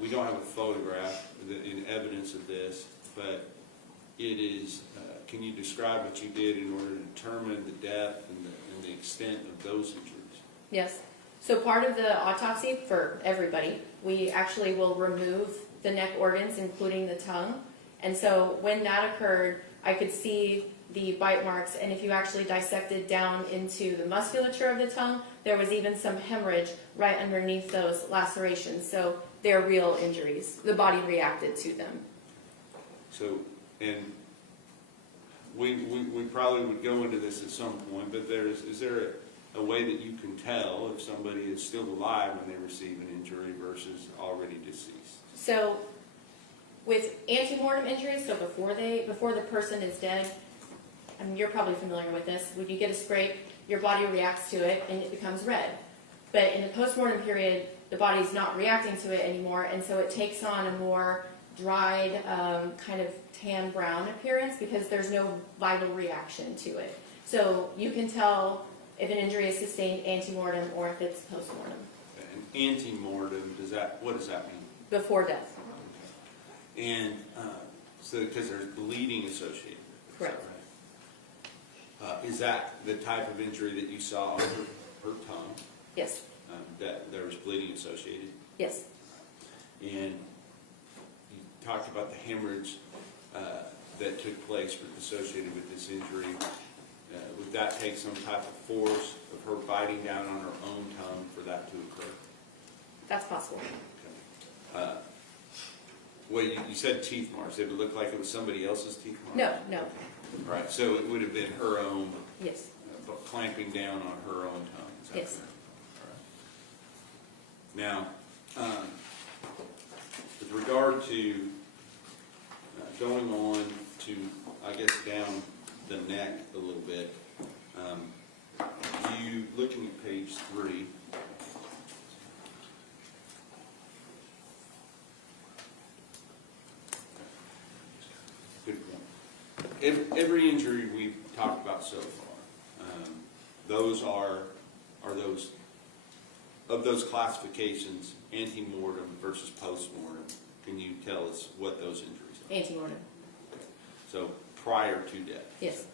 we don't have a photograph in evidence of this, but it is, can you describe what you did in order to determine the depth and the extent of those injuries? Yes. So part of the autopsy for everybody, we actually will remove the neck organs, including the tongue. And so when that occurred, I could see the bite marks, and if you actually dissected down into the musculature of the tongue, there was even some hemorrhage right underneath those lacerations. So they're real injuries. The body reacted to them. So, and we probably would go into this at some point, but is there a way that you can tell if somebody is still alive when they receive an injury versus already deceased? So with antemortem injuries, so before the person is dead, I mean, you're probably familiar with this. When you get a scrape, your body reacts to it and it becomes red. But in the postmortem period, the body's not reacting to it anymore, and so it takes on a more dried, kind of tan brown appearance because there's no vital reaction to it. So you can tell if an injury is sustained antemortem or if it's postmortem. An antemortem, what does that mean? Before death. And so, because there's bleeding associated with it. Correct. Right? Is that the type of injury that you saw on her tongue? Yes. That there was bleeding associated? Yes. And you talked about the hemorrhage that took place associated with this injury. Would that take some type of force of her biting down on her own tongue for that to occur? That's possible. Okay. Well, you said teeth marks. Did it look like it was somebody else's teeth marks? No, no. Right, so it would have been her own, Yes. clamping down on her own tongue. Is that Yes. correct? All right. Now, with regard to going on to, I guess, down the neck a little bit, you, looking at page 3, good point. Every injury we've talked about so far, those are those, of those classifications, antemortem versus postmortem. Can you tell us what those injuries are? Antemortem. So prior to death. Yes.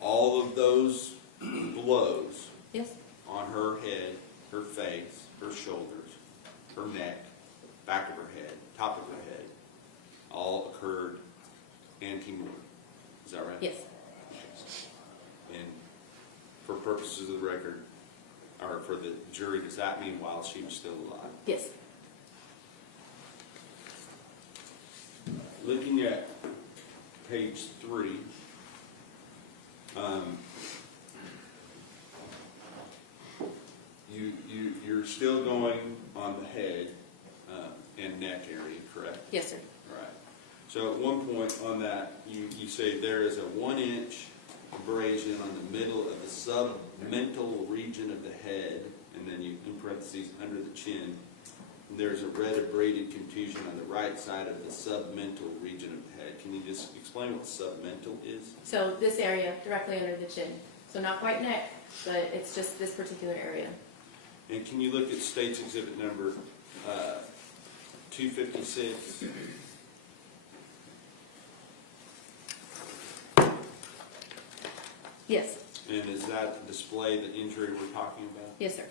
All of those blows Yes. on her head, her face, her shoulders, her neck, back of her head, top of her head, all occurred antemortem. Is that right? Yes. And for purposes of the record, or for the jury, does that mean while she was still alive? Yes. Looking at page 3, you're still going on the head and neck area, correct? Yes, sir. Right. So at one point on that, you say there is a 1-inch abrasion on the middle of the submental region of the head, and then you, in parentheses, under the chin. And there's a red abraded contusion on the right side of the submental region of the head. Can you just explain what submental is? So this area directly under the chin. So not quite neck, but it's just this particular area. And can you look at State's Exhibit number 256? Yes. And is that display the injury we're talking about? Yes, sir.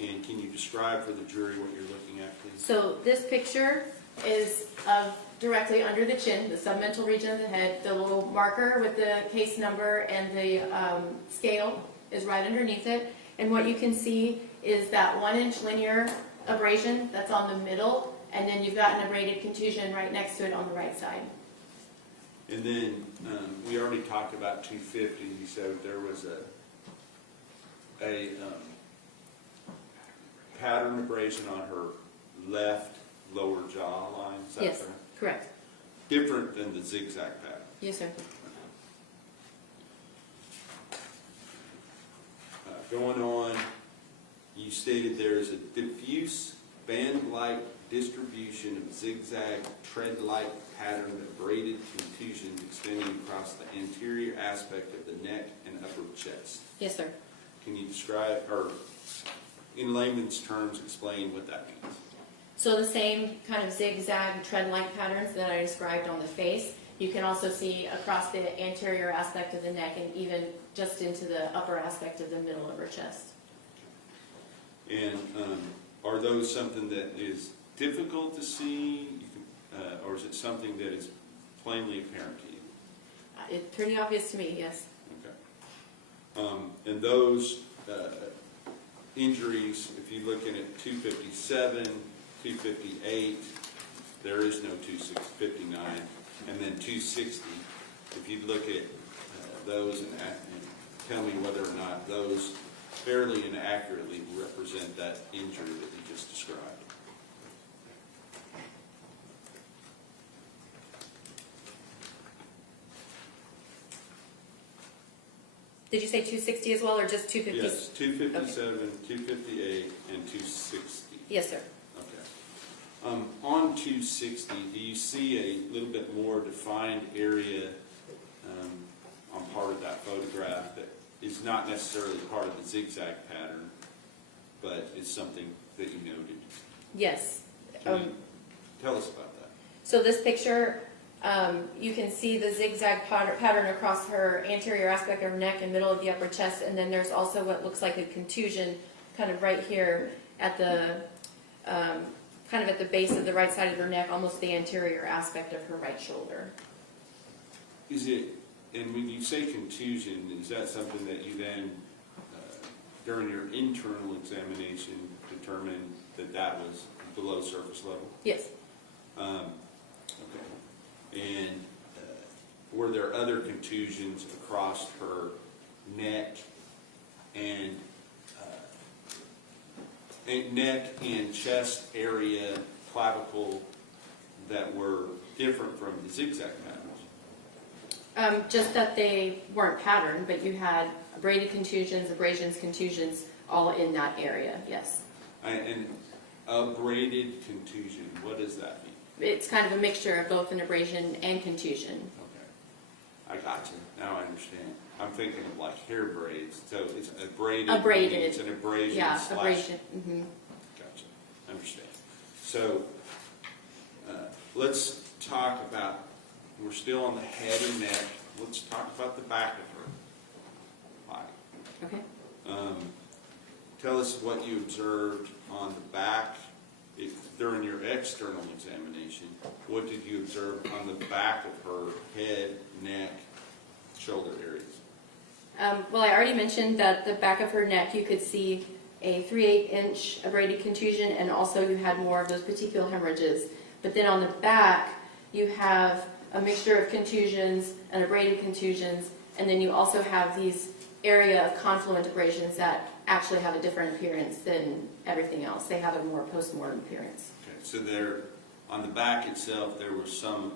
And can you describe for the jury what you're looking at, please? So this picture is of directly under the chin, the submental region of the head. The little marker with the case number and the scale is right underneath it. And what you can see is that 1-inch linear abrasion that's on the middle, and then you've got an abraded contusion right next to it on the right side. And then, we already talked about 250, you said there was a pattern abrasion on her left lower jaw line, is that Yes, correct? correct. Different than the zigzag pattern. Yes, sir. Going on, you stated there is a diffuse band-like distribution of zigzag tread-like pattern of abraded contusions extending across the anterior aspect of the neck and upper chest. Yes, sir. Can you describe, or in layman's terms, explain what that means? So the same kind of zigzag tread-like patterns that I described on the face, you can also see across the anterior aspect of the neck and even just into the upper aspect of the middle of her chest. And are those something that is difficult to see, or is it something that is plainly apparent to you? It's pretty obvious to me, yes. Okay. And those injuries, if you look at 257, 258, there is no 259, and then 260. If you look at those and tell me whether or not those fairly and accurately represent that injury that you just described. Did you say 260 as well, or just 250? Yes, 257, 258, and 260. Yes, sir. Okay. On 260, do you see a little bit more defined area on part of that photograph that is not necessarily part of the zigzag pattern, but is something that you noted? Yes. Can you tell us about that? So this picture, you can see the zigzag pattern across her anterior aspect of her neck and middle of the upper chest, and then there's also what looks like a contusion kind of right here at the kind of at the base of the right side of her neck, almost the anterior aspect of her right shoulder. Is it, and when you say contusion, is that something that you then, during your internal examination, determined that that was below surface level? Yes. Okay. And were there other contusions across her neck and chest area, clavicle, that were different from the zigzag patterns? Just that they weren't patterned, but you had abraded contusions, abrasions, contusions, all in that area, yes. And abraded contusion, what does that mean? It's kind of a mixture of both an abrasion and contusion. Okay, I got you. Now I understand. I'm thinking of like hair braids, so it's abraded. Abraded. It's an abrasion Yeah, slash. abrasion. Mm-hmm. Gotcha. Understand. So let's talk about. We're still on the head and neck. Let's talk about the back of her body. Okay. Tell us what you observed on the back during your external examination. What did you observe on the back of her head, neck, shoulder areas? Well, I already mentioned that the back of her neck, you could see a 3/8-inch abraded contusion, and also you had more of those petechial hemorrhages. But then on the back, you have a mixture of contusions and abraded contusions, and then you also have these area of confluent abrasions that actually have a different appearance than everything else. They have a more post-mortem appearance. Okay, so there, on the back itself, there was some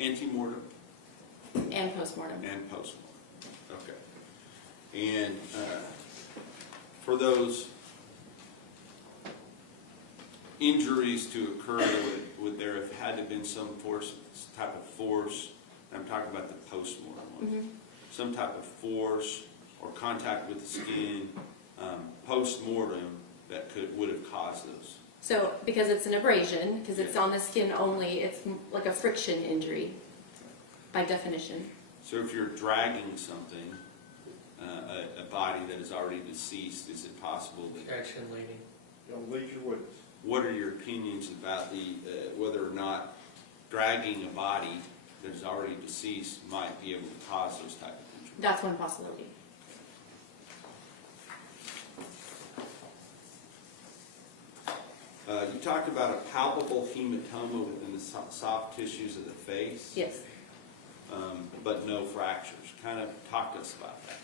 antemortem And post-mortem. and postmortem. Okay. And for those injuries to occur, would there have had to been some type of force? I'm talking about the postmortem one. Mm-hmm. Some type of force or contact with the skin post-mortem that would have caused those. So, because it's an abrasion, because it's on the skin only, it's like a friction injury, by definition. So if you're dragging something, a body that is already deceased, is it possible that... Traction leading. Don't lead your witness. What are your opinions about whether or not dragging a body that is already deceased might be able to cause those type of injuries? That's one possibility. You talked about a palpable hematoma within the soft tissues of the face. Yes. But no fractures. Kind of talk to us about that.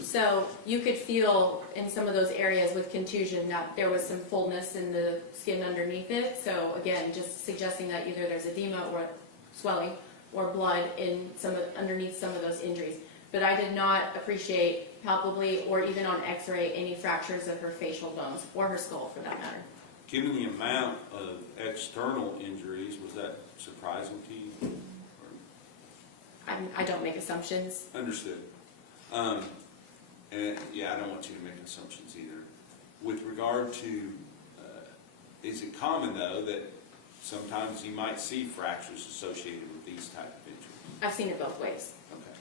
So you could feel in some of those areas with contusion that there was some fullness in the skin underneath it. So again, just suggesting that either there's edema or swelling or blood in underneath some of those injuries. But I did not appreciate palpably or even on x-ray any fractures of her facial bones or her skull for that matter. Given the amount of external injuries, was that surprising to you? I don't make assumptions. Understood. And yeah, I don't want you to make assumptions either. With regard to, is it common though that sometimes you might see fractures associated with these type of injuries? I've seen it both ways. Okay.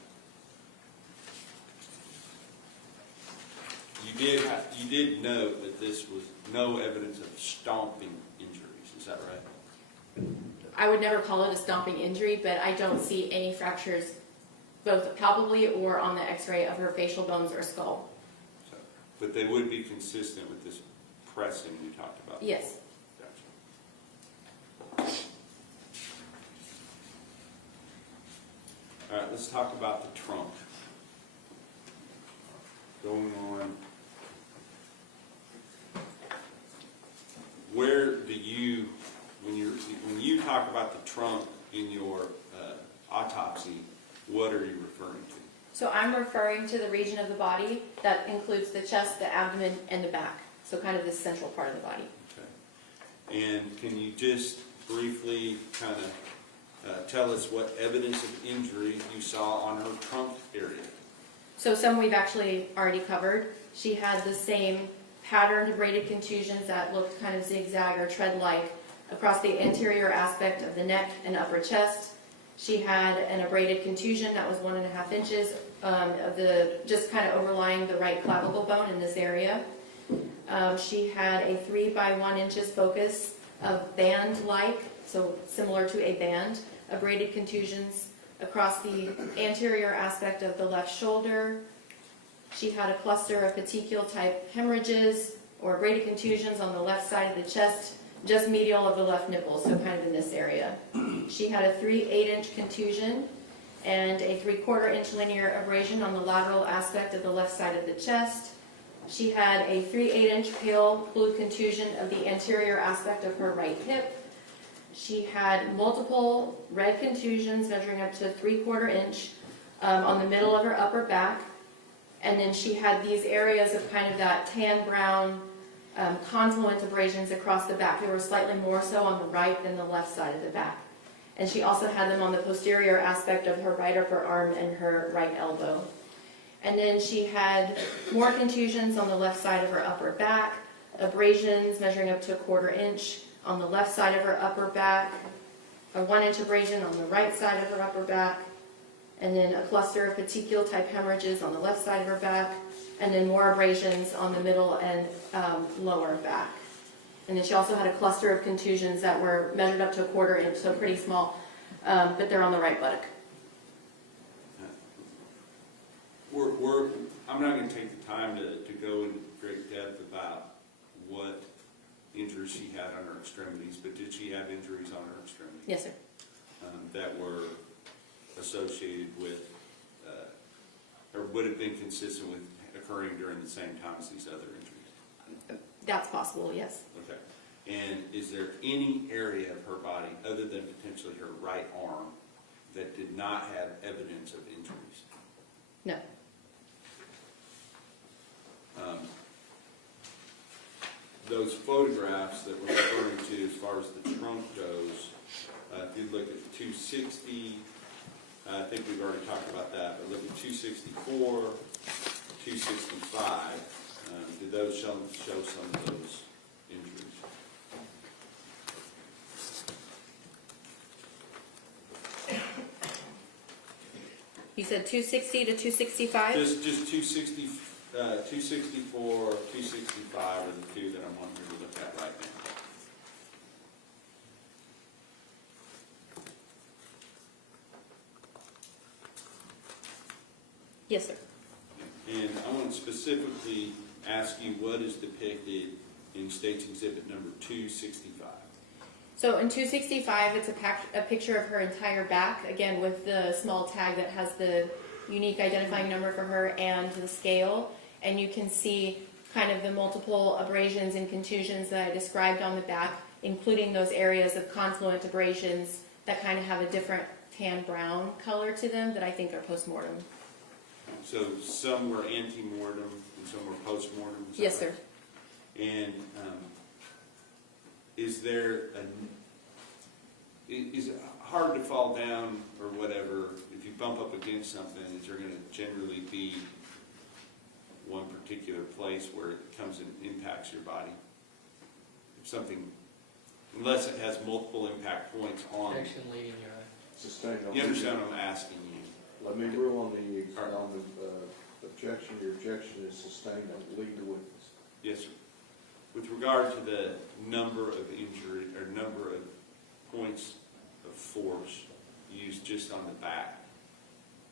You did note that this was no evidence of stomping injuries. Is that right? I would never call it a stomping injury, but I don't see any fractures both palpably or on the x-ray of her facial bones or skull. So, but they would be consistent with this pressing we talked about? Yes. Gotcha. All right, let's talk about the trunk. Going on. Where do you, when you talk about the trunk in your autopsy, what are you referring to? So I'm referring to the region of the body that includes the chest, the abdomen, and the back. So kind of this central part of the body. Okay. And can you just briefly kind of tell us what evidence of injury you saw on her trunk area? So some we've actually already covered. She had the same patterned braided contusions that looked kind of zigzag or tread-like across the anterior aspect of the neck and upper chest. She had an abraded contusion that was 1.5 inches of the just kind of overlying the right clavicle bone in this area. She had a 3 by 1 inches focus of band-like, so similar to a band, abraded contusions across the anterior aspect of the left shoulder. She had a cluster of petechial-type hemorrhages or abraded contusions on the left side of the chest, just medial of the left nipple, so kind of in this area. She had a 3 8-inch contusion and a 3/4 inch linear abrasion on the lateral aspect of the left side of the chest. She had a 3 8-inch pale blue contusion of the anterior aspect of her right hip. She had multiple red contusions measuring up to 3/4 inch on the middle of her upper back. And then she had these areas of kind of that tan brown confluent abrasions across the back. They were slightly more so on the right than the left side of the back. And she also had them on the posterior aspect of her right upper arm and her right elbow. And then she had more contusions on the left side of her upper back, abrasions measuring up to 1/4 inch on the left side of her upper back, a 1 inch abrasion on the right side of her upper back, and then a cluster of petechial type hemorrhages on the left side of her back, and then more abrasions on the middle and lower back. And then she also had a cluster of contusions that were measured up to 1/4 inch, so pretty small, but they're on the right buttock. I'm not going to take the time to go in great depth about what injuries she had on her extremities, but did she have injuries on her extremities? Yes, sir. That were associated with, or would have been consistent with occurring during the same time as these other injuries? That's possible, yes. Okay. And is there any area of her body, other than potentially her right arm, that did not have evidence of injuries? No. Those photographs that we're referring to as far as the trunk goes, if you look at 260, I think we've already talked about that, but look at 264, 265, did those show some of those injuries? You said 260 to 265? Just 260, 264, 265 are the two that I'm wanting to look at right now. Yes, sir. And I want to specifically ask you what is depicted in State's Exhibit number 265. So in 265, it's a picture of her entire back, again with the small tag that has the unique identifying number for her and the scale. And you can see kind of the multiple abrasions and contusions that I described on the back, including those areas of confluent abrasions that kind of have a different tan brown color to them that I think are postmortem. So some were ante-mortem and some were post-mortem? is that Yes, right? sir. And is it hard to fall down or whatever, if you bump up against something, is there going to generally be one particular place where it comes and impacts your body? If something, unless it has multiple impact points on, Protection leading your eye. Sustained. you understand what I'm asking you? Let me rule on the objection. Your objection is sustained on lead the witness. Yes, sir. With regard to the number of injury, or number of points of force used just on the back,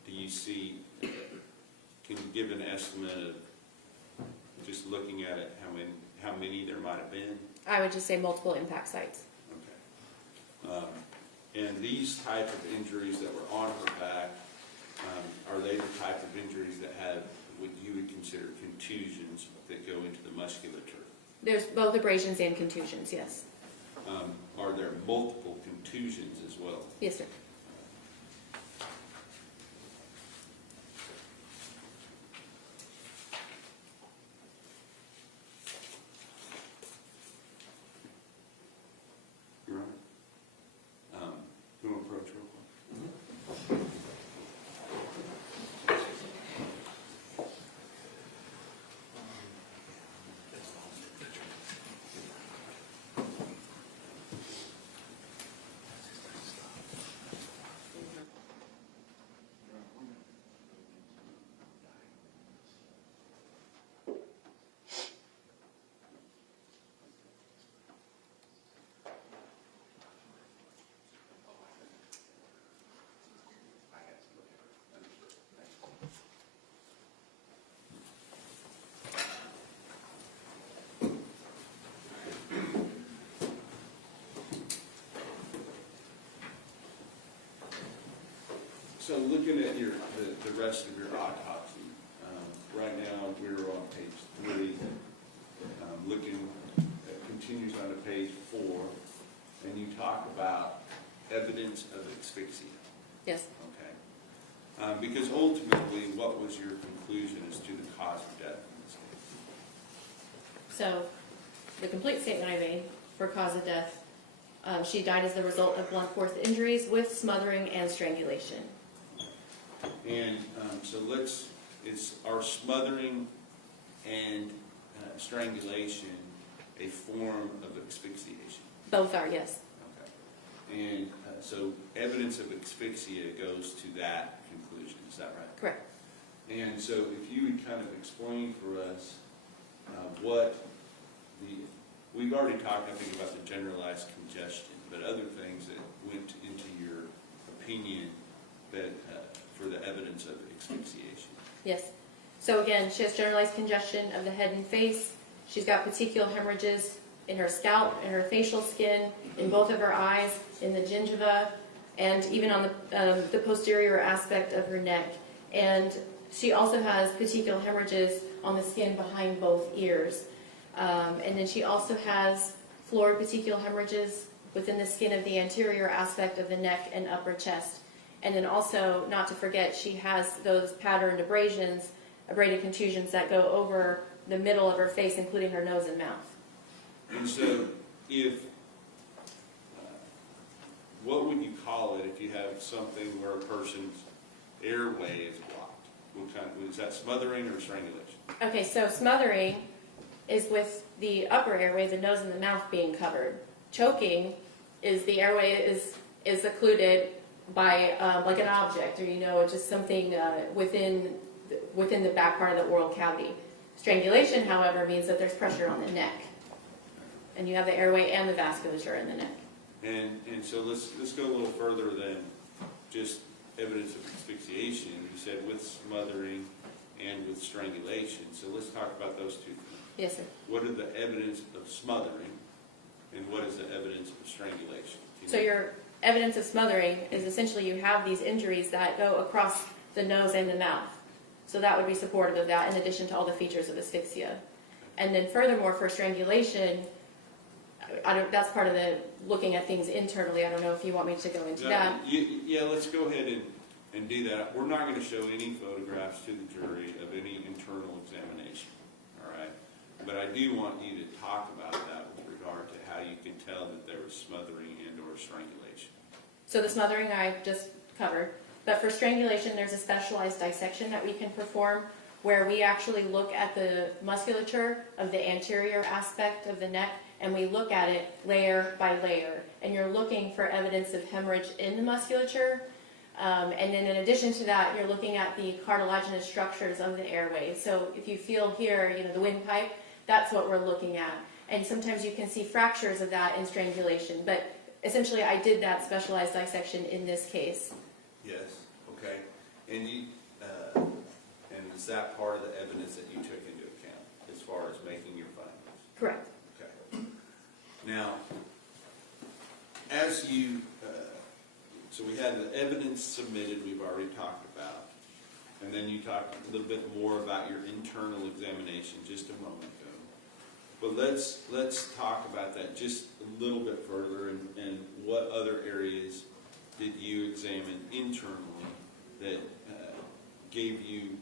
do you see, can you give an estimate of, just looking at it, how many there might have been? I would just say multiple impact sites. Okay. And these type of injuries that were on her back, are they the type of injuries that have what you would consider contusions that go into the musculature? There's both abrasions and contusions, yes. Are there multiple contusions as well? Yes, sir. You're right. You want to approach real quick? So looking at the rest of your autopsy, right now we're on page 3, continues on to page 4, and you talk about evidence of asphyxia. Yes. Okay. Because ultimately, what was your conclusion as to the cause of death in this case? So the complete statement I made for cause of death, she died as the result of blunt force injuries with smothering and strangulation. And so are smothering and strangulation a form of asphyxiation? Both are, yes. Okay. And so evidence of asphyxia goes to that conclusion, is that right? Correct. And so if you would kind of explain for us we've already talked, I think, about the generalized congestion, but other things that went into your opinion that for the evidence of asphyxiation. Yes. So again, she has generalized congestion of the head and face. She's got petechial hemorrhages in her scalp, in her facial skin, in both of her eyes, in the gingiva, and even on the posterior aspect of her neck. And she also has petechial hemorrhages on the skin behind both ears. And then she also has floor petechial hemorrhages within the skin of the anterior aspect of the neck and upper chest. And then also, not to forget, she has those patterned abrasions, abraded contusions that go over the middle of her face, including her nose and mouth. And so what would you call it if you have something where a person's airway is blocked? Is that smothering or strangulation? Okay, so smothering is with the upper airway, the nose and the mouth being covered. Choking is the airway is occluded by like an object, or just something within the back part of the oral cavity. Strangulation, however, means that there's pressure on the neck, and you have the airway and the vasculature in the neck. And so let's go a little further than just evidence of asphyxiation. You said with smothering and with strangulation. So let's talk about those two things. Yes, sir. What are the evidence of smothering, and what is the evidence of strangulation? So your evidence of smothering is essentially you have these injuries that go across the nose and the mouth. So that would be supportive of that, in addition to all the features of asphyxia. And then furthermore, for strangulation, that's part of the looking at things internally. I don't know if you want me to go into that. Yeah, let's go ahead and do that. We're not going to show any photographs to the jury of any internal examination, all right? But I do want you to talk about that with regard to how you can tell that there was smothering and or strangulation. So the smothering I just covered. But for strangulation, there's a specialized dissection that we can perform where we actually look at the musculature of the anterior aspect of the neck, and we look at it layer by layer. And you're looking for evidence of hemorrhage in the musculature. And then in addition to that, you're looking at the cartilaginous structures of the airway. So if you feel here, the windpipe, that's what we're looking at. And sometimes you can see fractures of that in strangulation. But essentially, I did that specialized dissection in this case. Yes, okay. And and is that part of the evidence that you took into account as far as making your findings? Correct. Okay. Now, as you, so we had the evidence submitted we've already talked about, and then you talked a little bit more about your internal examination just a moment ago. But let's talk about that just a little bit further, and what other areas did you examine internally that gave you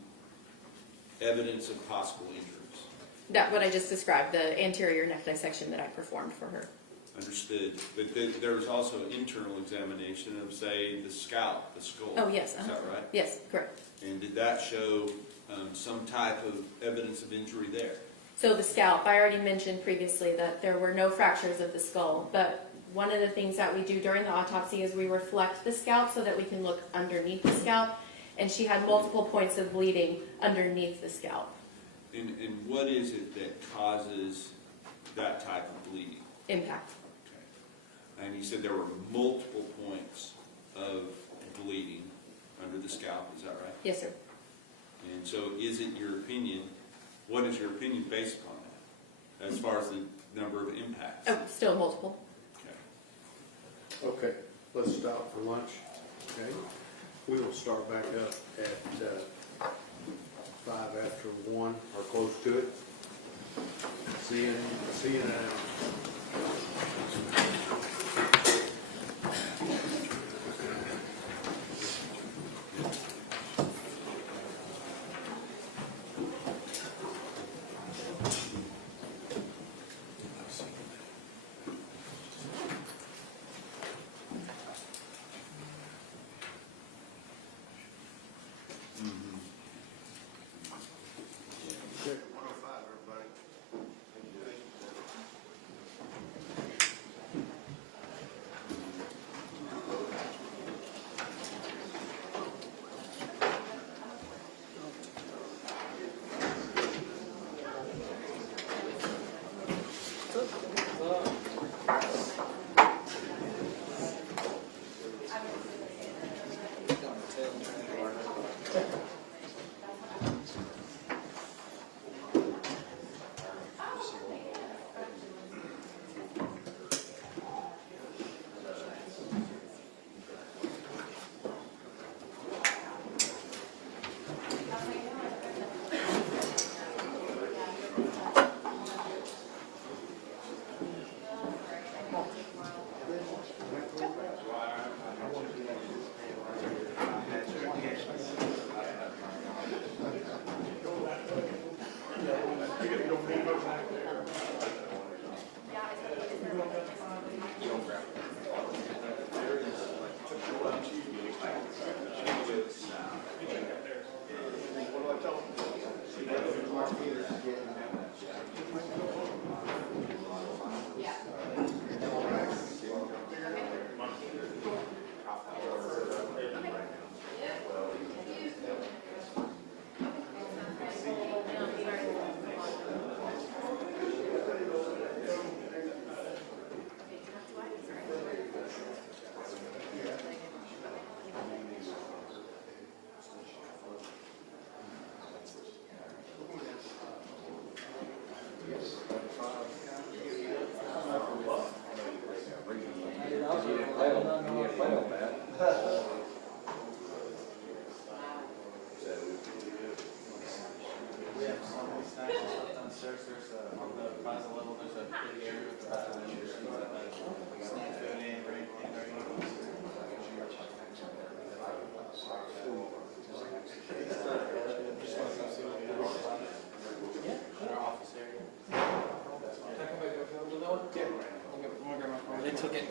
evidence of possible injuries? That what I just described, the anterior neck dissection that I performed for her. Understood. But there was also an internal examination of, say, the scalp, the skull. Oh, yes. Is that right? Yes, correct. And did that show some type of evidence of injury there? So the scalp, I already mentioned previously that there were no fractures of the skull, but one of the things that we do during the autopsy is we reflect the scalp so that we can look underneath the scalp, and she had multiple points of bleeding underneath the scalp. And what is it that causes that type of bleeding? Impact. Okay. And you said there were multiple points of bleeding under the scalp, is that right? Yes, sir. And so is it your opinion, what is your opinion based upon that, as far as the number of impacts? Oh, still multiple. Okay. Okay, let's stop for lunch, okay? We will start back up at 5 after 1, or close to it. See you in an hour.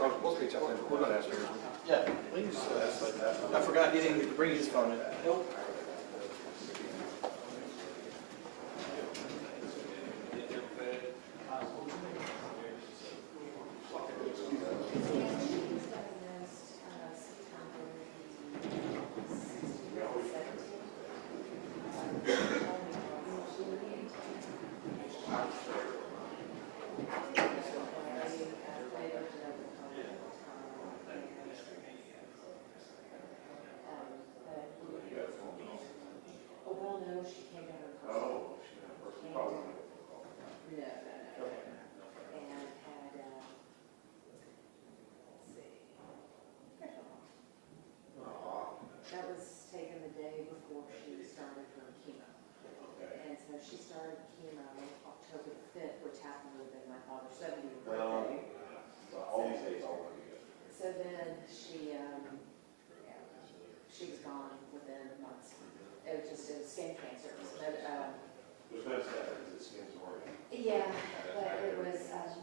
We're gonna ask her. Yeah, please. I forgot he didn't bring his phone in. Nope. Well, no, she came down her person. Oh, probably. No. And had, let's see. That was taken the day before she started her chemo. Okay. And so she started chemo October the 5th, which happened to have been my father's 70th birthday. All these days, all work together. So then she was gone within months. It was skin cancer. There's no status, it's skin organ. Yeah, but it was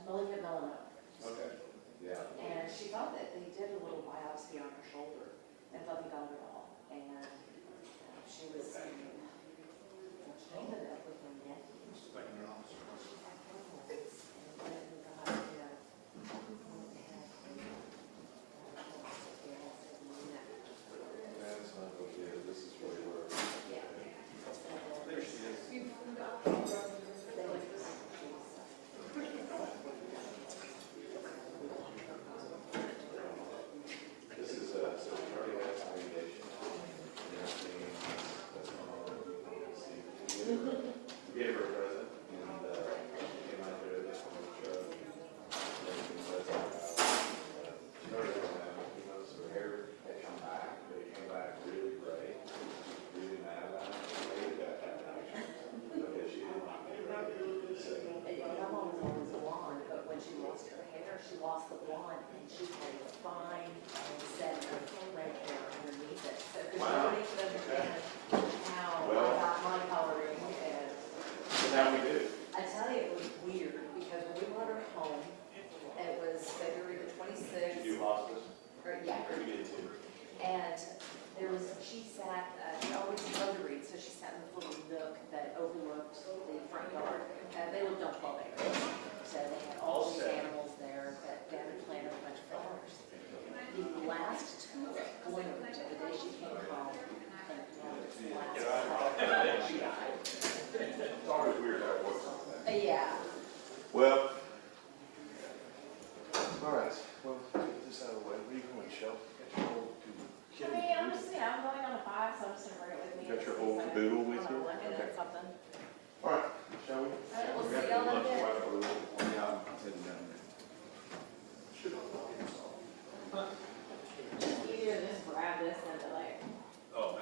malignant melanoma. Okay, yeah. And she thought that they did a little biopsy on her shoulder and thought they got it all. And she was, she ended up with her neck. That's not okay, this is really where. There she is. This is, so we already had some irrigation. We gave her a present, and, came out there, this one was truck. She started going down, you know, so her hair had come back, but it came back really gray, really mad about it. She hated that action, because she didn't like it. So, My mom was always blonde, but when she lost her hair, she lost the blonde, and she had a fine set of red hair underneath it. So, because Wow. nobody could understand how Well. I got my coloring. And so now we do. I tell you, it was weird, because when we brought her home, it was February the 26th. You do hospice? Yeah. Or you did too? And she sat, she always loved to read, so she sat in the little nook that overlooked the front yard. They lived on 12 acres, so they had all these animals there, but they had planted a bunch of flowers. The last tulip bloomed the day she came home, and she died. It's always weird how it works like that. Yeah. Well, all right, well, get this out of the way. Where are you going, Michelle? Got your old kitty? I'm going on a 5, so I'm just gonna bring it with me. You got your old caboodle with you? Looking Okay. at something. All right, shall we? right, we'll We have see to y'all in a lunch bit. right over there. Yeah, I'm heading down there. You just grab this and like. Oh,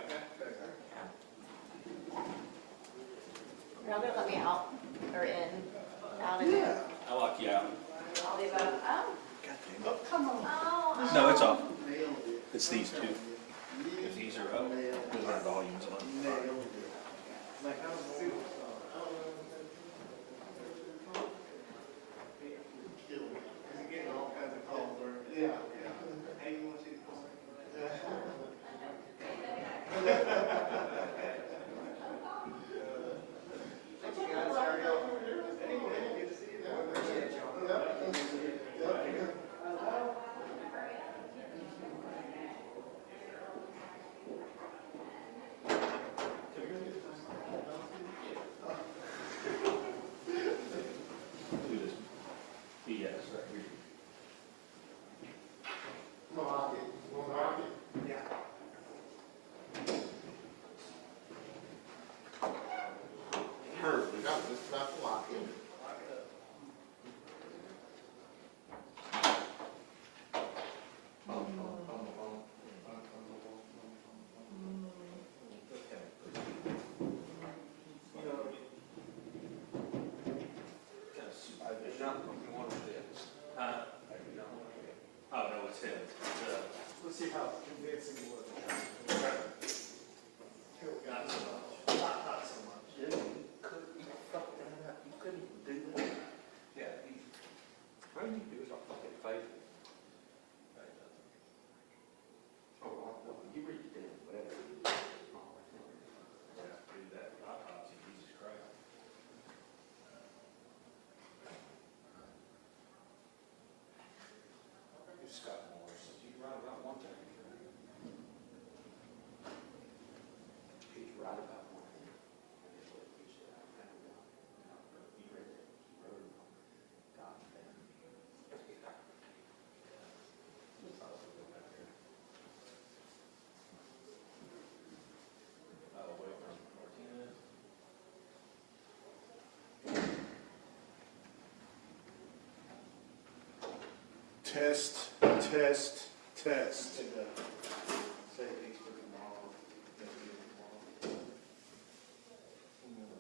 Test, test, test. Say these for tomorrow.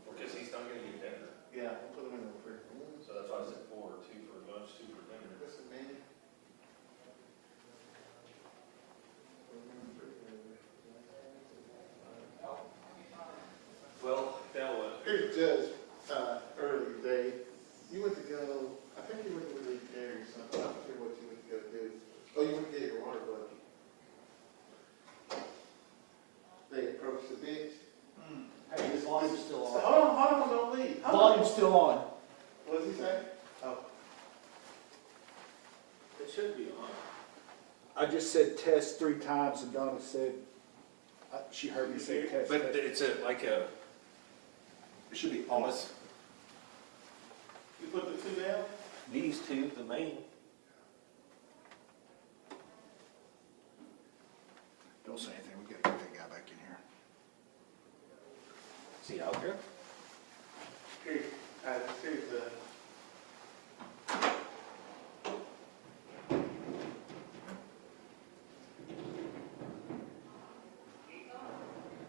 Because he's not gonna get dinner, Yeah, we'll put them in the fridge. so that's why I said 4, 2 for lunch, 2 for dinner. Listen, man. Well, now what? Hey, Judge, earlier today, you went to go, I think you went to the dairy or something, I'm not sure what you went to go do. Oh, you went to get your water bucket. They approached the bench. Hey, this volume's still on. Hold on, don't leave. Hold on. Volume's still on. What did he say? Oh. It should be on. I just said test 3 times and Donna said, she heard me say test. But test. it's it should be almost, You put the 2 down? these 2, the main. Don't say anything, we gotta get that guy back in here. Is he out there? Here's, here's the.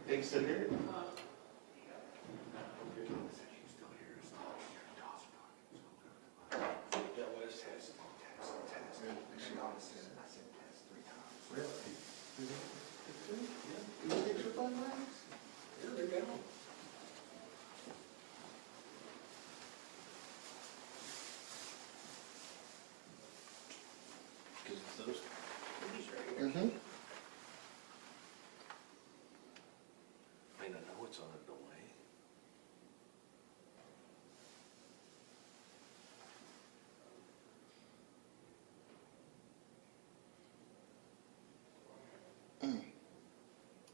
They still here? Yeah, what is it? You get your phone rings? Here we go. Because those, these right here. Mm-hmm. I don't know what's on it, the way.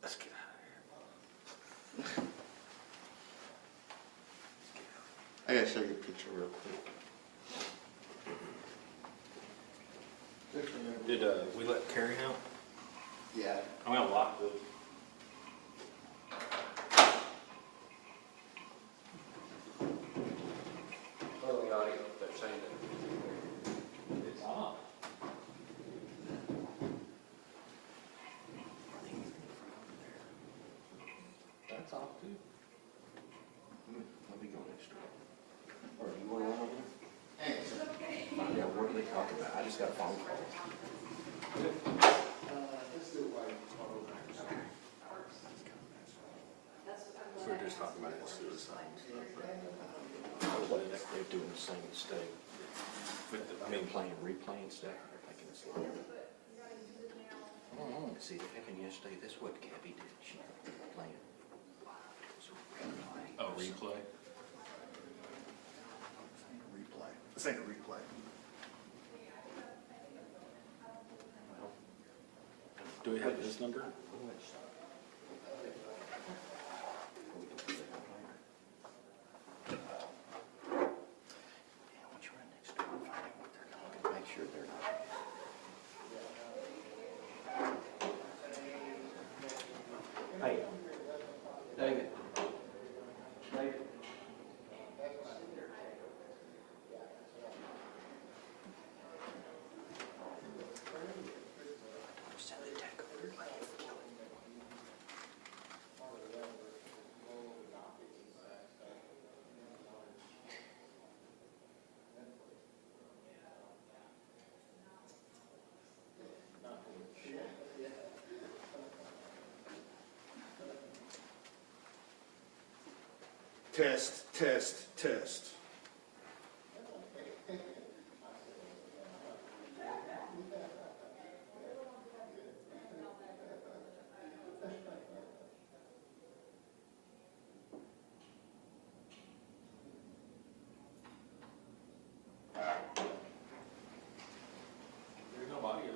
Let's get out of here. I gotta show you a picture real quick. Did we let Carrie know? Yeah. I'm gonna lock the. Oh, the audio, they're saying that it's on. That's off too. Let me go next door. Or do you want to run over there? Find out what they talk about. I just got a phone call. Let's do it while you're So we're just talking about his suicide and stuff, right? They're doing the same mistake. I mean, replaying stuff. They're thinking it's like. I don't know. See, they happened yesterday. This is what Gabby did. She playing. Oh, replay? Replay. This ain't a replay. Do we have this number? Yeah, once you run next door and find out what they're talking, make sure they're not. Hey, David. David. Send the tech over there, like, kill it. Test, test, test. There's no audio.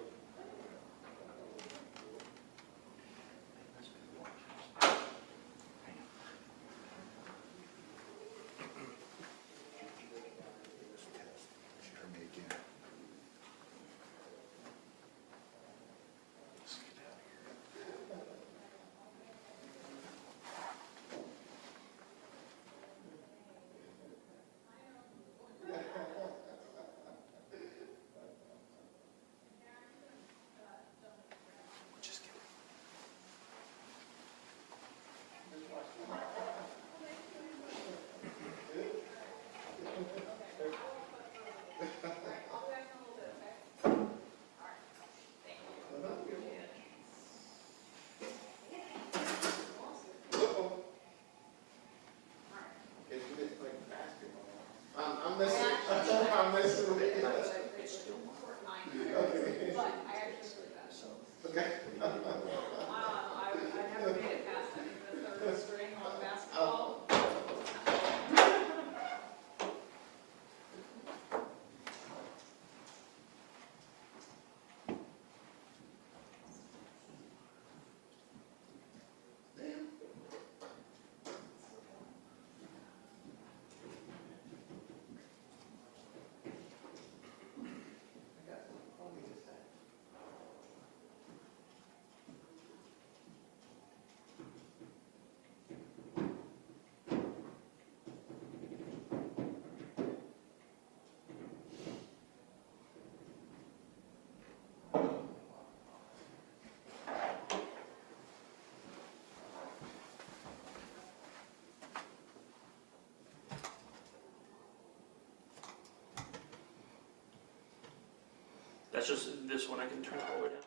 That's just this one, I can turn it all the way down.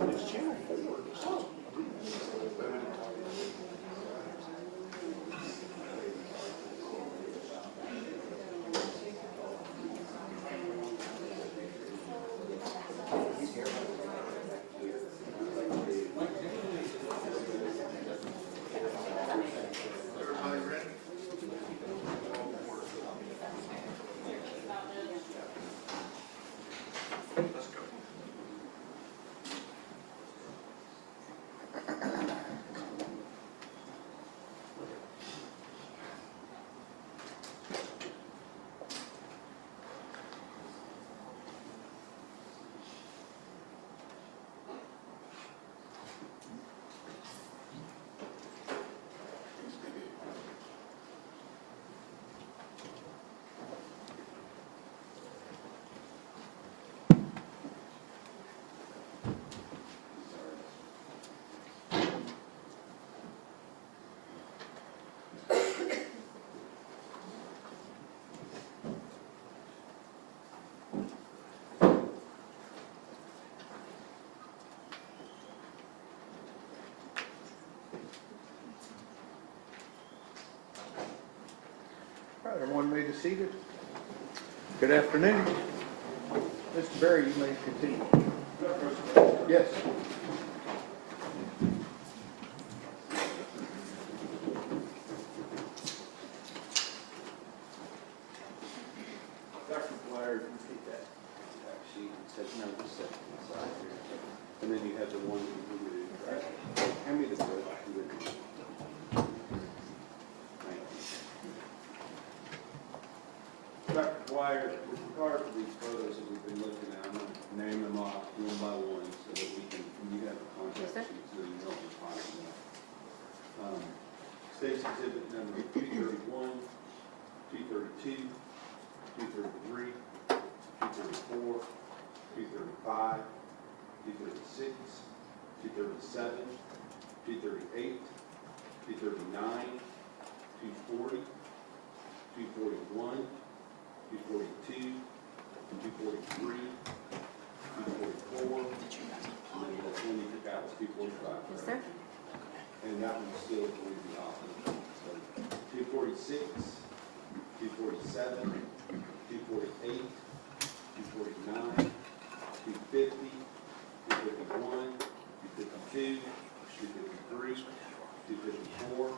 It's Channel 4. All right, everyone may be seated. Good afternoon. Mr. Berry, you may continue. Yes. Dr. Blair, you take that fact sheet and set, no, just set it aside here. And then you have the one you moved, right? Hand me the book. Thank you. Dr. Dwyer, with regard to these photos that we've been looking at, I'm going to name them off one by one so that we can, you have a contact sheet so you know what we're talking about. State's exhibit number 231, 232, 233, 234, 235, 236, 237, 238, 239, 240, 241, 242, 243, 244, and then the one you took out was 245. Yes, sir. And that one's still going to be off. So 246, 247, 248, 249, 250, 251, 252, 253, 254,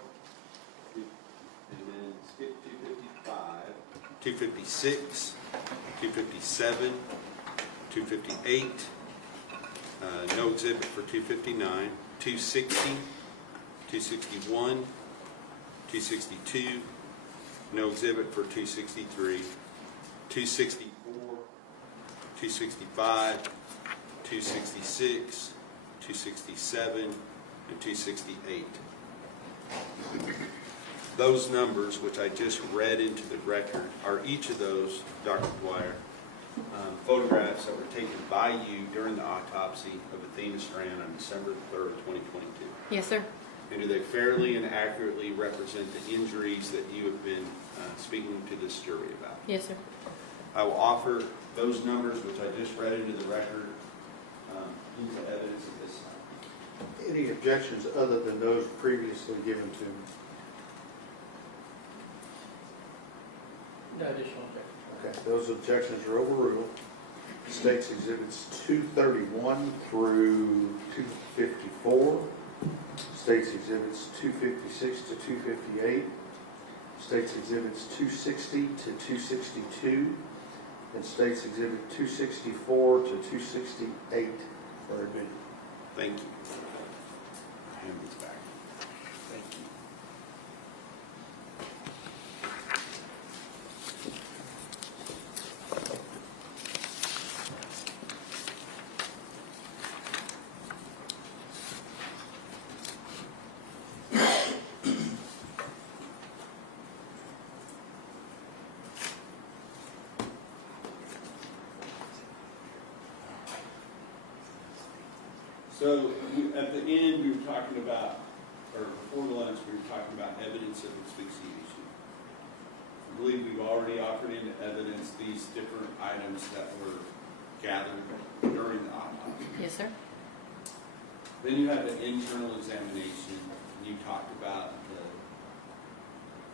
and then skip 255, 256, 257, 258, no exhibit for 259, 260, 261, 262, no exhibit for 263, 264, 265, 266, 267, and 268. Those numbers, which I just read into the record, are each of those, Dr. Dwyer, photographs that were taken by you during the autopsy of Athena Strand on December 3rd, 2022. Yes, sir. And do they fairly and accurately represent the injuries that you have been speaking to this jury about? Yes, sir. I will offer those numbers, which I just read into the record, into evidence at this time. Any objections other than those previously given to me? No additional objection. Okay, those objections are overruled. State's Exhibits 231 through 254. State's Exhibits 256 to 258. State's Exhibits 260 to 262. And State's Exhibit 264 to 268 are admitted. Thank you. Hand these back. Thank you. So at the end, we were talking about, or before lunch, we were talking about evidence of asphyxiation. I believe we've already offered into evidence these different items that were gathered during the autopsy. Yes, sir. Then you have the internal examination, and you talked about the,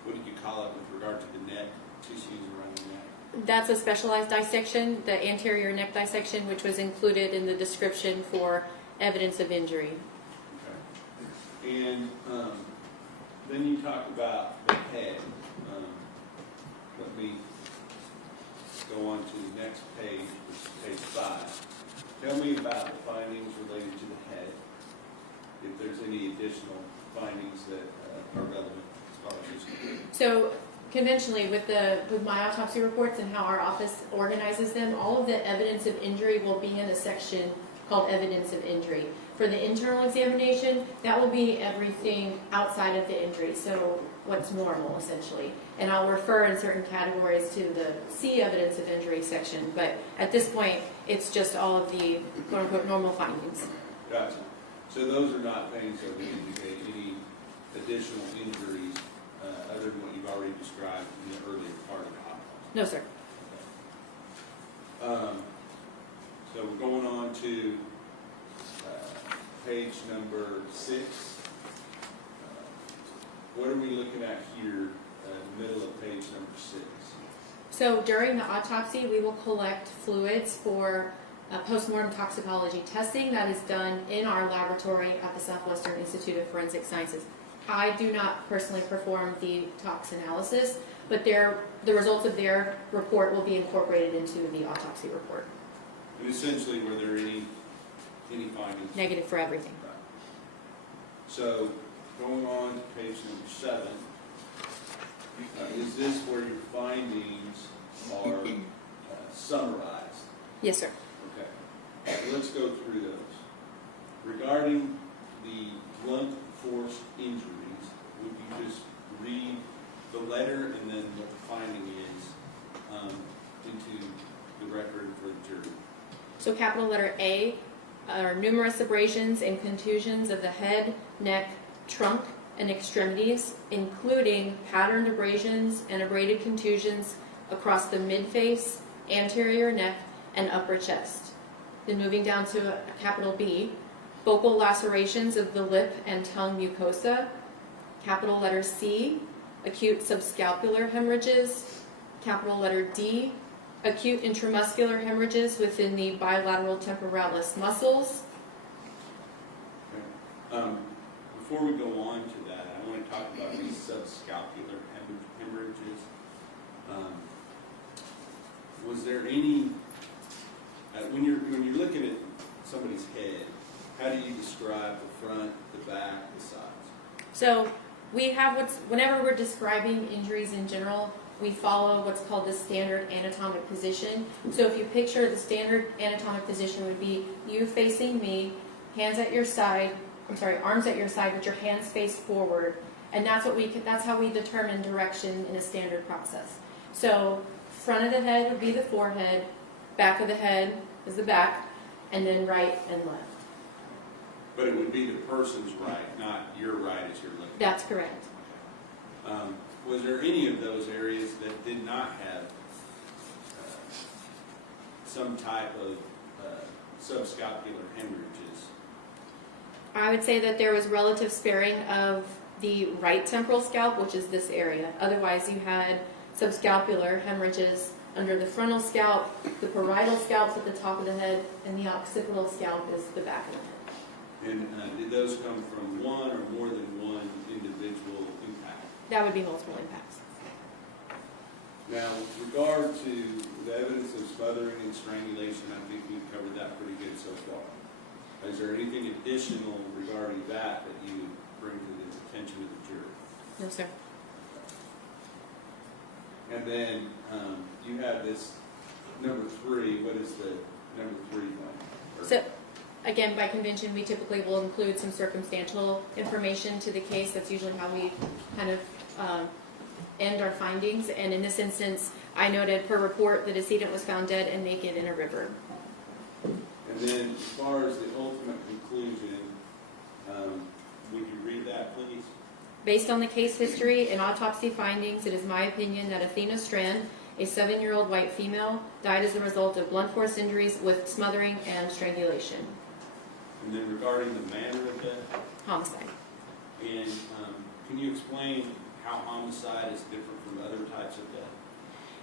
what did you call it with regard to the neck, tissues around the neck? That's a specialized dissection, the anterior neck dissection, which was included in the description for evidence of injury. Okay. And then you talk about the head. Let me go on to the next page, which is page 5. Tell me about the findings related to the head, if there's any additional findings that are relevant as far as this is. So conventionally, with my autopsy reports and how our office organizes them, all of the evidence of injury will be in a section called evidence of injury. For the internal examination, that will be everything outside of the injury, so what's normal essentially. And I'll refer in certain categories to the C evidence of injury section, but at this point, it's just all of the quote-unquote normal findings. Gotcha. So those are not things that would indicate any additional injuries other than what you've already described in the earlier part of the autopsy? No, sir. Okay. So we're going on to page number 6. What are we looking at here in the middle of page number 6? So during the autopsy, we will collect fluids for postmortem toxicology testing that is done in our laboratory at the Southwestern Institute of Forensic Sciences. I do not personally perform the tox analysis, but the results of their report will be incorporated into the autopsy report. And essentially, were there any findings? Negative for everything. Right. So going on to page number 7, is this where your findings are summarized? Yes, sir. Okay. Let's go through those. Regarding the blunt force injuries, would you just read the letter and then what the finding is into the record for the jury? So capital letter A are numerous abrasions and contusions of the head, neck, trunk, and extremities, including patterned abrasions and abraded contusions across the midface, anterior neck, and upper chest. Then moving down to a capital B, focal lacerations of the lip and tongue mucosa. Capital letter C, acute subscapular hemorrhages. Capital letter D, acute intramuscular hemorrhages within the bilateral temporalis muscles. Okay. Before we go on to that, I want to talk about these subscapular hemorrhages. Was there any, when you're looking at somebody's head, how do you describe the front, the back, the sides? So we have whenever we're describing injuries in general, we follow what's called the standard anatomic position. So if you picture the standard anatomic position would be you facing me, arms at your side with your hands face forward, and that's how we determine direction in a standard process. So front of the head would be the forehead, back of the head is the back, and then right and left. But it would be the person's right, not your right as you're looking. That's correct. Was there any of those areas that did not have some type of subscapular hemorrhages? I would say that there was relative sparing of the right temporal scalp, which is this area. Otherwise, you had subscapular hemorrhages under the frontal scalp, the parietal scalps at the top of the head, and the occipital scalp is the back of the head. And did those come from one or more than one individual impact? That would be multiple impacts. Now, with regard to the evidence of smothering and strangulation, I think we've covered that pretty good so far. Is there anything additional regarding that you bring to the attention of the jury? No, sir. And then you have this number 3. What is the number 3 thing? So, again, by convention, we typically will include some circumstantial information to the case. That's usually how we kind of end our findings. And in this instance, I noted per report the decedent was found dead and naked in a river. And then as far as the ultimate conclusion, would you read that, please? Based on the case history and autopsy findings, it is my opinion that Athena Strand, a 7-year-old white female, died as a result of blunt force injuries with smothering and strangulation. And then regarding the manner of death, Homicide. and can you explain how homicide is different from other types of death?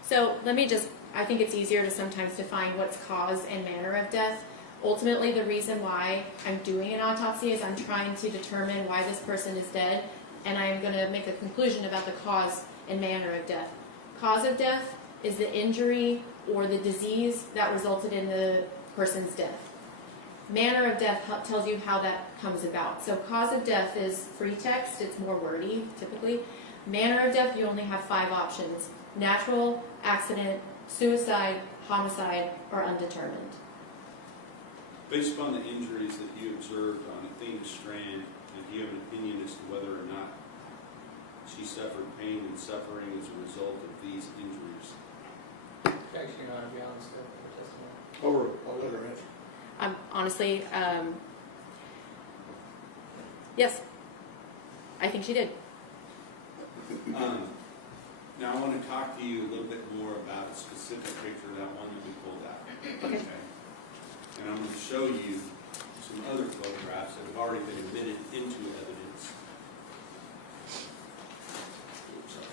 So let me just, I think it's easier to sometimes define what's cause and manner of death. Ultimately, the reason why I'm doing an autopsy is I'm trying to determine why this person is dead, and I'm going to make a conclusion about the cause and manner of death. Cause of death is the injury or the disease that resulted in the person's death. Manner of death tells you how that comes about. So cause of death is free text, it's more wordy typically. Manner of death, you only have 5 options: natural, accident, suicide, homicide, or undetermined. Based upon the injuries that you observed on Athena Strand, do you have an opinion as to whether or not she suffered pain and suffering as a result of these injuries? Objection, Your Honor, beyond the scope of her testimony. I'll let her answer. Honestly, yes, I think she did. Now I want to talk to you a little bit more about a specific picture, that one that we pulled out. Okay. And I'm going to show you some other photographs that have already been admitted into evidence. Oops, sorry.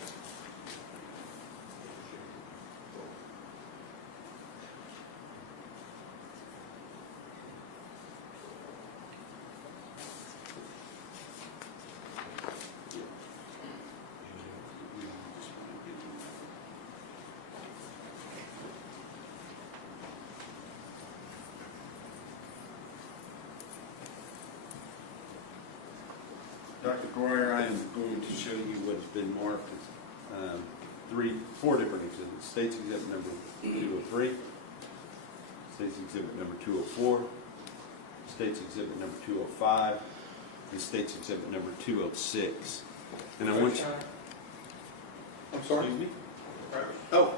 Dr. Dwyer, I am going to show you what's been marked as 4 different exhibits. State's Exhibit number 203, State's Exhibit number 204, State's Exhibit number 205, and State's Exhibit number 206. And I want you... I'm sorry? Excuse me? Oh.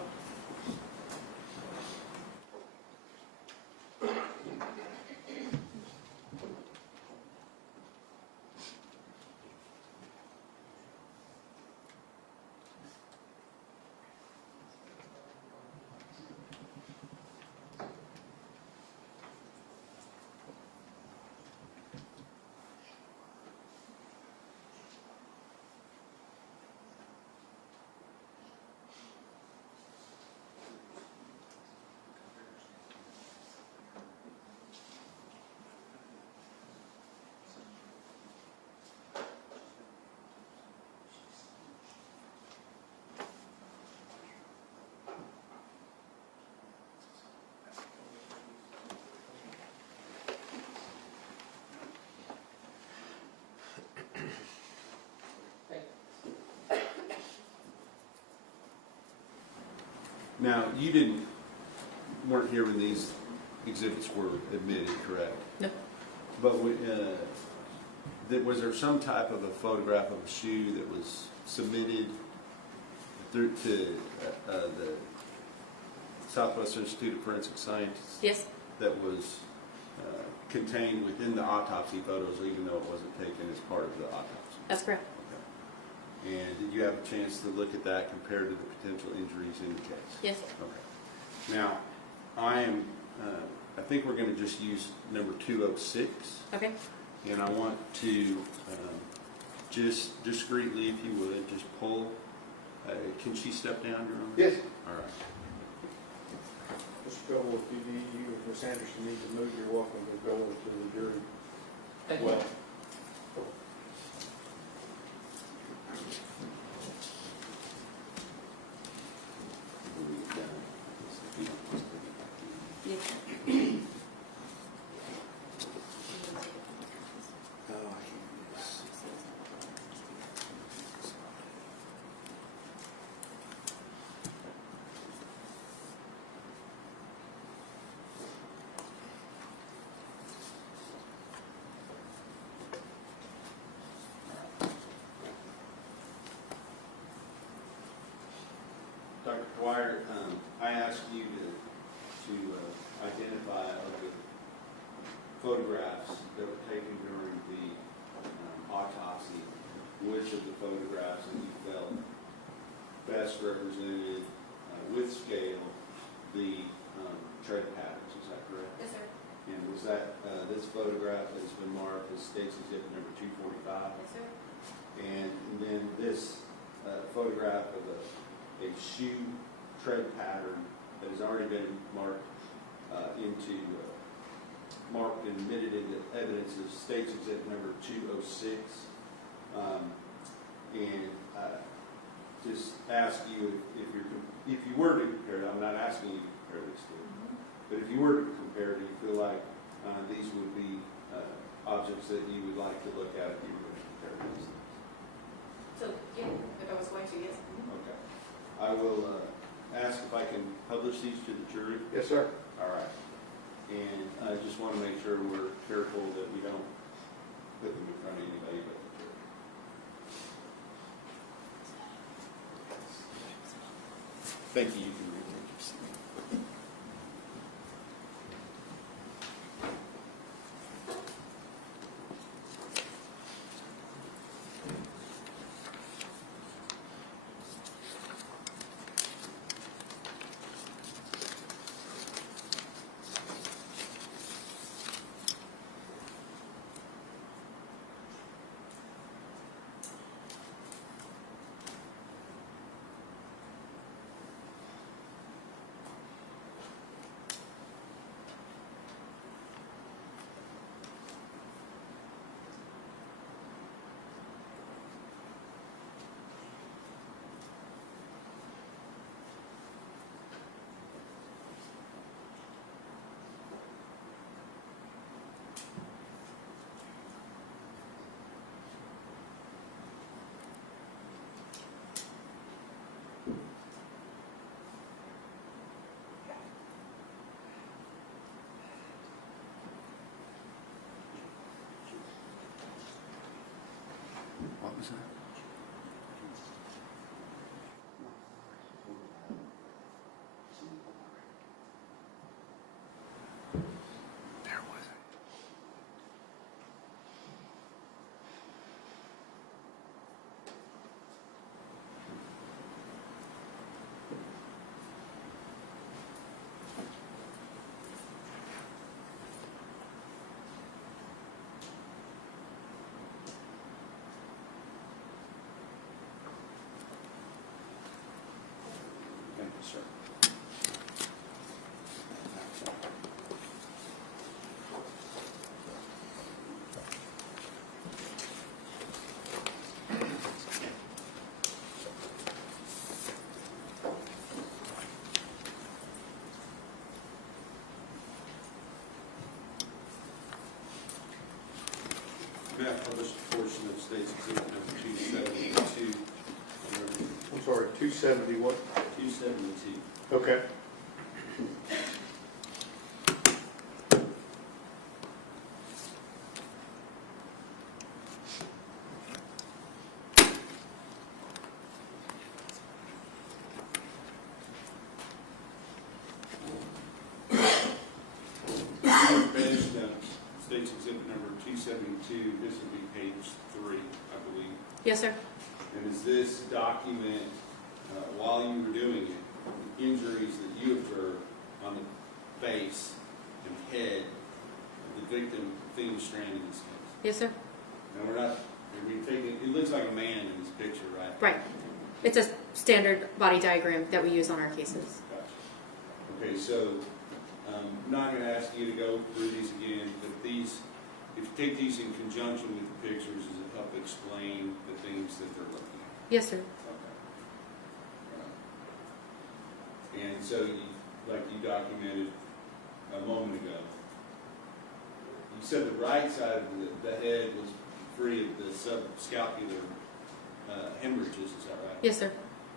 Now, you weren't here when these exhibits were admitted, correct? No. But was there some type of a photograph of a shoe that was submitted through to the Southwest Institute of Forensic Science? Yes. That was contained within the autopsy photos, even though it wasn't taken as part of the autopsy? That's correct. Okay. And did you have a chance to look at that compared to the potential injuries in the case? Yes. Okay. Now, I think we're going to just use number 206. Okay. And I want to just discreetly, if you would, just pull. Can she step down, Your Honor? Yes. All right. Mr. Goble, if you or Ms. Anderson need to move, you're welcome to go into the jury. Thank you. Well, Dr. Dwyer, I asked you to identify of the photographs that were taken during the autopsy, which of the photographs that you felt best represented with scale the tread patterns. Is that correct? Yes, sir. And was that, this photograph that's been marked as State's Exhibit number 245? Yes, sir. And then this photograph of a shoe tread pattern that has already been marked marked and admitted into evidence as State's Exhibit number 206. Just ask you if you were to compare, I'm not asking you to compare these two, but if you were to compare, do you feel like these would be objects that you would like to look at if you were to compare these things? So, yeah, if I was going to, yes. Okay. I will ask if I can publish these to the jury. Yes, sir. All right. And I just want to make sure we're careful that we don't put them in front of anybody but the jury. Thank you. You can read them. What was that? There was it. Thank you, sir. May I publish a portion of State's Exhibit number 272? I'm sorry, 270 what? 272. Okay. Bench notes, State's Exhibit number 272, this would be page 3, I believe. Yes, sir. And is this document, while you were doing it, the injuries that you observed on the face and head of the victim, Athena Strand, in this case? Yes, sir. And it looks like a man in this picture, right? Right. It's a standard body diagram that we use on our cases. Gotcha. Okay, so I'm not going to ask you to go through these again, but if you take these in conjunction with the pictures, does it help explain the things that they're looking at? Yes, sir. Okay. And so, like you documented a moment ago, you said the right side of the head was free of the subscapular hemorrhages, is that right? Yes, sir.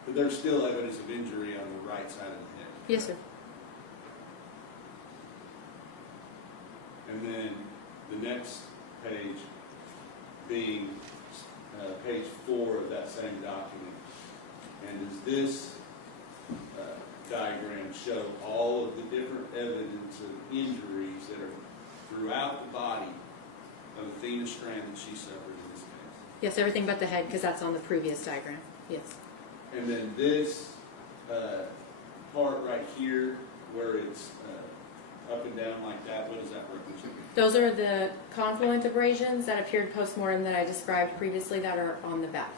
But there's still evidence of injury on the right side of the head. Yes, sir. And then the next page being page 4 of that same document. And does this diagram show all of the different evidence of injuries that are throughout the body of Athena Strand that she suffered in this case? Yes, everything but the head, because that's on the previous diagram. Yes. And then this part right here, where it's up and down like that, what does that represent? Those are the confluent abrasions that appeared post-mortem that I described previously that are on the back.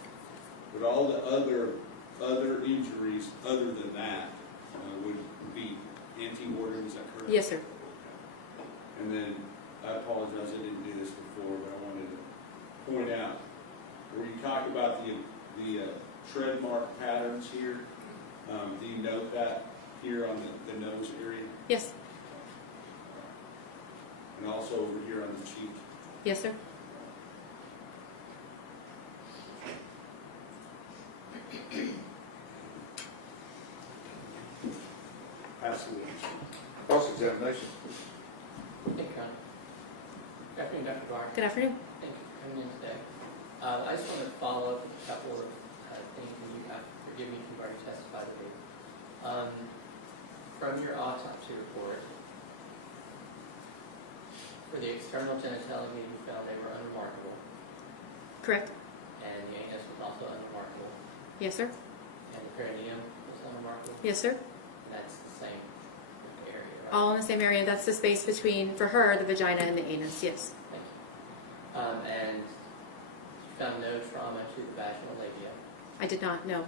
But all the other injuries other than that would be ante-mortem, is that correct? Yes, sir. And then, I apologize, I didn't do this before, but I wanted to point out, where you talk about the tread mark patterns here, do you note that here on the nose area? Yes. And also over here on the cheek? Yes, sir. Pass the witness. Cross-examination. Thank you, Your Honor. Good afternoon, Dr. Barr. Good afternoon. Thank you for coming in today. I just want to follow up with a couple of things, and you have to forgive me if you've already testified to me. From your autopsy report, for the external genitalia, you found they were unremarkable, Correct. and the anus was also unremarkable, Yes, sir. and the perineum was unremarkable, Yes, sir. and that's the same area, right? All in the same area. That's the space between, for her, the vagina and the anus. Yes. Thank you. And you found no trauma to the vaginal labia, I did not know.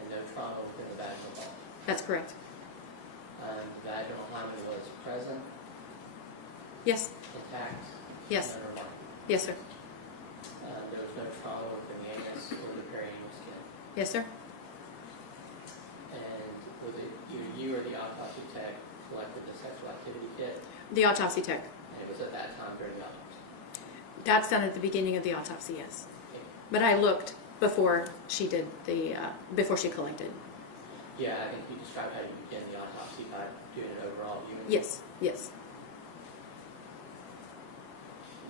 and no trauma within the vaginal wall. That's correct. Vaginal hymen was present, Yes. intact, Yes. and unremarkable. Yes, sir. There was no trauma within the anus or the perineum skin. Yes, sir. And was it either you or the autopsy tech collected the sexual activity kit? The autopsy tech. And it was at that time during the autopsy. That's done at the beginning of the autopsy, yes. Okay. But I looked before she did before she collected. Yeah, I think you described how you began the autopsy by doing an overall human. Yes. Yes.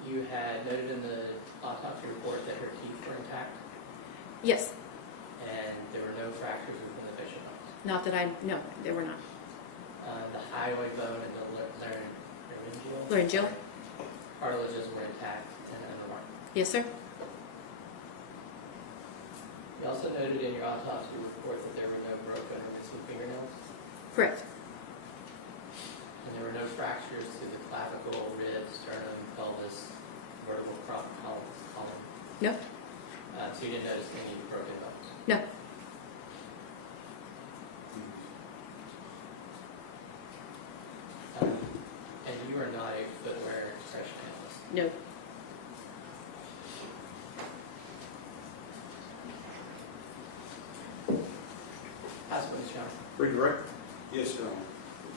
You had noted in the autopsy report that her teeth were intact, Yes. and there were no fractures within the fissure bones. Not that no, there were not. The hyoid bone and the Laryngeal? cartilages were intact and unremarkable. Yes, sir. You also noted in your autopsy report that there were no broken or missing fingernails, Correct. and there were no fractures to the clavicle, ribs, sternum, pelvis, vertebral column. No. So you didn't notice any broken bones. No. And you are not a footwear expression analyst. No. Pass it, Mr. Young. Read direct. Yes, Your Honor.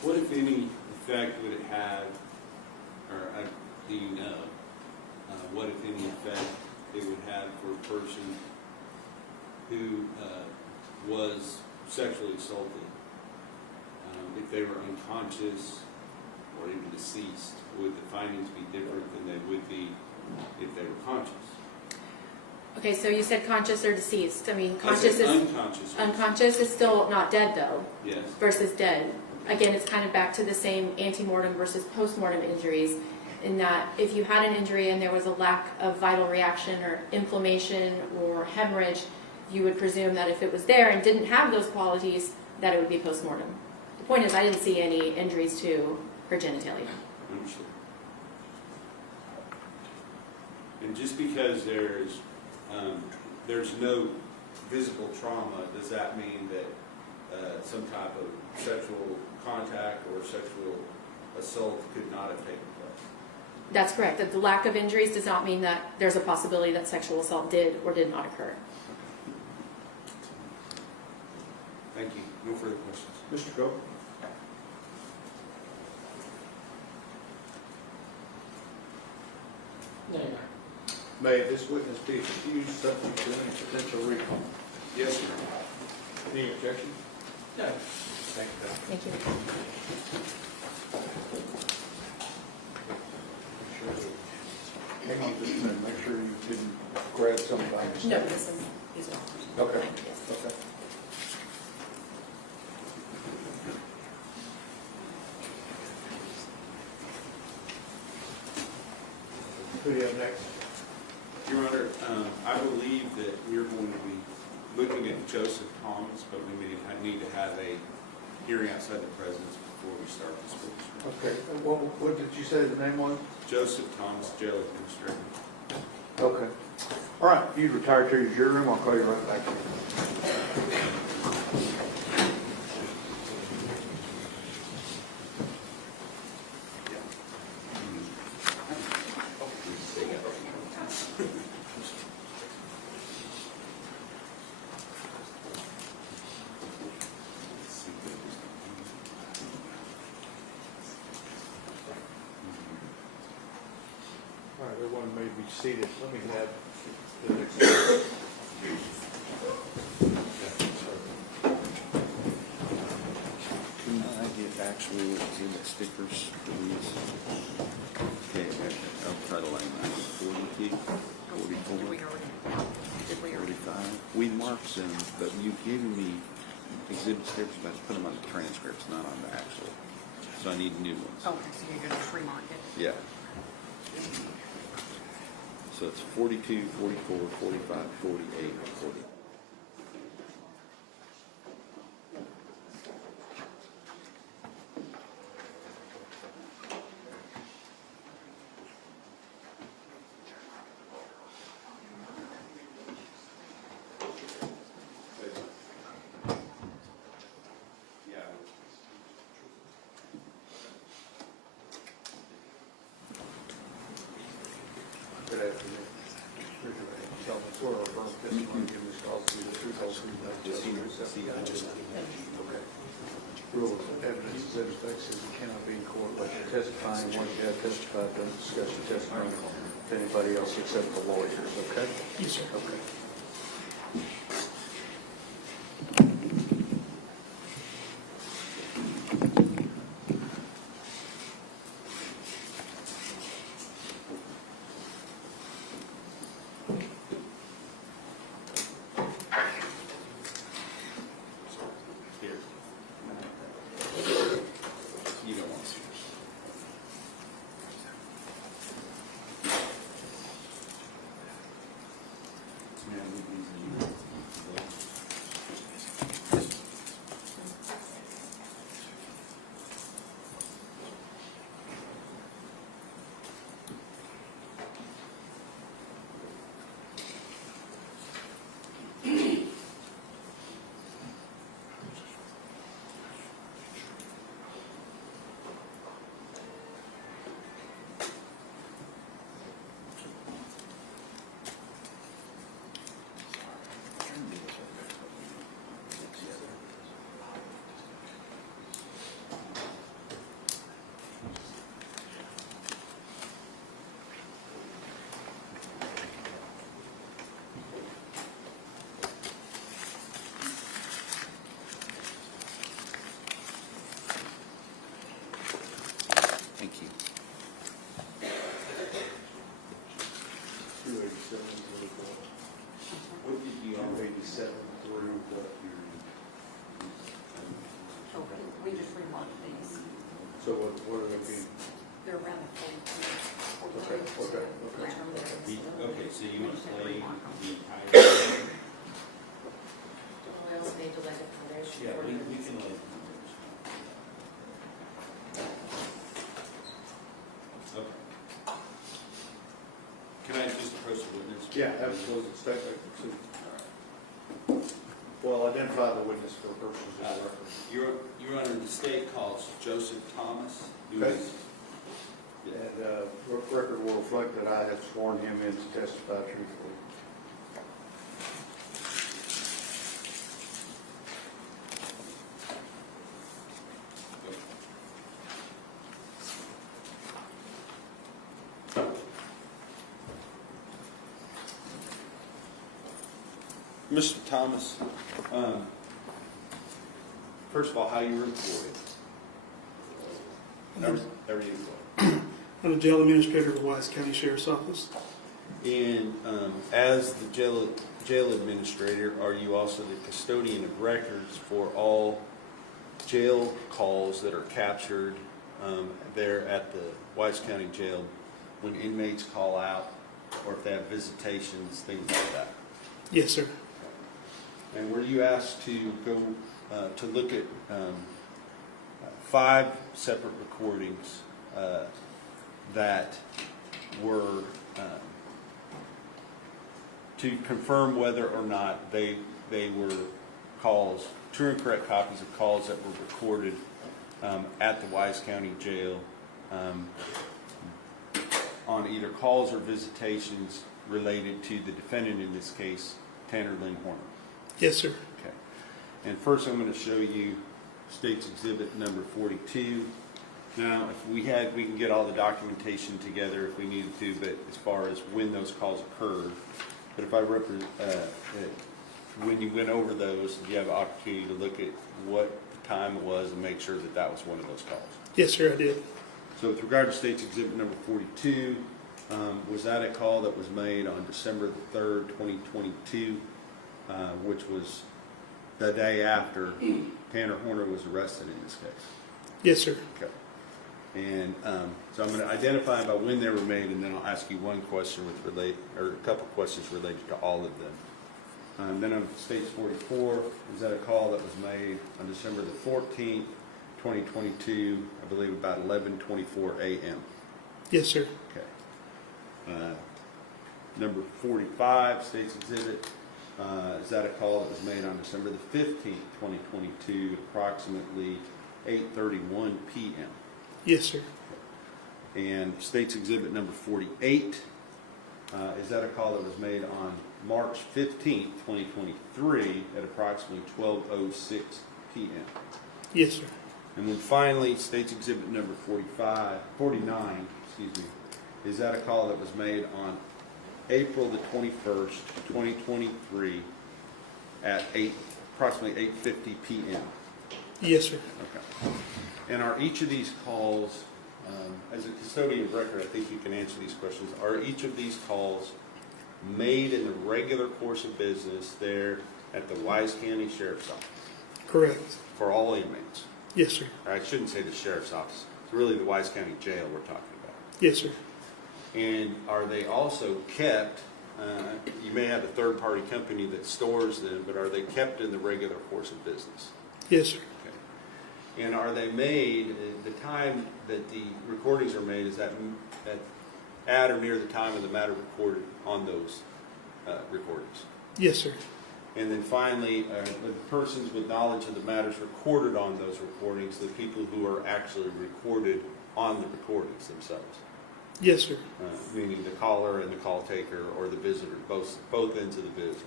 What, if any, effect would it have, or do you know, what, if any, effect it would have for a person who was sexually assaulted, if they were unconscious or even deceased? Would the findings be different than they would be if they were conscious? Okay, so you said conscious or deceased. I mean, I conscious said is unconscious. unconscious is still not dead though. Yes. Versus dead. Again, it's kind of back to the same ante-mortem versus post-mortem injuries, in that if you had an injury and there was a lack of vital reaction or inflammation or hemorrhage, you would presume that if it was there and didn't have those qualities, that it would be post-mortem. The point is, I didn't see any injuries to her genitalia. Understood. And just because there's no visible trauma, does that mean that some type of sexual contact or sexual assault could not have taken place? That's correct. That the lack of injuries does not mean that there's a possibility that sexual assault did or did not occur. Thank you. No further questions. Mr. Coe. No, Your Honor. May this witness be excused subject to any potential recall? Yes, sir. Any objection? No. Thank you, Doctor. Thank you. Hang on just a minute, make sure you didn't grab something by mistake. No, this is these are all. Okay. Yes. Okay. Who do you have next? Your Honor, I believe that we're going to be looking at Joseph Thomas, but we may need to have a hearing outside the presence before we start this witness. Okay, what did you say the name was? Joseph Thomas, jail administrator. Okay. All right, you retire to your room, I'll call you right back. All right, everyone may be seated. Let me have the next. Can I get actual exhibit stickers for these? Okay, I'll try to line that. 42, 44, 45. We marked them, but you've given me exhibit stickers, but I put them on the transcripts, not on the actual. So I need new ones. Okay, so you're gonna remark it. Yeah. So it's 42, 44, 45, 48, 40. Good afternoon. Tell me where our firm testimony, give this call to the truth, I'll see you. Okay. Rule of evidence is that effects says you cannot be in court unless you're testifying. Once you have testified, don't discuss your testimony with anybody else except the lawyers, okay? Yes, sir. Okay. Here. You don't want to see this. Thank you. 287 What did you 287 through the, Okay, we just remarked these. so what are they being? They're around the 42, Okay, 43. okay. Around there. Okay, so you want to play the entire? We also need to lay the foundation. Yeah, for we the- can lay. Okay. Can I just approach the witness? Yeah, absolutely. Statement. Well, identify the witness for purposes of the record. Your Honor, the state calls Joseph Thomas, who Okay. is, And record will reflect that I have sworn him in to testify truthfully. Mr. Thomas, first of all, how you were employed? How are you employed? I'm the jail administrator of the Wise County Sheriff's Office. And as the jail administrator, are you also the custodian of records for all jail calls that are captured there at the Wise County Jail when inmates call out or if they have visitations, things like that? Yes, sir. And were you asked to go to look at 5 separate recordings that were to confirm whether or not they were calls, true and correct copies of calls that were recorded at the Wise County Jail on either calls or visitations related to the defendant, in this case, Tanner Lynn Horner. Yes, sir. Okay. And first I'm going to show you State's Exhibit number 42. Now, if we can get all the documentation together if we needed to, but as far as when those calls occurred, but if I when you went over those, did you have an opportunity to look at what the time was and make sure that that was one of those calls? Yes, sir, I did. So with regard to State's Exhibit number 42, was that a call that was made on December the 3rd, 2022, which was the day after Tanner Horner was arrested in this case? Yes, sir. Okay. And so I'm going to identify by when they were made, and then I'll ask you one question or a couple questions related to all of them. Then on State's 44, is that a call that was made on December the 14th, 2022, I believe about 11:24 a.m.? Yes, sir. Okay. Number 45, State's Exhibit, is that a call that was made on December the 15th, 2022, approximately 8:31 p.m.? Yes, sir. And State's Exhibit number 48, is that a call that was made on March 15th, 2023 at approximately 12:06 p.m.? Yes, sir. And then finally, State's Exhibit number 49, is that a call that was made on April the 21st, 2023 at approximately 8:50 p.m.? Yes, sir. Okay. And are each of these calls, as a custodian of record, I think you can answer these questions, are each of these calls made in the regular course of business there at the Wise County Sheriff's Office? Correct. For all inmates? Yes, sir. Or I shouldn't say the Sheriff's Office. It's really the Wise County Jail we're talking about. Yes, sir. And are they also kept, you may have a third-party company that stores them, but are they kept in the regular course of business? Yes, sir. Okay. And are they made, the time that the recordings are made, is that at or near the time of the matter recorded on those recordings? Yes, sir. And then finally, the persons with knowledge of the matters recorded on those recordings, the people who are actually recorded on the recordings themselves? Yes, sir. Meaning the caller and the call taker or the visitor, both ends of the visitors.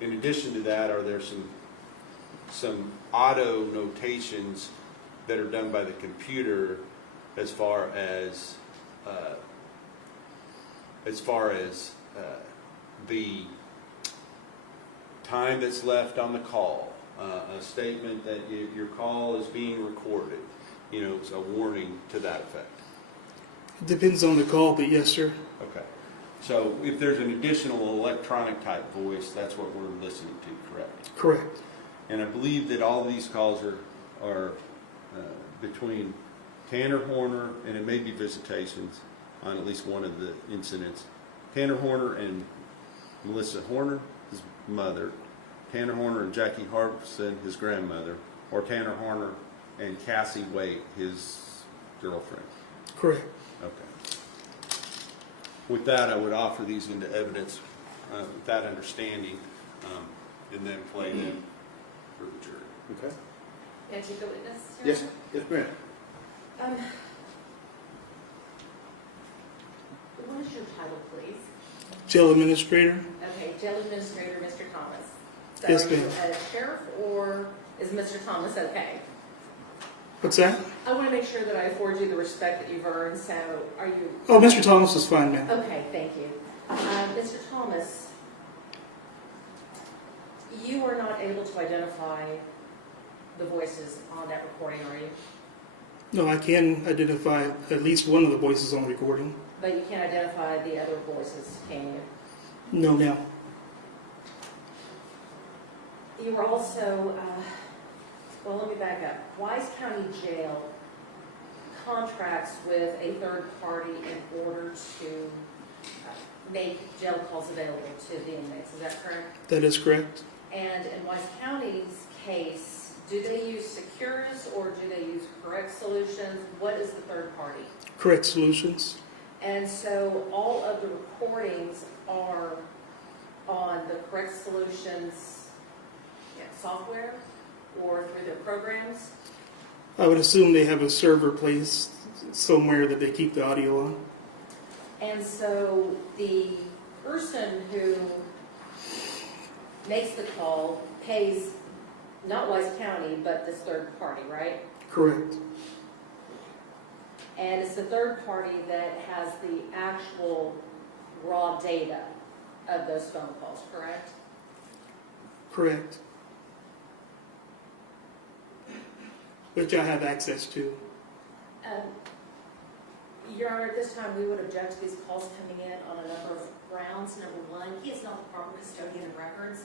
In addition to that, are there some auto notations that are done by the computer as far as the time that's left on the call, a statement that your call is being recorded, it's a warning to that effect? It depends on the call, but yes, sir. Okay. So if there's an additional electronic type voice, that's what we're listening to, correct? Correct. And I believe that all of these calls are between Tanner Horner, and it may be visitations on at least one of the incidents, Tanner Horner and Melissa Horner, his mother, Tanner Horner and Jackie Harbison, his grandmother, or Tanner Horner and Cassie Waite, his girlfriend. Correct. Okay. With that, I would offer these into evidence with that understanding, and then play them for the jury. Okay. Can I take a witness? Yes, yes, ma'am. What is your title, please? Jail administrator? Okay, Jail Administrator, Mr. Thomas. So Yes, are you ma'am. a sheriff, or is Mr. Thomas okay? What's that? I want to make sure that I afford you the respect that you've earned, so are you... Oh, Mr. Thomas is fine, ma'am. Okay, thank you. Mr. Thomas, you are not able to identify the voices on that recording, are you? No, I can identify at least one of the voices on the recording. But you can't identify the other voices, can you? No, ma'am. You were also, well, let me back up. Wise County Jail contracts with a third party in order to make jail calls available to the inmates. Is that correct? That is correct. And in Wise County's case, do they use Securus, or do they use Correct Solutions? What is the third party? Correct Solutions. And so all of the recordings are on the Correct Solutions software or through their programs? I would assume they have a server placed somewhere that they keep the audio on. And so the person who makes the call pays not Wise County, but this third party, right? Correct. And it's the third party that has the actual raw data of those phone calls, correct? Correct. Which I have access to. Your Honor, at this time, we would object to these calls coming in on a number of grounds. Number one, he is not the proper custodian of records.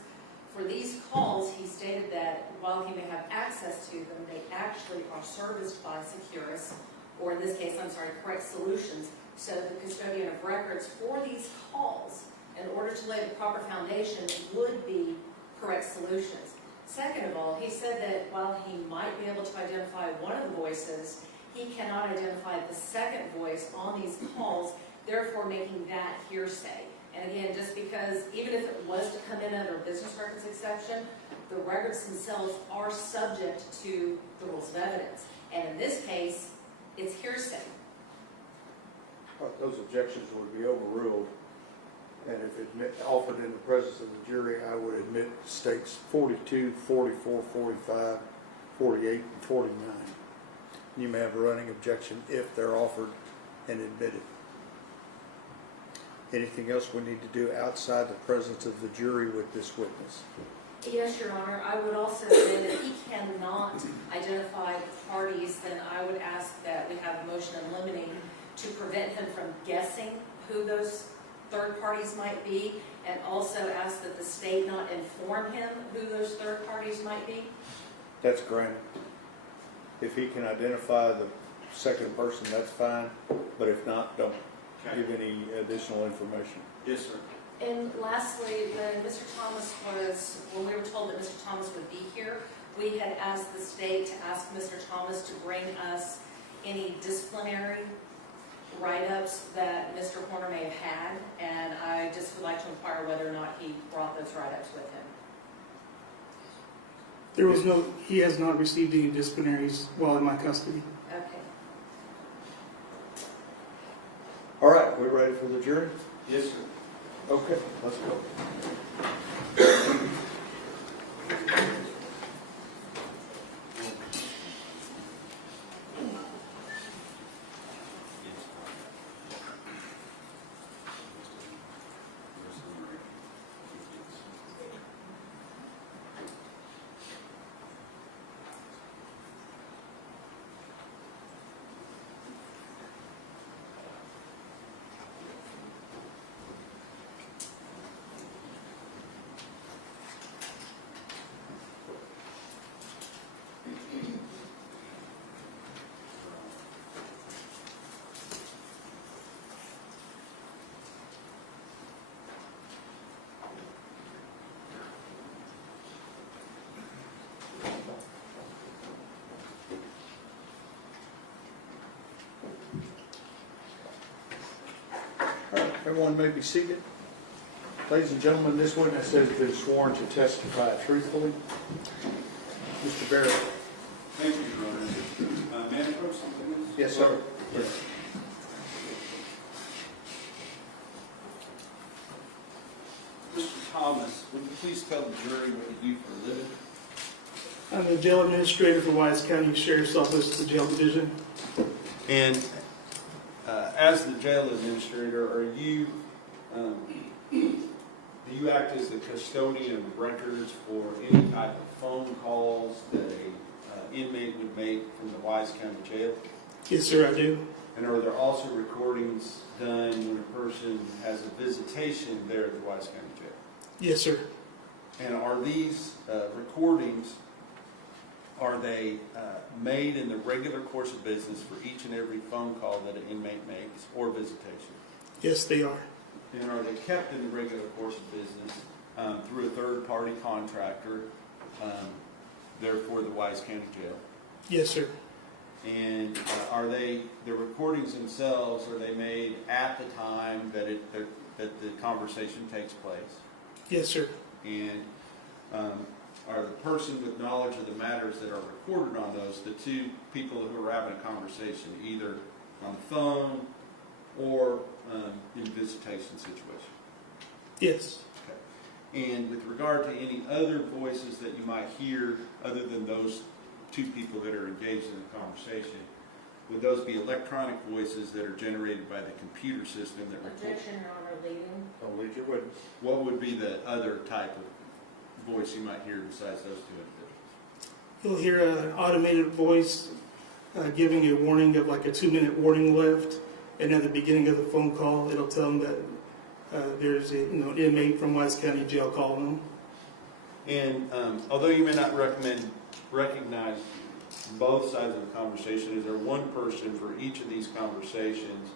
For these calls, he stated that while he may have access to them, they actually are serviced by Securus, or in this case, I'm sorry, Correct Solutions. So the custodian of records for these calls, in order to lay the proper foundation, would be Correct Solutions. Second of all, he said that while he might be able to identify one of the voices, he cannot identify the second voice on these calls, therefore making that hearsay. And again, just because, even if it was to come in under a business records exception, the records themselves are subject to the rules of evidence. And in this case, it's hearsay. Those objections would be overruled, and if offered in the presence of the jury, I would admit states 42, 44, 45, 48, and 49. You may have a running objection if they're offered and admitted. Anything else we need to do outside the presence of the jury with this witness? Yes, Your Honor. I would also say that if he cannot identify the parties, then I would ask that we have a motion in limine to prevent him from guessing who those third parties might be, and also ask that the state not inform him who those third parties might be. That's granted. If he can identify the second person, that's fine, but if not, don't give any additional information. Yes, sir. And lastly, when we were told that Mr. Thomas would be here, we had asked the state to ask Mr. Thomas to bring us any disciplinary write-ups that Mr. Horner may have had, and I just would like to inquire whether or not he brought those write-ups with him. He has not received any disciplinaries while in my custody. Okay. All right, we ready for the jury? Yes, sir. Okay, let's go. Everyone may be seated. Ladies and gentlemen, this witness has been sworn to testify truthfully. Mr. Barrett. Thank you, Your Honor. May I approach the witness? Yes, sir. Mr. Thomas, would you please tell the jury what you do for a living? I'm the jail administrator for Wise County Sheriff's Office, the jail division. And as the jail administrator, are you, do you act as the custodian of records for any type of phone calls that an inmate would make from the Wise County Jail? Yes, sir, I do. And are there also recordings done when a person has a visitation there at the Wise County Jail? Yes, sir. And are these recordings, are they made in the regular course of business for each and every phone call that an inmate makes or visitation? Yes, they are. And are they kept in the regular course of business through a third-party contractor, therefore the Wise County Jail? Yes, sir. And are they, the recordings themselves, are they made at the time that that the conversation takes place? Yes, sir. And are the person with knowledge of the matters that are recorded on those the two people who are having a conversation, either on the phone or in a visitation situation? Yes. Okay. And with regard to any other voices that you might hear other than those two people that are engaged in the conversation, would those be electronic voices that are generated by the computer system that records? Objection, Your Honor, leading. Don't lead your witness. What would be the other type of voice you might hear besides those two individuals? You'll hear an automated voice giving a warning of like a 2-minute warning left, and at the beginning of the phone call, it'll tell them that there's a inmate from Wise County Jail calling them. And although you may not recognize both sides of the conversation, is there one person for each of these conversations,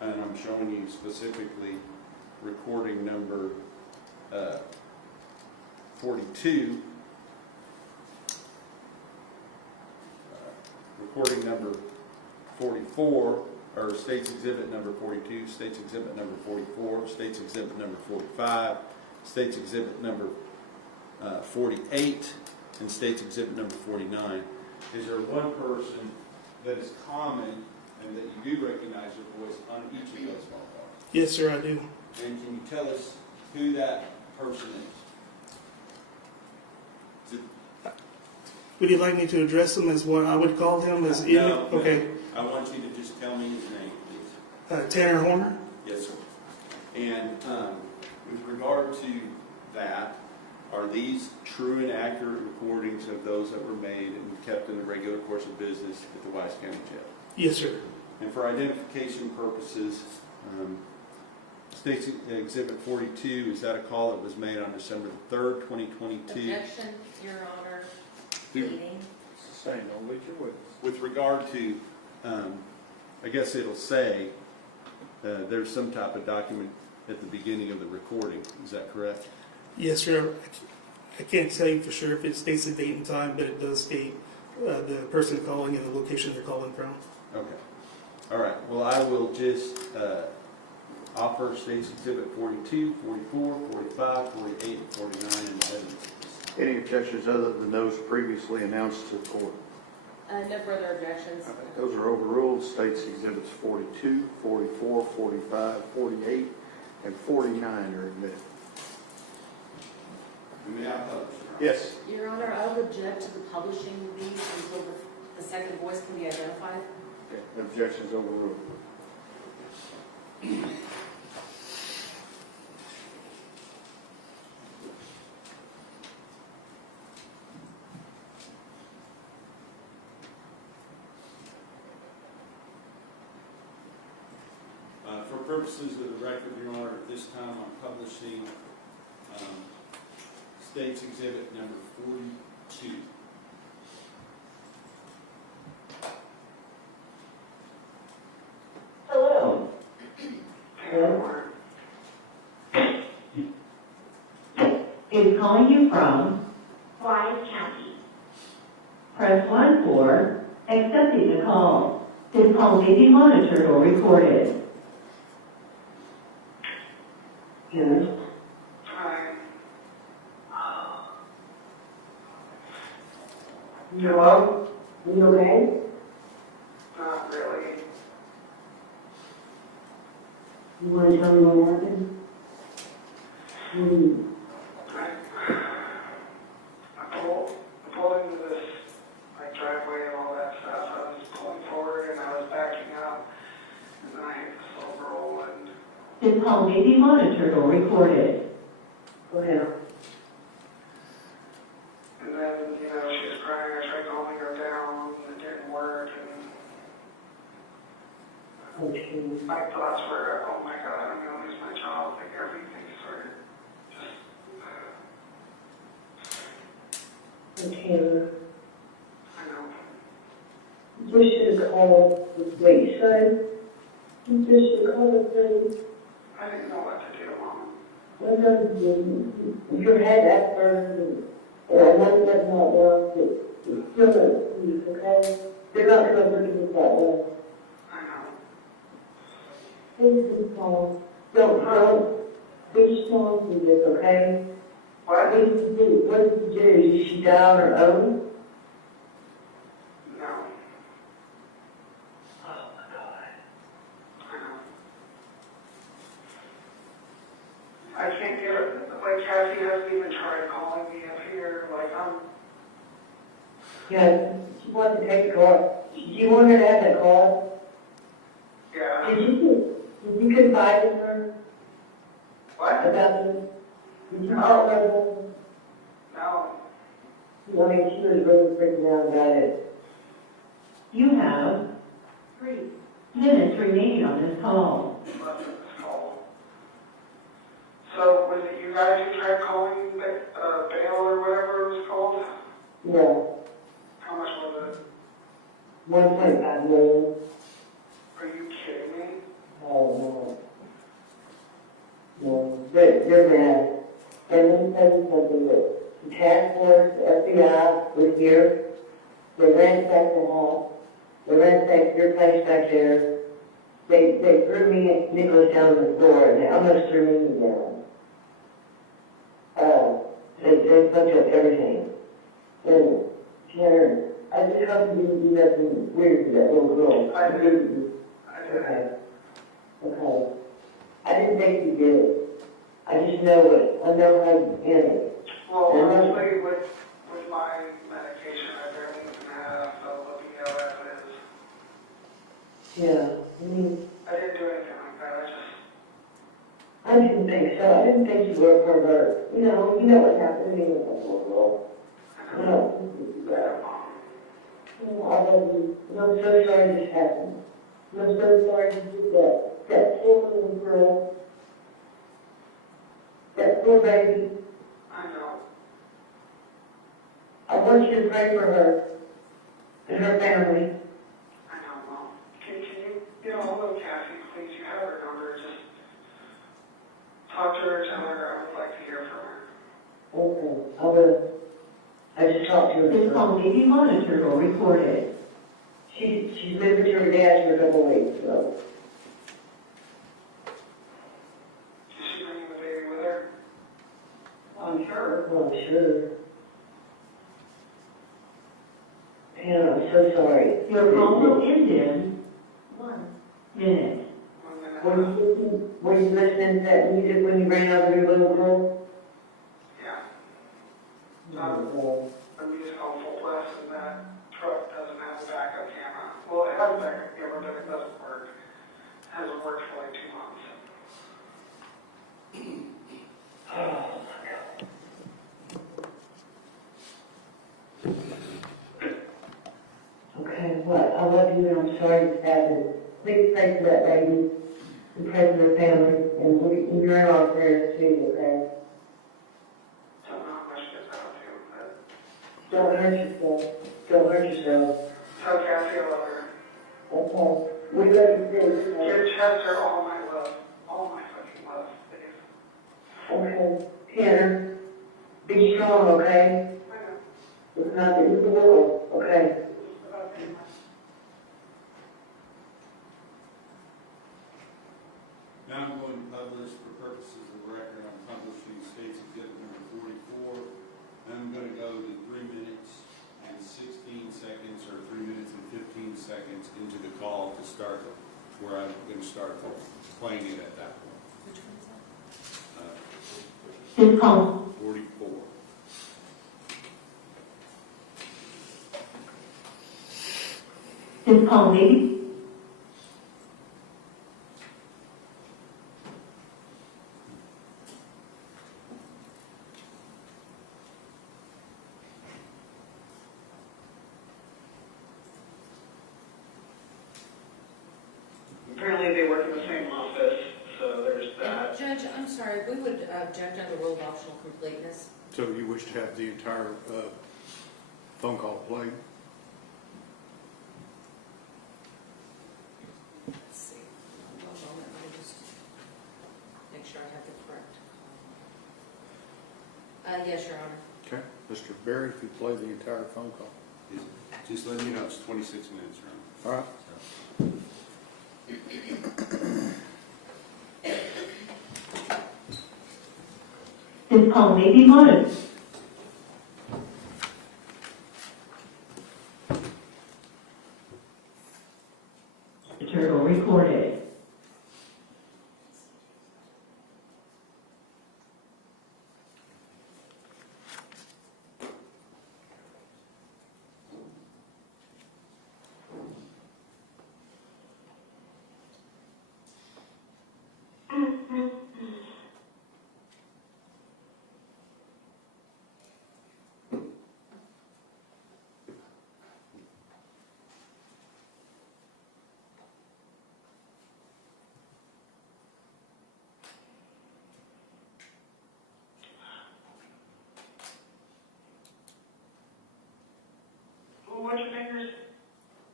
and I'm showing you specifically recording number 42, recording number 44, or State's Exhibit number 42, State's Exhibit number 44, State's Exhibit number 45, State's Exhibit number 48, and State's Exhibit number 49. Is there one person that is common and that you do recognize your voice on each of those phone calls? Yes, sir, I do. And can you tell us who that person is? Would you like me to address him as what I would call him as inmate? No, Okay. I want you to just tell me his name, please. Tanner Horner? Yes, sir. And with regard to that, are these true and accurate recordings of those that were made and kept in the regular course of business at the Wise County Jail? Yes, sir. And for identification purposes, State's Exhibit 42, is that a call that was made on December 3rd, 2022? Objection, Your Honor, leading. It's the same, don't lead your witness. With regard to, I guess it'll say there's some type of document at the beginning of the recording. Is that correct? Yes, sir. I can't tell you for sure if it states the date and time, but it does state the person calling and the location they're calling from. Okay. All right. Well, I will just offer State's Exhibit 42, 44, 45, 48, and 49 in evidence. Any objections other than those previously announced to the court? No further objections. All right, those are overruled. State's Exhibits 42, 44, 45, 48, and 49 are admitted. May I publish? Yes. Your Honor, I would object to the publishing these until the second voice can be identified. Okay. Objections overruled. For purposes of the record, Your Honor, at this time I'm publishing State's Exhibit number 42. Hello. Is calling you from Wise County. press 1 for accepting the call. This call may be monitored or recorded. Yes. Hello? You okay? Not really. You want to tell me what happened? I pulled into this driveway and all that stuff. I was pulling forward and I was backing up, and then I hit the slow roll and This call may be monitored or recorded. Go ahead. then she was crying. I tried calming her down and it didn't work. And Okay. my thoughts were, oh my God, I'm gonna lose my job. Like everything sort of just. Okay. I know. You should have called the police, son. You should have called the police. I didn't know what to do, Mom. What does you had that burn and I know that's not well. No, please, okay? They're not gonna look at it that way. I know. Please, Paul, don't, be strong with this, okay? What? What did you do? What did you do? Did she die on her own? No. Oh my God. I know. I can't get her, like Kathy hasn't even tried calling me up here, like Yeah, she wanted to take the car. She wanted to have that car. yeah. Did you confide in her What? about this? Did you tell her? No. I mean, she was really freaking out about it. You have 3 minutes remaining on this call. Left in this call. So was it you guys who tried calling bail or whatever it was called? Yeah, How much was it? 1.5 million. Are you kidding me? Oh, no. No, they're bad. And let me tell you something, that the task force, the FBI was here. They ransacked the house. They ransacked your place back there. They threw me and Nicholas down on the floor, and they almost threw me down. They fucked up everything. And Karen, I just hope you didn't do nothing weird to that little girl. I did. I did. Okay. Okay. I didn't think you did. I just know it. I know how you in it. Well, And honestly, with my medication, I barely even have libido as it is. yeah, I mean, I didn't do anything like that. I didn't think so. I didn't think you were a pervert. You know what happened to me with that little girl. I don't think you did that. I love you. And I'm so sorry this happened. I'm so sorry you did that. That poor little girl. That poor baby. I know. I want you to pray for her and her family. I know, Mom. Can you get a hold of Kathy, please? You have her number. Just talk to her, tell her I would like to hear from her. Okay, I will. I just talked to her. This call may be monitored or recorded. She's moving to her dad's for a couple of weeks, so. Is she bringing the baby with her? I'm sure. Well, I'm sure. And I'm so sorry. Your call will end in 1 minute. 1 minute. Were you listening to that music when you ran over your little girl? Yeah. The music on full blast, and that truck doesn't have a backup camera. Well, it has a backup camera, but it doesn't work. It hasn't worked for like 2 months. Oh, okay, what? I love you and I'm sorry this happened. Please pray for that lady and pray for their family. And you're in our prayers too, okay? Don't know how much gets out to, but Don't hurt yourself. Don't hurt yourself. tell Kathy I love her. Okay. We love you too. Give Chester all my love. All my fucking love, babe. Okay. Tanner, be strong, okay? I know. It's not the end of the world, okay? Now I'm going to publish for purposes of record, I'm publishing State's Exhibit number 44. I'm going to go to 3 minutes and 16 seconds or 3 minutes and 15 seconds into the call to start where I'm going to start playing it at that point. Which one is that? This call. 44. This call, maybe? Apparently they work in the same office, so there's that. Judge, I'm sorry, we would object under rule of optional completeness. So you wish to have the entire phone call played? Let's see. One moment, let me just make sure I have the correct. Yes, Your Honor. Okay. Mr. Berry, if you play the entire phone call. Just letting you know, it's 26 minutes, right? All right. This call may be monitored. Or recorded. Ooh, watch your fingers.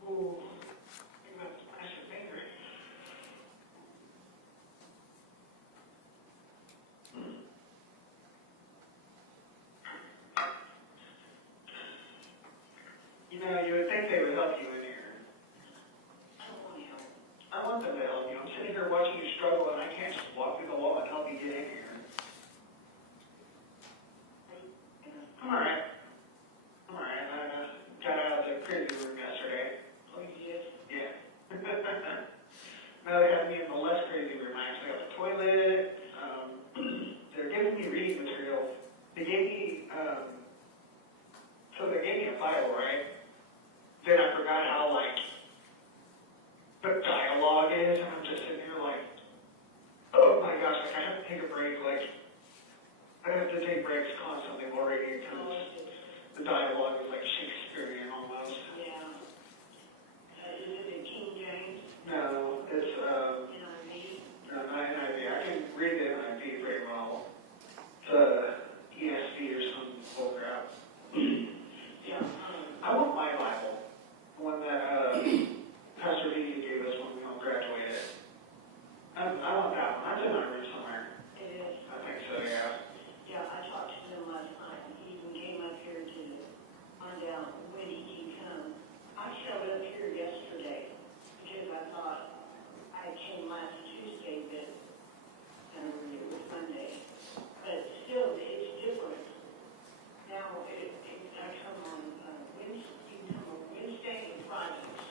Ooh, think about smash your finger. You know, you would think they would help you in here. I don't want to help. I want them to help you. I'm sitting here watching you struggle, and I can't just walk through the wall and help you get in here. I'm all right. I'm all right. I got out of the crazy room yesterday. Oh, you did? Yeah. Now they have me in the less crazy room. I actually have a toilet. They're giving me reading material. They gave me, so they gave me a Bible, right? Then I forgot how, like, the dialogue is, and I'm just sitting here like, oh my gosh, like I have to take a break, like, I have to take breaks constantly while reading because the dialogue is like Shakespearean almost. Yeah. Is it in King James? No, it's, NIV? No, not NIV. I can read the NIV very well. It's ESV or some bullcrap. Yeah. I want my Bible. The one that Pastor Vicky gave us when we all graduated. I want that one. That's in my room somewhere. It is. I think so, yeah. Yeah, I talked to him last night. He even came up here to find out when he can come. I showed up here yesterday because I thought I came last Tuesday, but it was Monday. But still, it's different. Now, I come on Wednesday, you come on Wednesday and Fridays.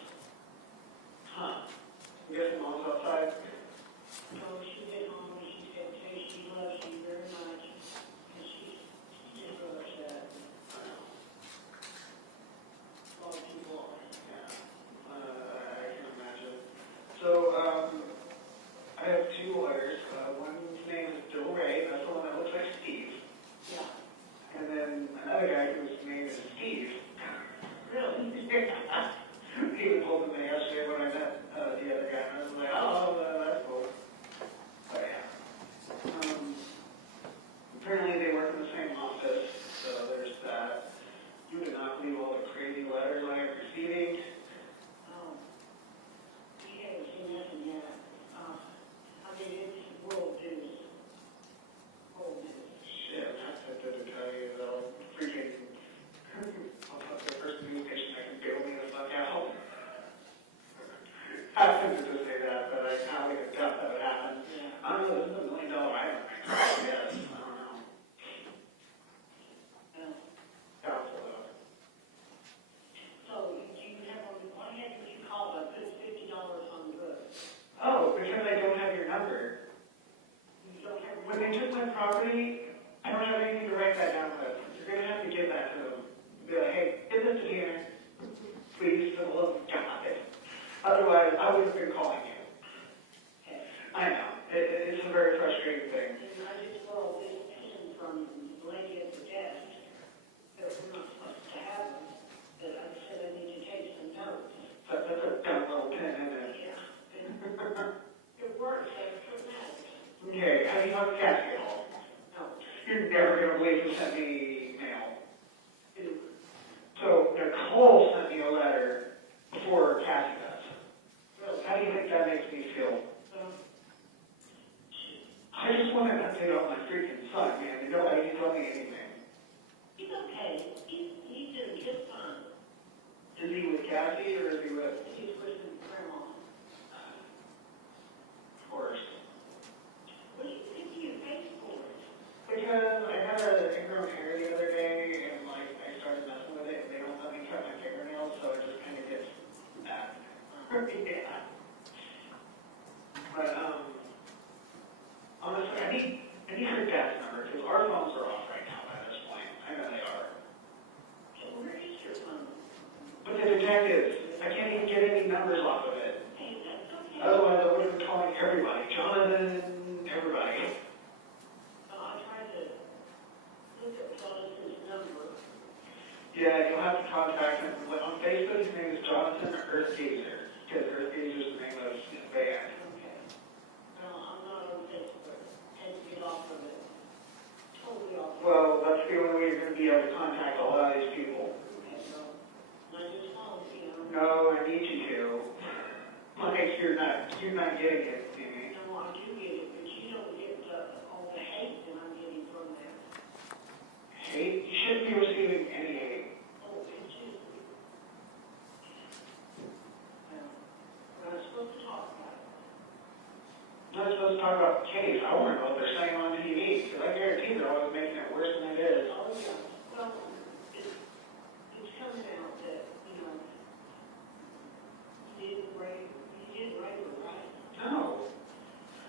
Huh. I'm guessing Mom's outside? No, she did home and she said, "Tay, she loves you very much." And she's just so upset. I know. A lot of people are. Yeah. I can imagine. So, I have two lawyers. One's name is Bill Ray. That's the one that looks like Steve. Yeah. And then another guy whose name is Steve. Really? He even told me yesterday when I met the other guy, and I was like, oh, that's cool. But yeah. Apparently they work in the same office, so there's that. You would not believe all the crazy letters I am receiving. Oh. We haven't seen nothing yet. I mean, it's world news. World news. Shit, I have to tell you, though, freaking, I'll talk to the first news station that can bail me the fuck out. I tempted to say that, but I kind of like a gut that would happen. Yeah. I don't know, this is $1 million item right now, I guess. I don't know. Doubtful, though. So, you have, why haven't you called? I put $50 on the book. Oh, because I don't have your number. You don't have. When they took my property, I don't have anything to write that down with. You're going to have to give that to them. Be like, hey, give this to Tanner. Please, for the love of God. Otherwise, I would have been calling you. I know. It's a very frustrating thing. And I just borrowed this pen from the lady at the desk. That we're not supposed to have them. But I said I need to take some notes. That's a dumb little pen, isn't it? Yeah. It works. It's dramatic. Okay. Have you talked to Cassie at all? No. You're never going to believe who sent me mail. So Nicole sent me a letter before Cassie does. Really? How do you think that makes me feel? I just want an update on my freaking son, man. Nobody can tell me anything. He's okay. He's doing just fine. Kathy or is he with? He's with Grandma. Of course. What do you think you paid for it? Because I had an ingrown hair the other day and like I started messing with it and they don't let me cut my fingernails, so it just kind of gets bad. Yeah. But honestly, I need her dad's number because our phones are off right now at this point. I know they are. So where is your phone? But the detectives, I can't even get any numbers off of it. Hey, that's okay. Otherwise, I would have been calling everybody. Jonathan, everybody. I tried to look at Jonathan's number. Yeah, you'll have to contact him. On Facebook, his name is Jonathan Earthgazer, because Earthgazer is the name of his band. Okay. No, I'm not on Facebook. Can't get off of it. Totally off of it. Well, that's the only way you're going to be able to contact a lot of these people. Okay, so I just follow you. No, I need you to. Like, you're not getting it, Amy. No, I do get it, but you don't get all the hate that I'm getting from that. Hate? You shouldn't be receiving any hate. Oh, it's just... Well, we're not supposed to talk about it. We're not supposed to talk about the case. I want to know what they're saying on TV, because I guarantee they're always making it worse than it is. Oh, yeah. Well, it's coming out that, you didn't write it right. No.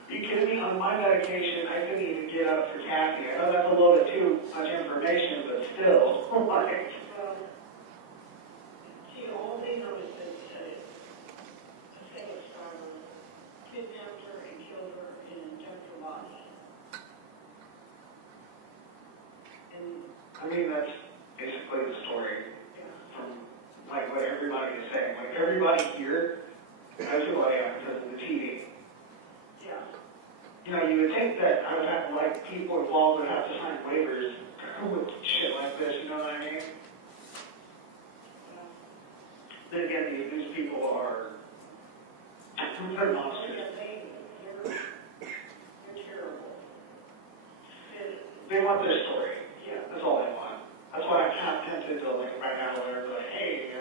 Are you kidding me? On my medication, I couldn't even get up for Kathy. I know that's a little bit too much information, but still. Like, see, all they know is that Athena Strand kidnapped her and killed her and dumped her body. And I mean, that's basically the story from like what everybody is saying. Like everybody here has no idea because of the TV. Yeah. You would think that I would have, like, people involved would have to sign waivers with shit like this, you know what I mean? Then again, these people are, they're monsters. They're terrible. They want their story. Yeah, that's all they want. That's why I'm kind of tempted to, like, right now, where they're like, hey,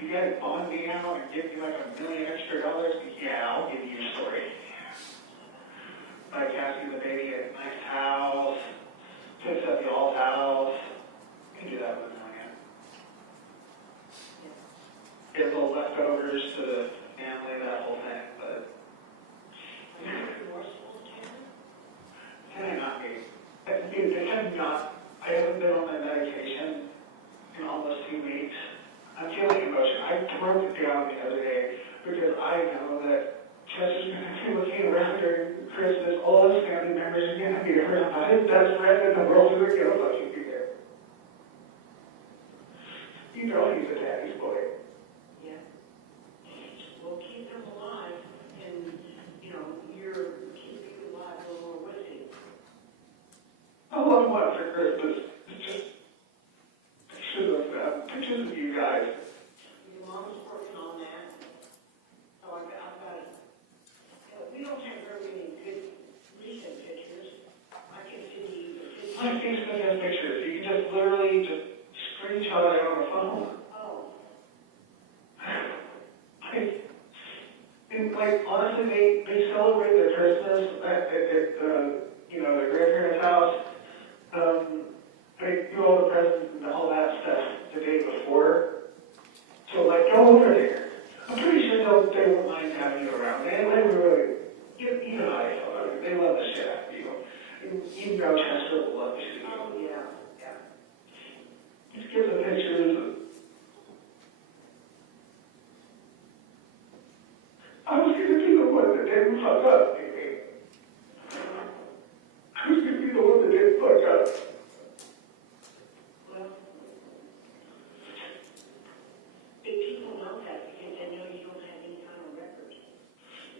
you guys bond me out and give me like $1 million extra? Yeah, I'll give you your story. Like asking the baby at a nice house, fix up the old house. You can do that with $1 million. Give little leftovers to the family, that whole thing, but can I not be? Dude, they have not. I haven't been on my medication in almost 2 weeks. I'm feeling emotion. I broke it down the other day because I know that Chester's going to be looking around during Christmas. All his family members are going to be around. His best friend in the world is going to fucking be there. You know he's a daddy's boy. Yeah. Well, keep him alive, and you're keeping him alive a little more with him. All I want for Christmas is just pictures of you guys. Your mom's working on that. So I've got it. We don't have very many good recent pictures. I can send you the pictures. My Facebook has pictures. You can just literally just screenshot it on a phone. Oh. Honestly, they celebrate their Christmas at their grandparents' house. They do all the presents and all that stuff the day before. So, go over there. I'm pretty sure they won't mind having you around. They really, you know how they feel about it. They love the shit out of you. And you know Chester will love you. Oh, yeah. Just give them pictures. I was going to be the one that didn't fuck up, baby. I was going to be the one that didn't fuck up. Well, if people know that because they know you don't have any kind of records.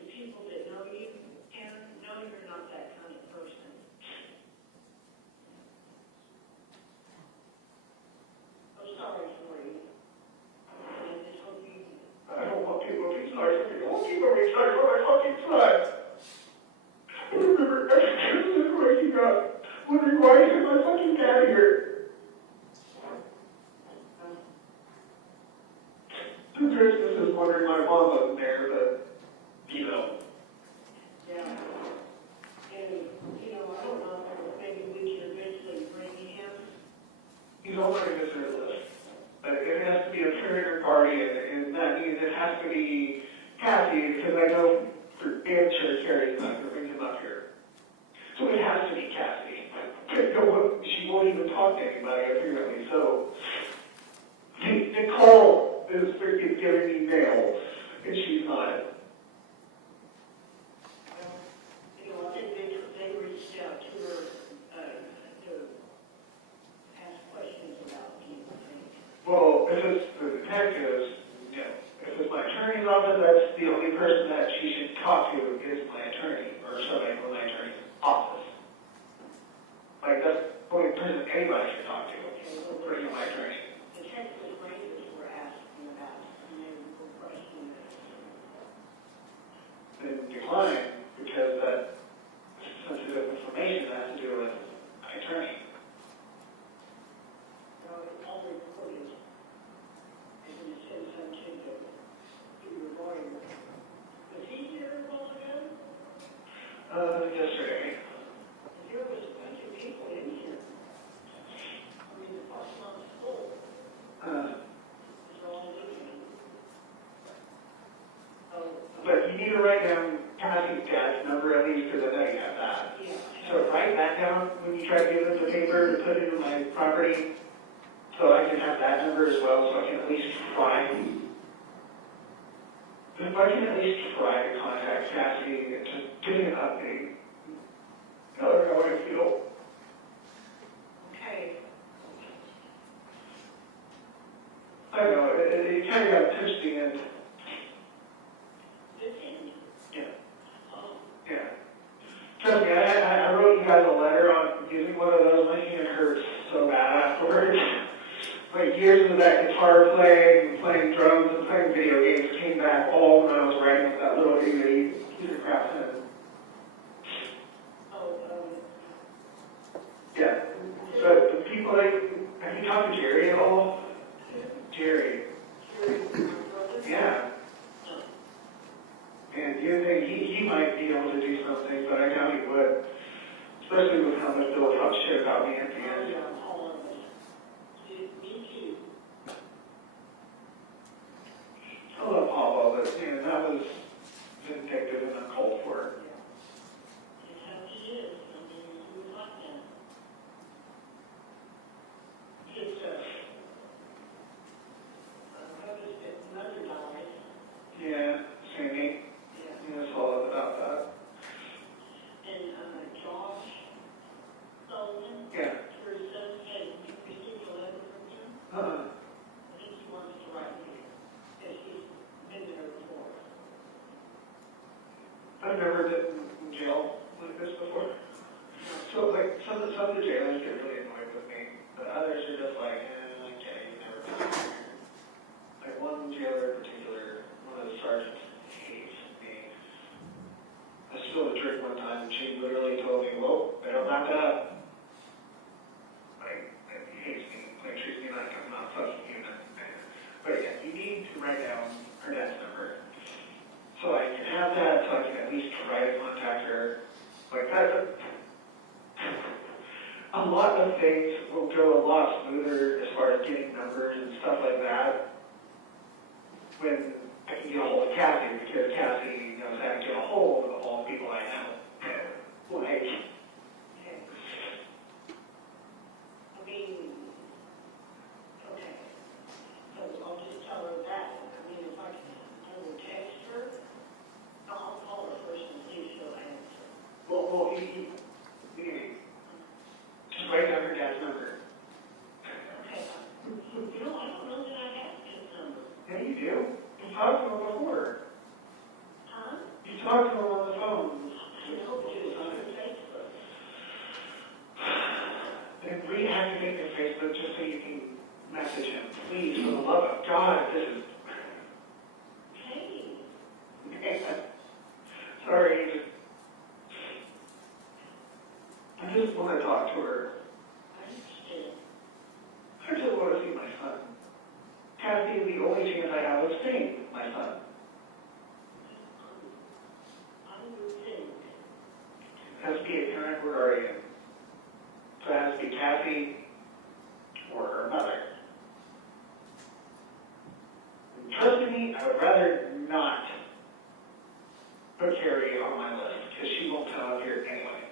The people that know you know you're not that kind of person. I'm sorry for you. I just hope you... I don't want people to be sorry for me. I want people to be sorry for my fucking son. Christmas is wondering my mom wasn't there, but, you know. Yeah. And, you know, I don't know if maybe we can eventually bring him. He's on my visitor list. But it has to be a prayer party, and that means it has to be Kathy, because I know for damn sure Carrie's not going to bring him up here. So it has to be Kathy. She won't even talk to anybody, apparently, so. Nicole is freaking giving me mail, and she's not. You know, I think they reached out to her, to ask questions about him, I think. Well, if it's the detectives, you know, if it's my attorney's office, that's the only person that she should talk to is my attorney, or somebody from my attorney's office. Like, that's the only person anybody should talk to, or my attorney. The Texas Rangers were asking about, and they were questioning this. And decline, because that sensitive information has to do with my attorney. So it's all recorded, and it says something that you were going with. Was he here a while ago? Yesterday. There was a bunch of people in here. I mean, the parking lot's full. It's all looking. Oh. But you need to write down Kathy's dad's number at least, because I know you have that. Yeah. So write that down when you try to give them the paper to put into my property, so I can have that number as well, so I can at least try. If I can at least try to contact Kathy and just give me an update, tell her how I feel. Okay. I know, it kind of got pushed the end. This end? Yeah. Oh. Yeah. Trust me, I wrote you guys a letter on using one of those. My hand hurts so bad afterwards. Like years of that guitar playing, playing drums, and playing video games came back all when I was writing with that little itty piece of crap pen. Oh, Yeah. But the people like, have you talked to Jerry at all? Jerry. Yeah. And you think he might be able to do something, but I doubt he would. Especially with how much Bill talks shit about me at the end. me too. I love Pablo, but man, that was vindictive and uncalled for. It's how he is. I mean, he was like that. His, his mother died. Yeah, Sammy. Yeah, that's all about that. And, Josh Sullivan. Yeah. Her son had received a letter from him. I think he wants to write me, because he's been there before. I've never been in jail like this before. So, like, some of the jailers get really annoyed with me, but others are just like, okay, you've never been here. Like, one jailer in particular, one of the sergeants, hates me. I spilled a drink one time, and she literally told me, whoa, better wrap it up. Like, he hates me, like, treats me like I'm not fucking human. But yeah, you need to write down her dad's number. So I can have that, so I can at least try to contact her. Like that, a lot of things will go a lot smoother as far as getting numbers and stuff like that when I can get a hold of Kathy, because Kathy knows how to get a hold of all the people I know. Like, I mean, okay, so I'll just tell her that. I mean, if I will text her, I'll call her first and see if she'll answer. well, just write down her dad's number. Okay, you know, I don't know that I have his number. Yeah, you do. You talked to him before. Huh? You talked to him on the phone. I know, but it was on Facebook. Then reactivate your Facebook just so you can message him. Please, for the love of God, this is... Hey. Sorry, I just want to talk to her. I understand. I just want to see my son. Kathy, the only chance I have of seen my son. It has to be a parent or guardian. So it has to be Kathy or her mother. And trust me, I would rather not put Carrie on my list, because she won't come up here anyway.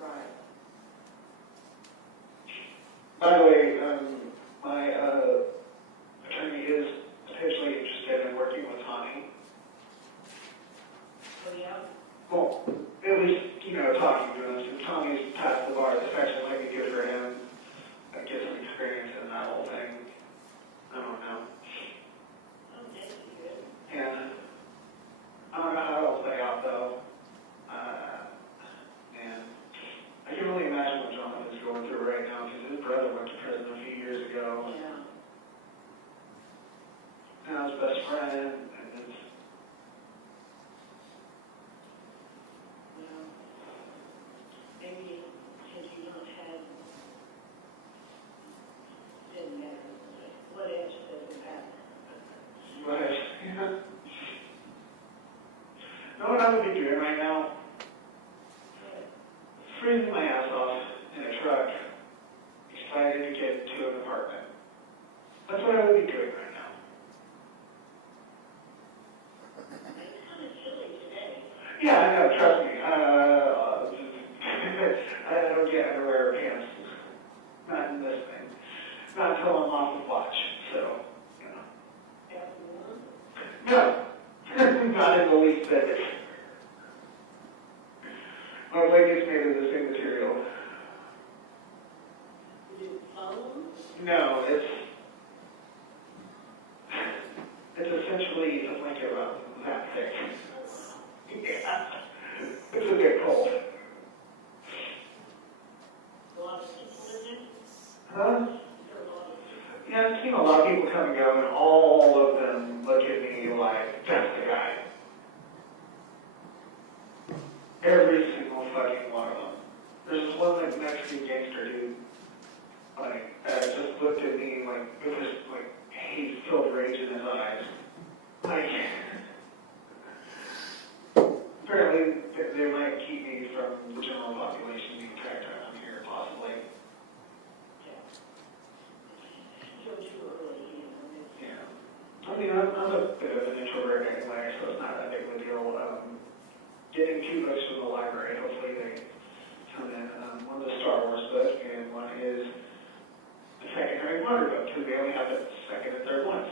Right. By the way, my attorney is potentially interested in working with Tommy. Oh, yeah? Well, at least, talking to him, since Tommy's passed the bar, this actually might be good for him, get some experience in that whole thing. I don't know. And I don't know how it'll play out, though. And I can only imagine what Jonathan's going through right now, because his brother went to prison a few years ago. Yeah. Now his best friend, and it's, Maybe since you don't have, doesn't matter, what else doesn't matter. but, know what I would be doing right now? Freezing my ass off in a truck, excited to get to an apartment. That's what I would be doing right now. It's kind of chilly today. Yeah, I know, trust me. I don't get underwear or pants. Not in this thing. Not until I'm off the watch, so, No, not in the least bit. My blanket's made of the same material. Is it foam? No, it's essentially a blanket about that thick. Yeah. It's a bit cold. A lot of people in it? Huh? Yeah, I've seen a lot of people come and go, and all of them look at me like, that's the guy. Every single fucking one of them. There's this one like Mexican gangster dude, just looked at me like with this hate-filled rage in his eyes. Apparently they might keep me from the general population being tracked around here, possibly. Still too early, Yeah. I mean, I'm a bit of an introvert anyway, so it's not that big of a deal. Getting 2 books from the library, hopefully they come in. One is a Star Wars book, and one is the second Harry Potter book, because they only have the second and third ones.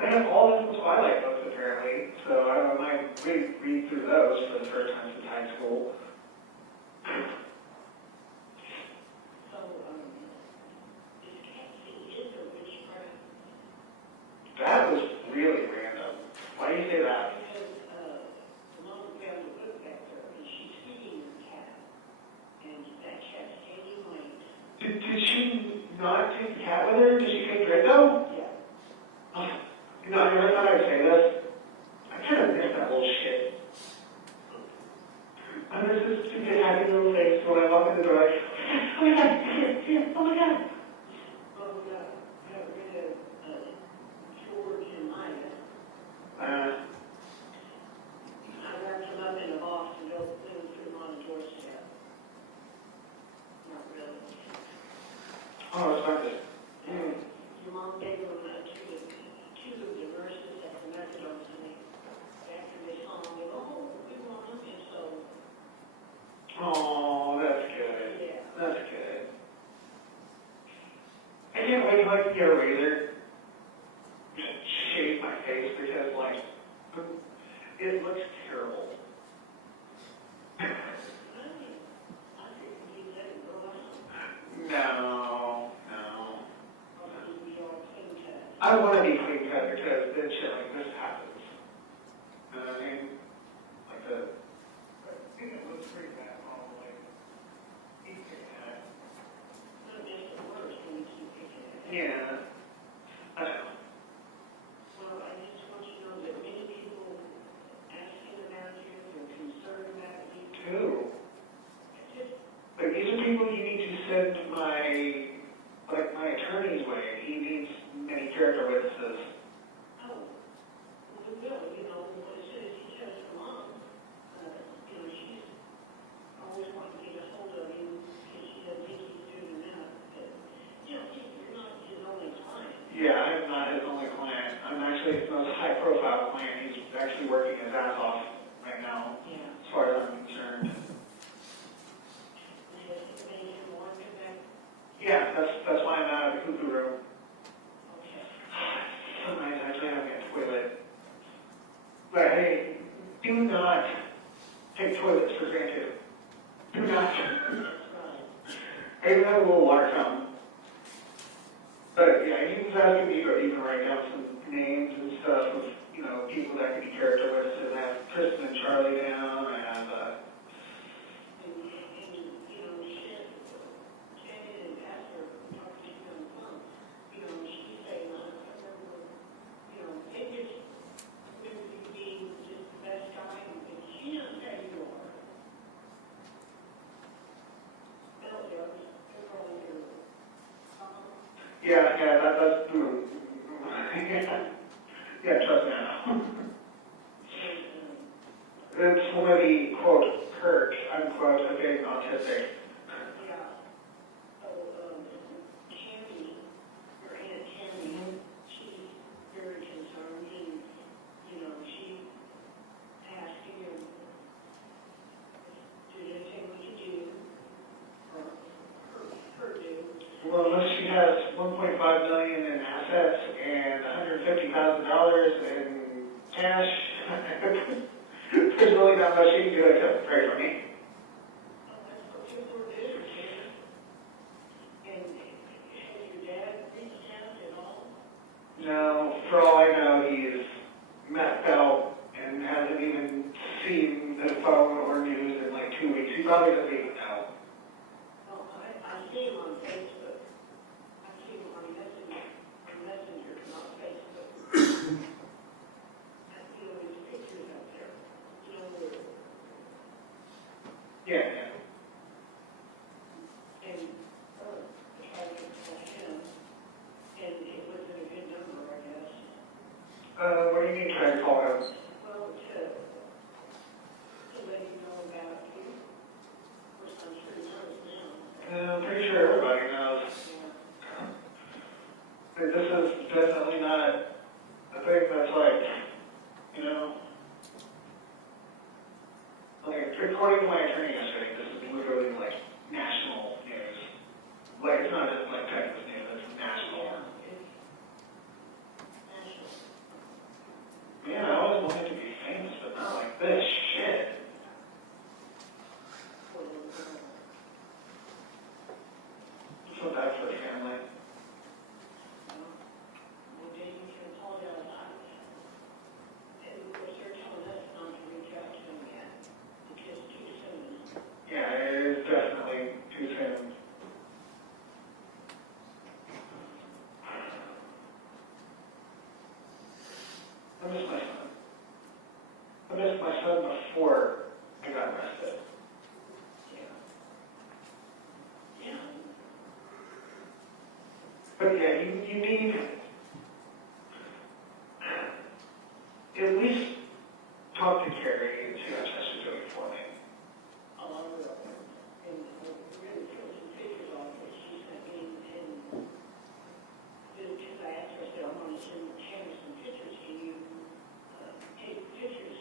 They have all of the Twilight books, apparently, so I might read through those for the first time since high school. So, is Kathy is a witchcraft? That was really random. Why do you say that? Because, the mom found a book back there, and she's feeding her cat. And that cat's gaining weight. Did she not take the cat with her? Did she take Draco? Yeah. Oh, I never thought I'd say this. I kind of miss that little shit. I miss this stupid happy little face when I walk in the door like, oh my god, here, oh my god. Oh, we got rid of, George and Maya. I wrapped them up in a box and put them on a doorstep. Not really. Oh, it's not good. Your mom gave them two of the nurses at the methadone clinic. After they saw them, they go, oh, we want them, and so. Oh, that's good. Yeah. That's good. I can't wait till I can get a razor. Just shave my face because, it looks terrible. No. I want to be clean cut because then shit like this happens. You know what I mean? I think it looks pretty bad, probably. Yeah. I know. Well, I just want you to know that many people asking about you, they're concerned about you. Who? These are people you need to send my attorney's way. He needs many character witnesses. actually the most high-profile client. He's actually working his ass off right now, as far as I'm concerned. Yeah, that's why I'm out of the cuckoo room. Some nights I plan on getting toilet. But hey, do not take toilets for granted. Do not. I even have a little water fountain. But yeah, he was asking me to even write down some names and stuff of, you know, people that could be character witnesses. I have Kristen and Charlie down. I have, yeah, that's true. Yeah, trust me. It's one of the, quote, perks, unquote, of being autistic. Well, unless she has $1.5 million in assets and $150,000 in cash, there's really not much she can do except pray for me. No, for all I know, he's messed out and hasn't even seen the phone or news in like 2 weeks. He probably doesn't even know. I see him on Facebook. I see him on Messenger, not Facebook. I see all his pictures up there. You know where? Yeah. And I tried to call him, and it wasn't a good number, I guess. What do you mean try to call him? Well, to let you know about you. Of course, I'm sure he knows now. I'm pretty sure everybody knows. This is definitely not a thing that's like, you know, like according to my attorney yesterday, this is literally like national news. Like it's not just like Texas news, it's national. Yeah, I always wanted to be famous, but not like this shit. I feel bad for the family. Well, Dave, you can apologize. And of course, they're telling us not to reach out to him yet, because it's too soon. Yeah, it is definitely too soon. I miss my son. I missed my son before I got arrested. Yeah. But yeah, you need at least talk to Carrie and see how she's doing for me. I will. And really put some pictures off that she sent me, and because I asked her, I said, I want to send Hannah some pictures. Can you take pictures,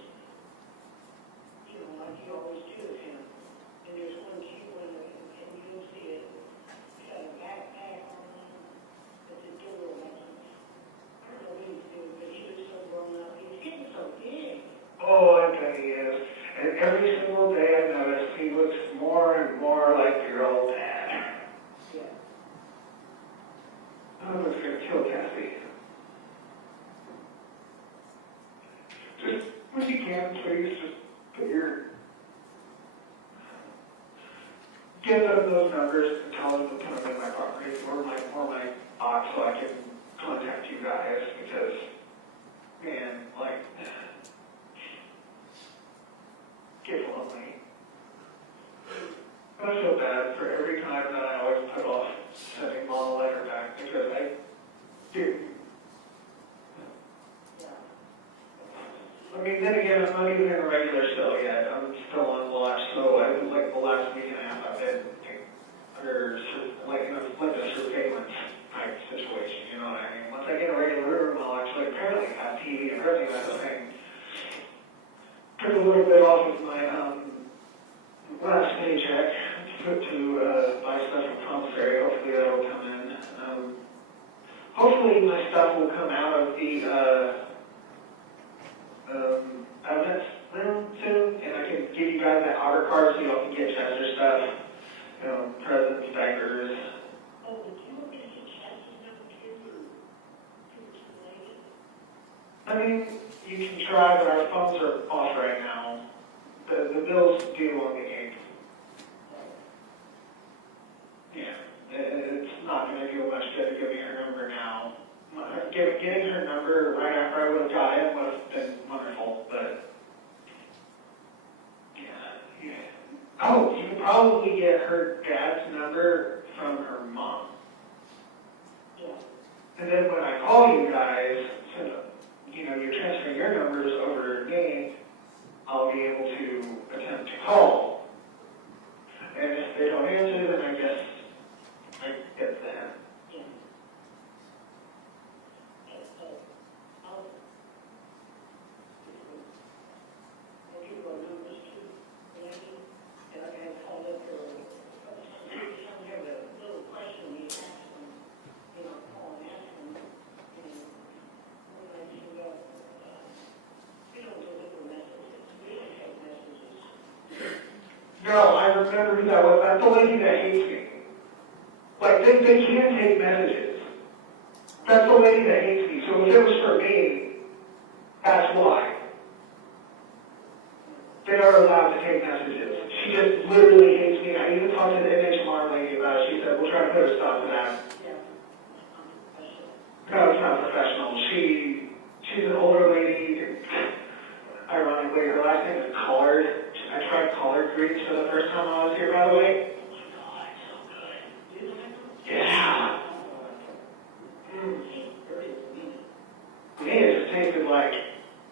you know, like you always do of him? And there's one cute one, and you'll see it. It's got a backpack on at the door. I don't know what he's doing, but he was so grown up. He's getting so big. Oh, I bet he is. And every single day I notice he looks more and more like your old dad. Yeah. Oh, it's going to kill Cassie. Just, when you can, please, just put your... Give them those numbers and tell them to put them in my property or my box so I can contact you guys, because, man, like, get lonely. I feel bad for every time that I always put off sending Mom a letter back, because I do. I mean, then again, I'm not even in a regular cell yet. I'm still on watch, so I was like the last week and a half I've been under like a surveillance type situation. You know what I mean? Once I get a regular room, I'll actually apparently have a little bit off of my last paycheck to buy stuff from commissary. Hopefully that'll come in. Hopefully my stuff will come out of the evidence room soon, and I can give you guys that order card so y'all can get Chester stuff, presents, diapers. Oh, do you want me to get Chase's number too, or I mean, you can try, but our phones are off right now. The bill's due on the 8th. Yeah, it's not going to do much good to give me her number now. Getting her number right after I would have got it would have been wonderful, but yeah. Oh, you can probably get her dad's number from her mom. Yeah. And then when I call you guys, since you're transferring your numbers over to me, I'll be able to attempt to call. And if they don't answer, then I guess I get that. Yeah. I'll give our numbers to Randy, and I can call up for, some have a little question we ask them, call and ask them, when I do, we don't deliver messages, we don't take messages. No, I remember who that was. That's the lady that hates me. Like, they can take messages. That's the lady that hates me. So if it was for me, that's why. They are allowed to take messages. She just literally hates me. I even talked to the NHMR lady about it. She said, we'll try to put a stop to that. No, it's not professional. She's an older lady. Ironically, her last name is Collard. I tried collard greens for the first time I was here, by the way. Oh my God, it's so good. Yeah. To me, it just tasted like,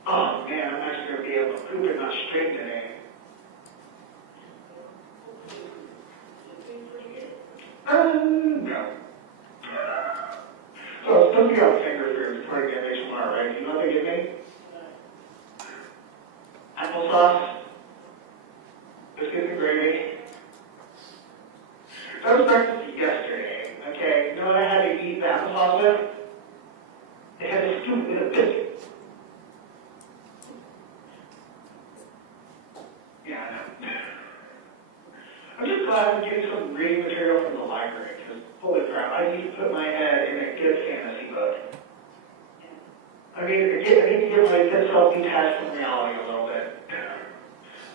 oh man, I'm actually going to be able to poop and not string today. No. So it's supposed to be on finger foods according to NHMR, right? You know what they give me? Applesauce, biscuits and gravy. That was breakfast yesterday, okay? You know what I had to eat the applesauce with? They had to scoop with a biscuit. Yeah, I know. I'm just glad I'm getting some reading material from the library, because holy crap, I need to put my head in a good fantasy book. I mean, I need to get myself detached from reality a little bit.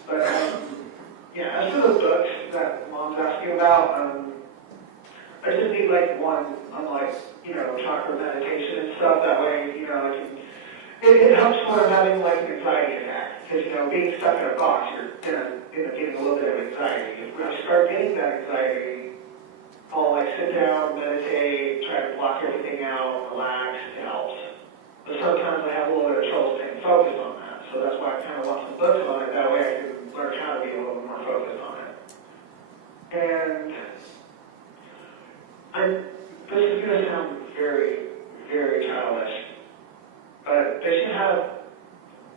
But, yeah, as for the books that Mom's asking about, I just need, like, one on, like, chakra meditation and stuff. That way, I can... It helps when I'm having, like, an anxiety attack. Because, being stuck in a box, you're going to end up getting a little bit of anxiety. If I start getting that anxiety, I'll, like, sit down, meditate, try to block everything out, relax, it helps. But sometimes I have a little bit of trouble staying focused on that. So that's why I kind of want some books on it. That way I can learn how to be a little more focused on it. And this is going to sound very, very childish, but they should have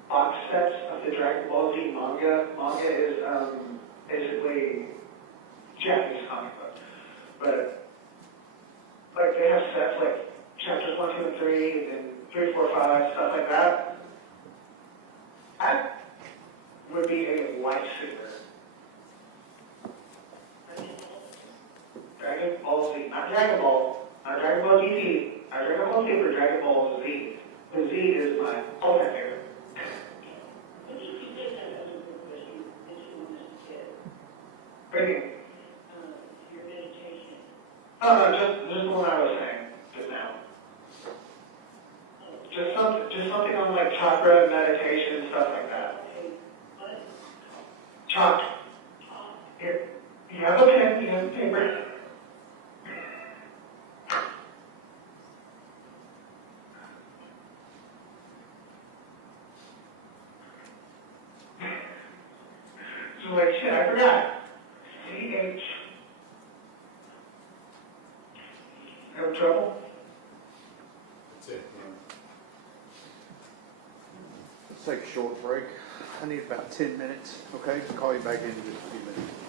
box sets of the Dragon Ball Z manga. Manga is basically Japanese comic book. But like they have sets like chapters 1, 2, and 3, and 3, 4, 5, stuff like that. That would be a lifesaver. Dragon Ball Z, not Dragon Ball, not Dragon Ball GT, not Dragon Ball Super, Dragon Ball Z. The Z is my all-time favorite. Bringing. Your meditation. No, just the one I was saying just now. Just something on like chakra, meditation, stuff like that. What? Chalk. Here, you have a pen, you have a paper. So like, shit, I forgot. CH. Have trouble? That's it. Let's take a short break. I need about 10 minutes, okay? Call you back in just a few minutes.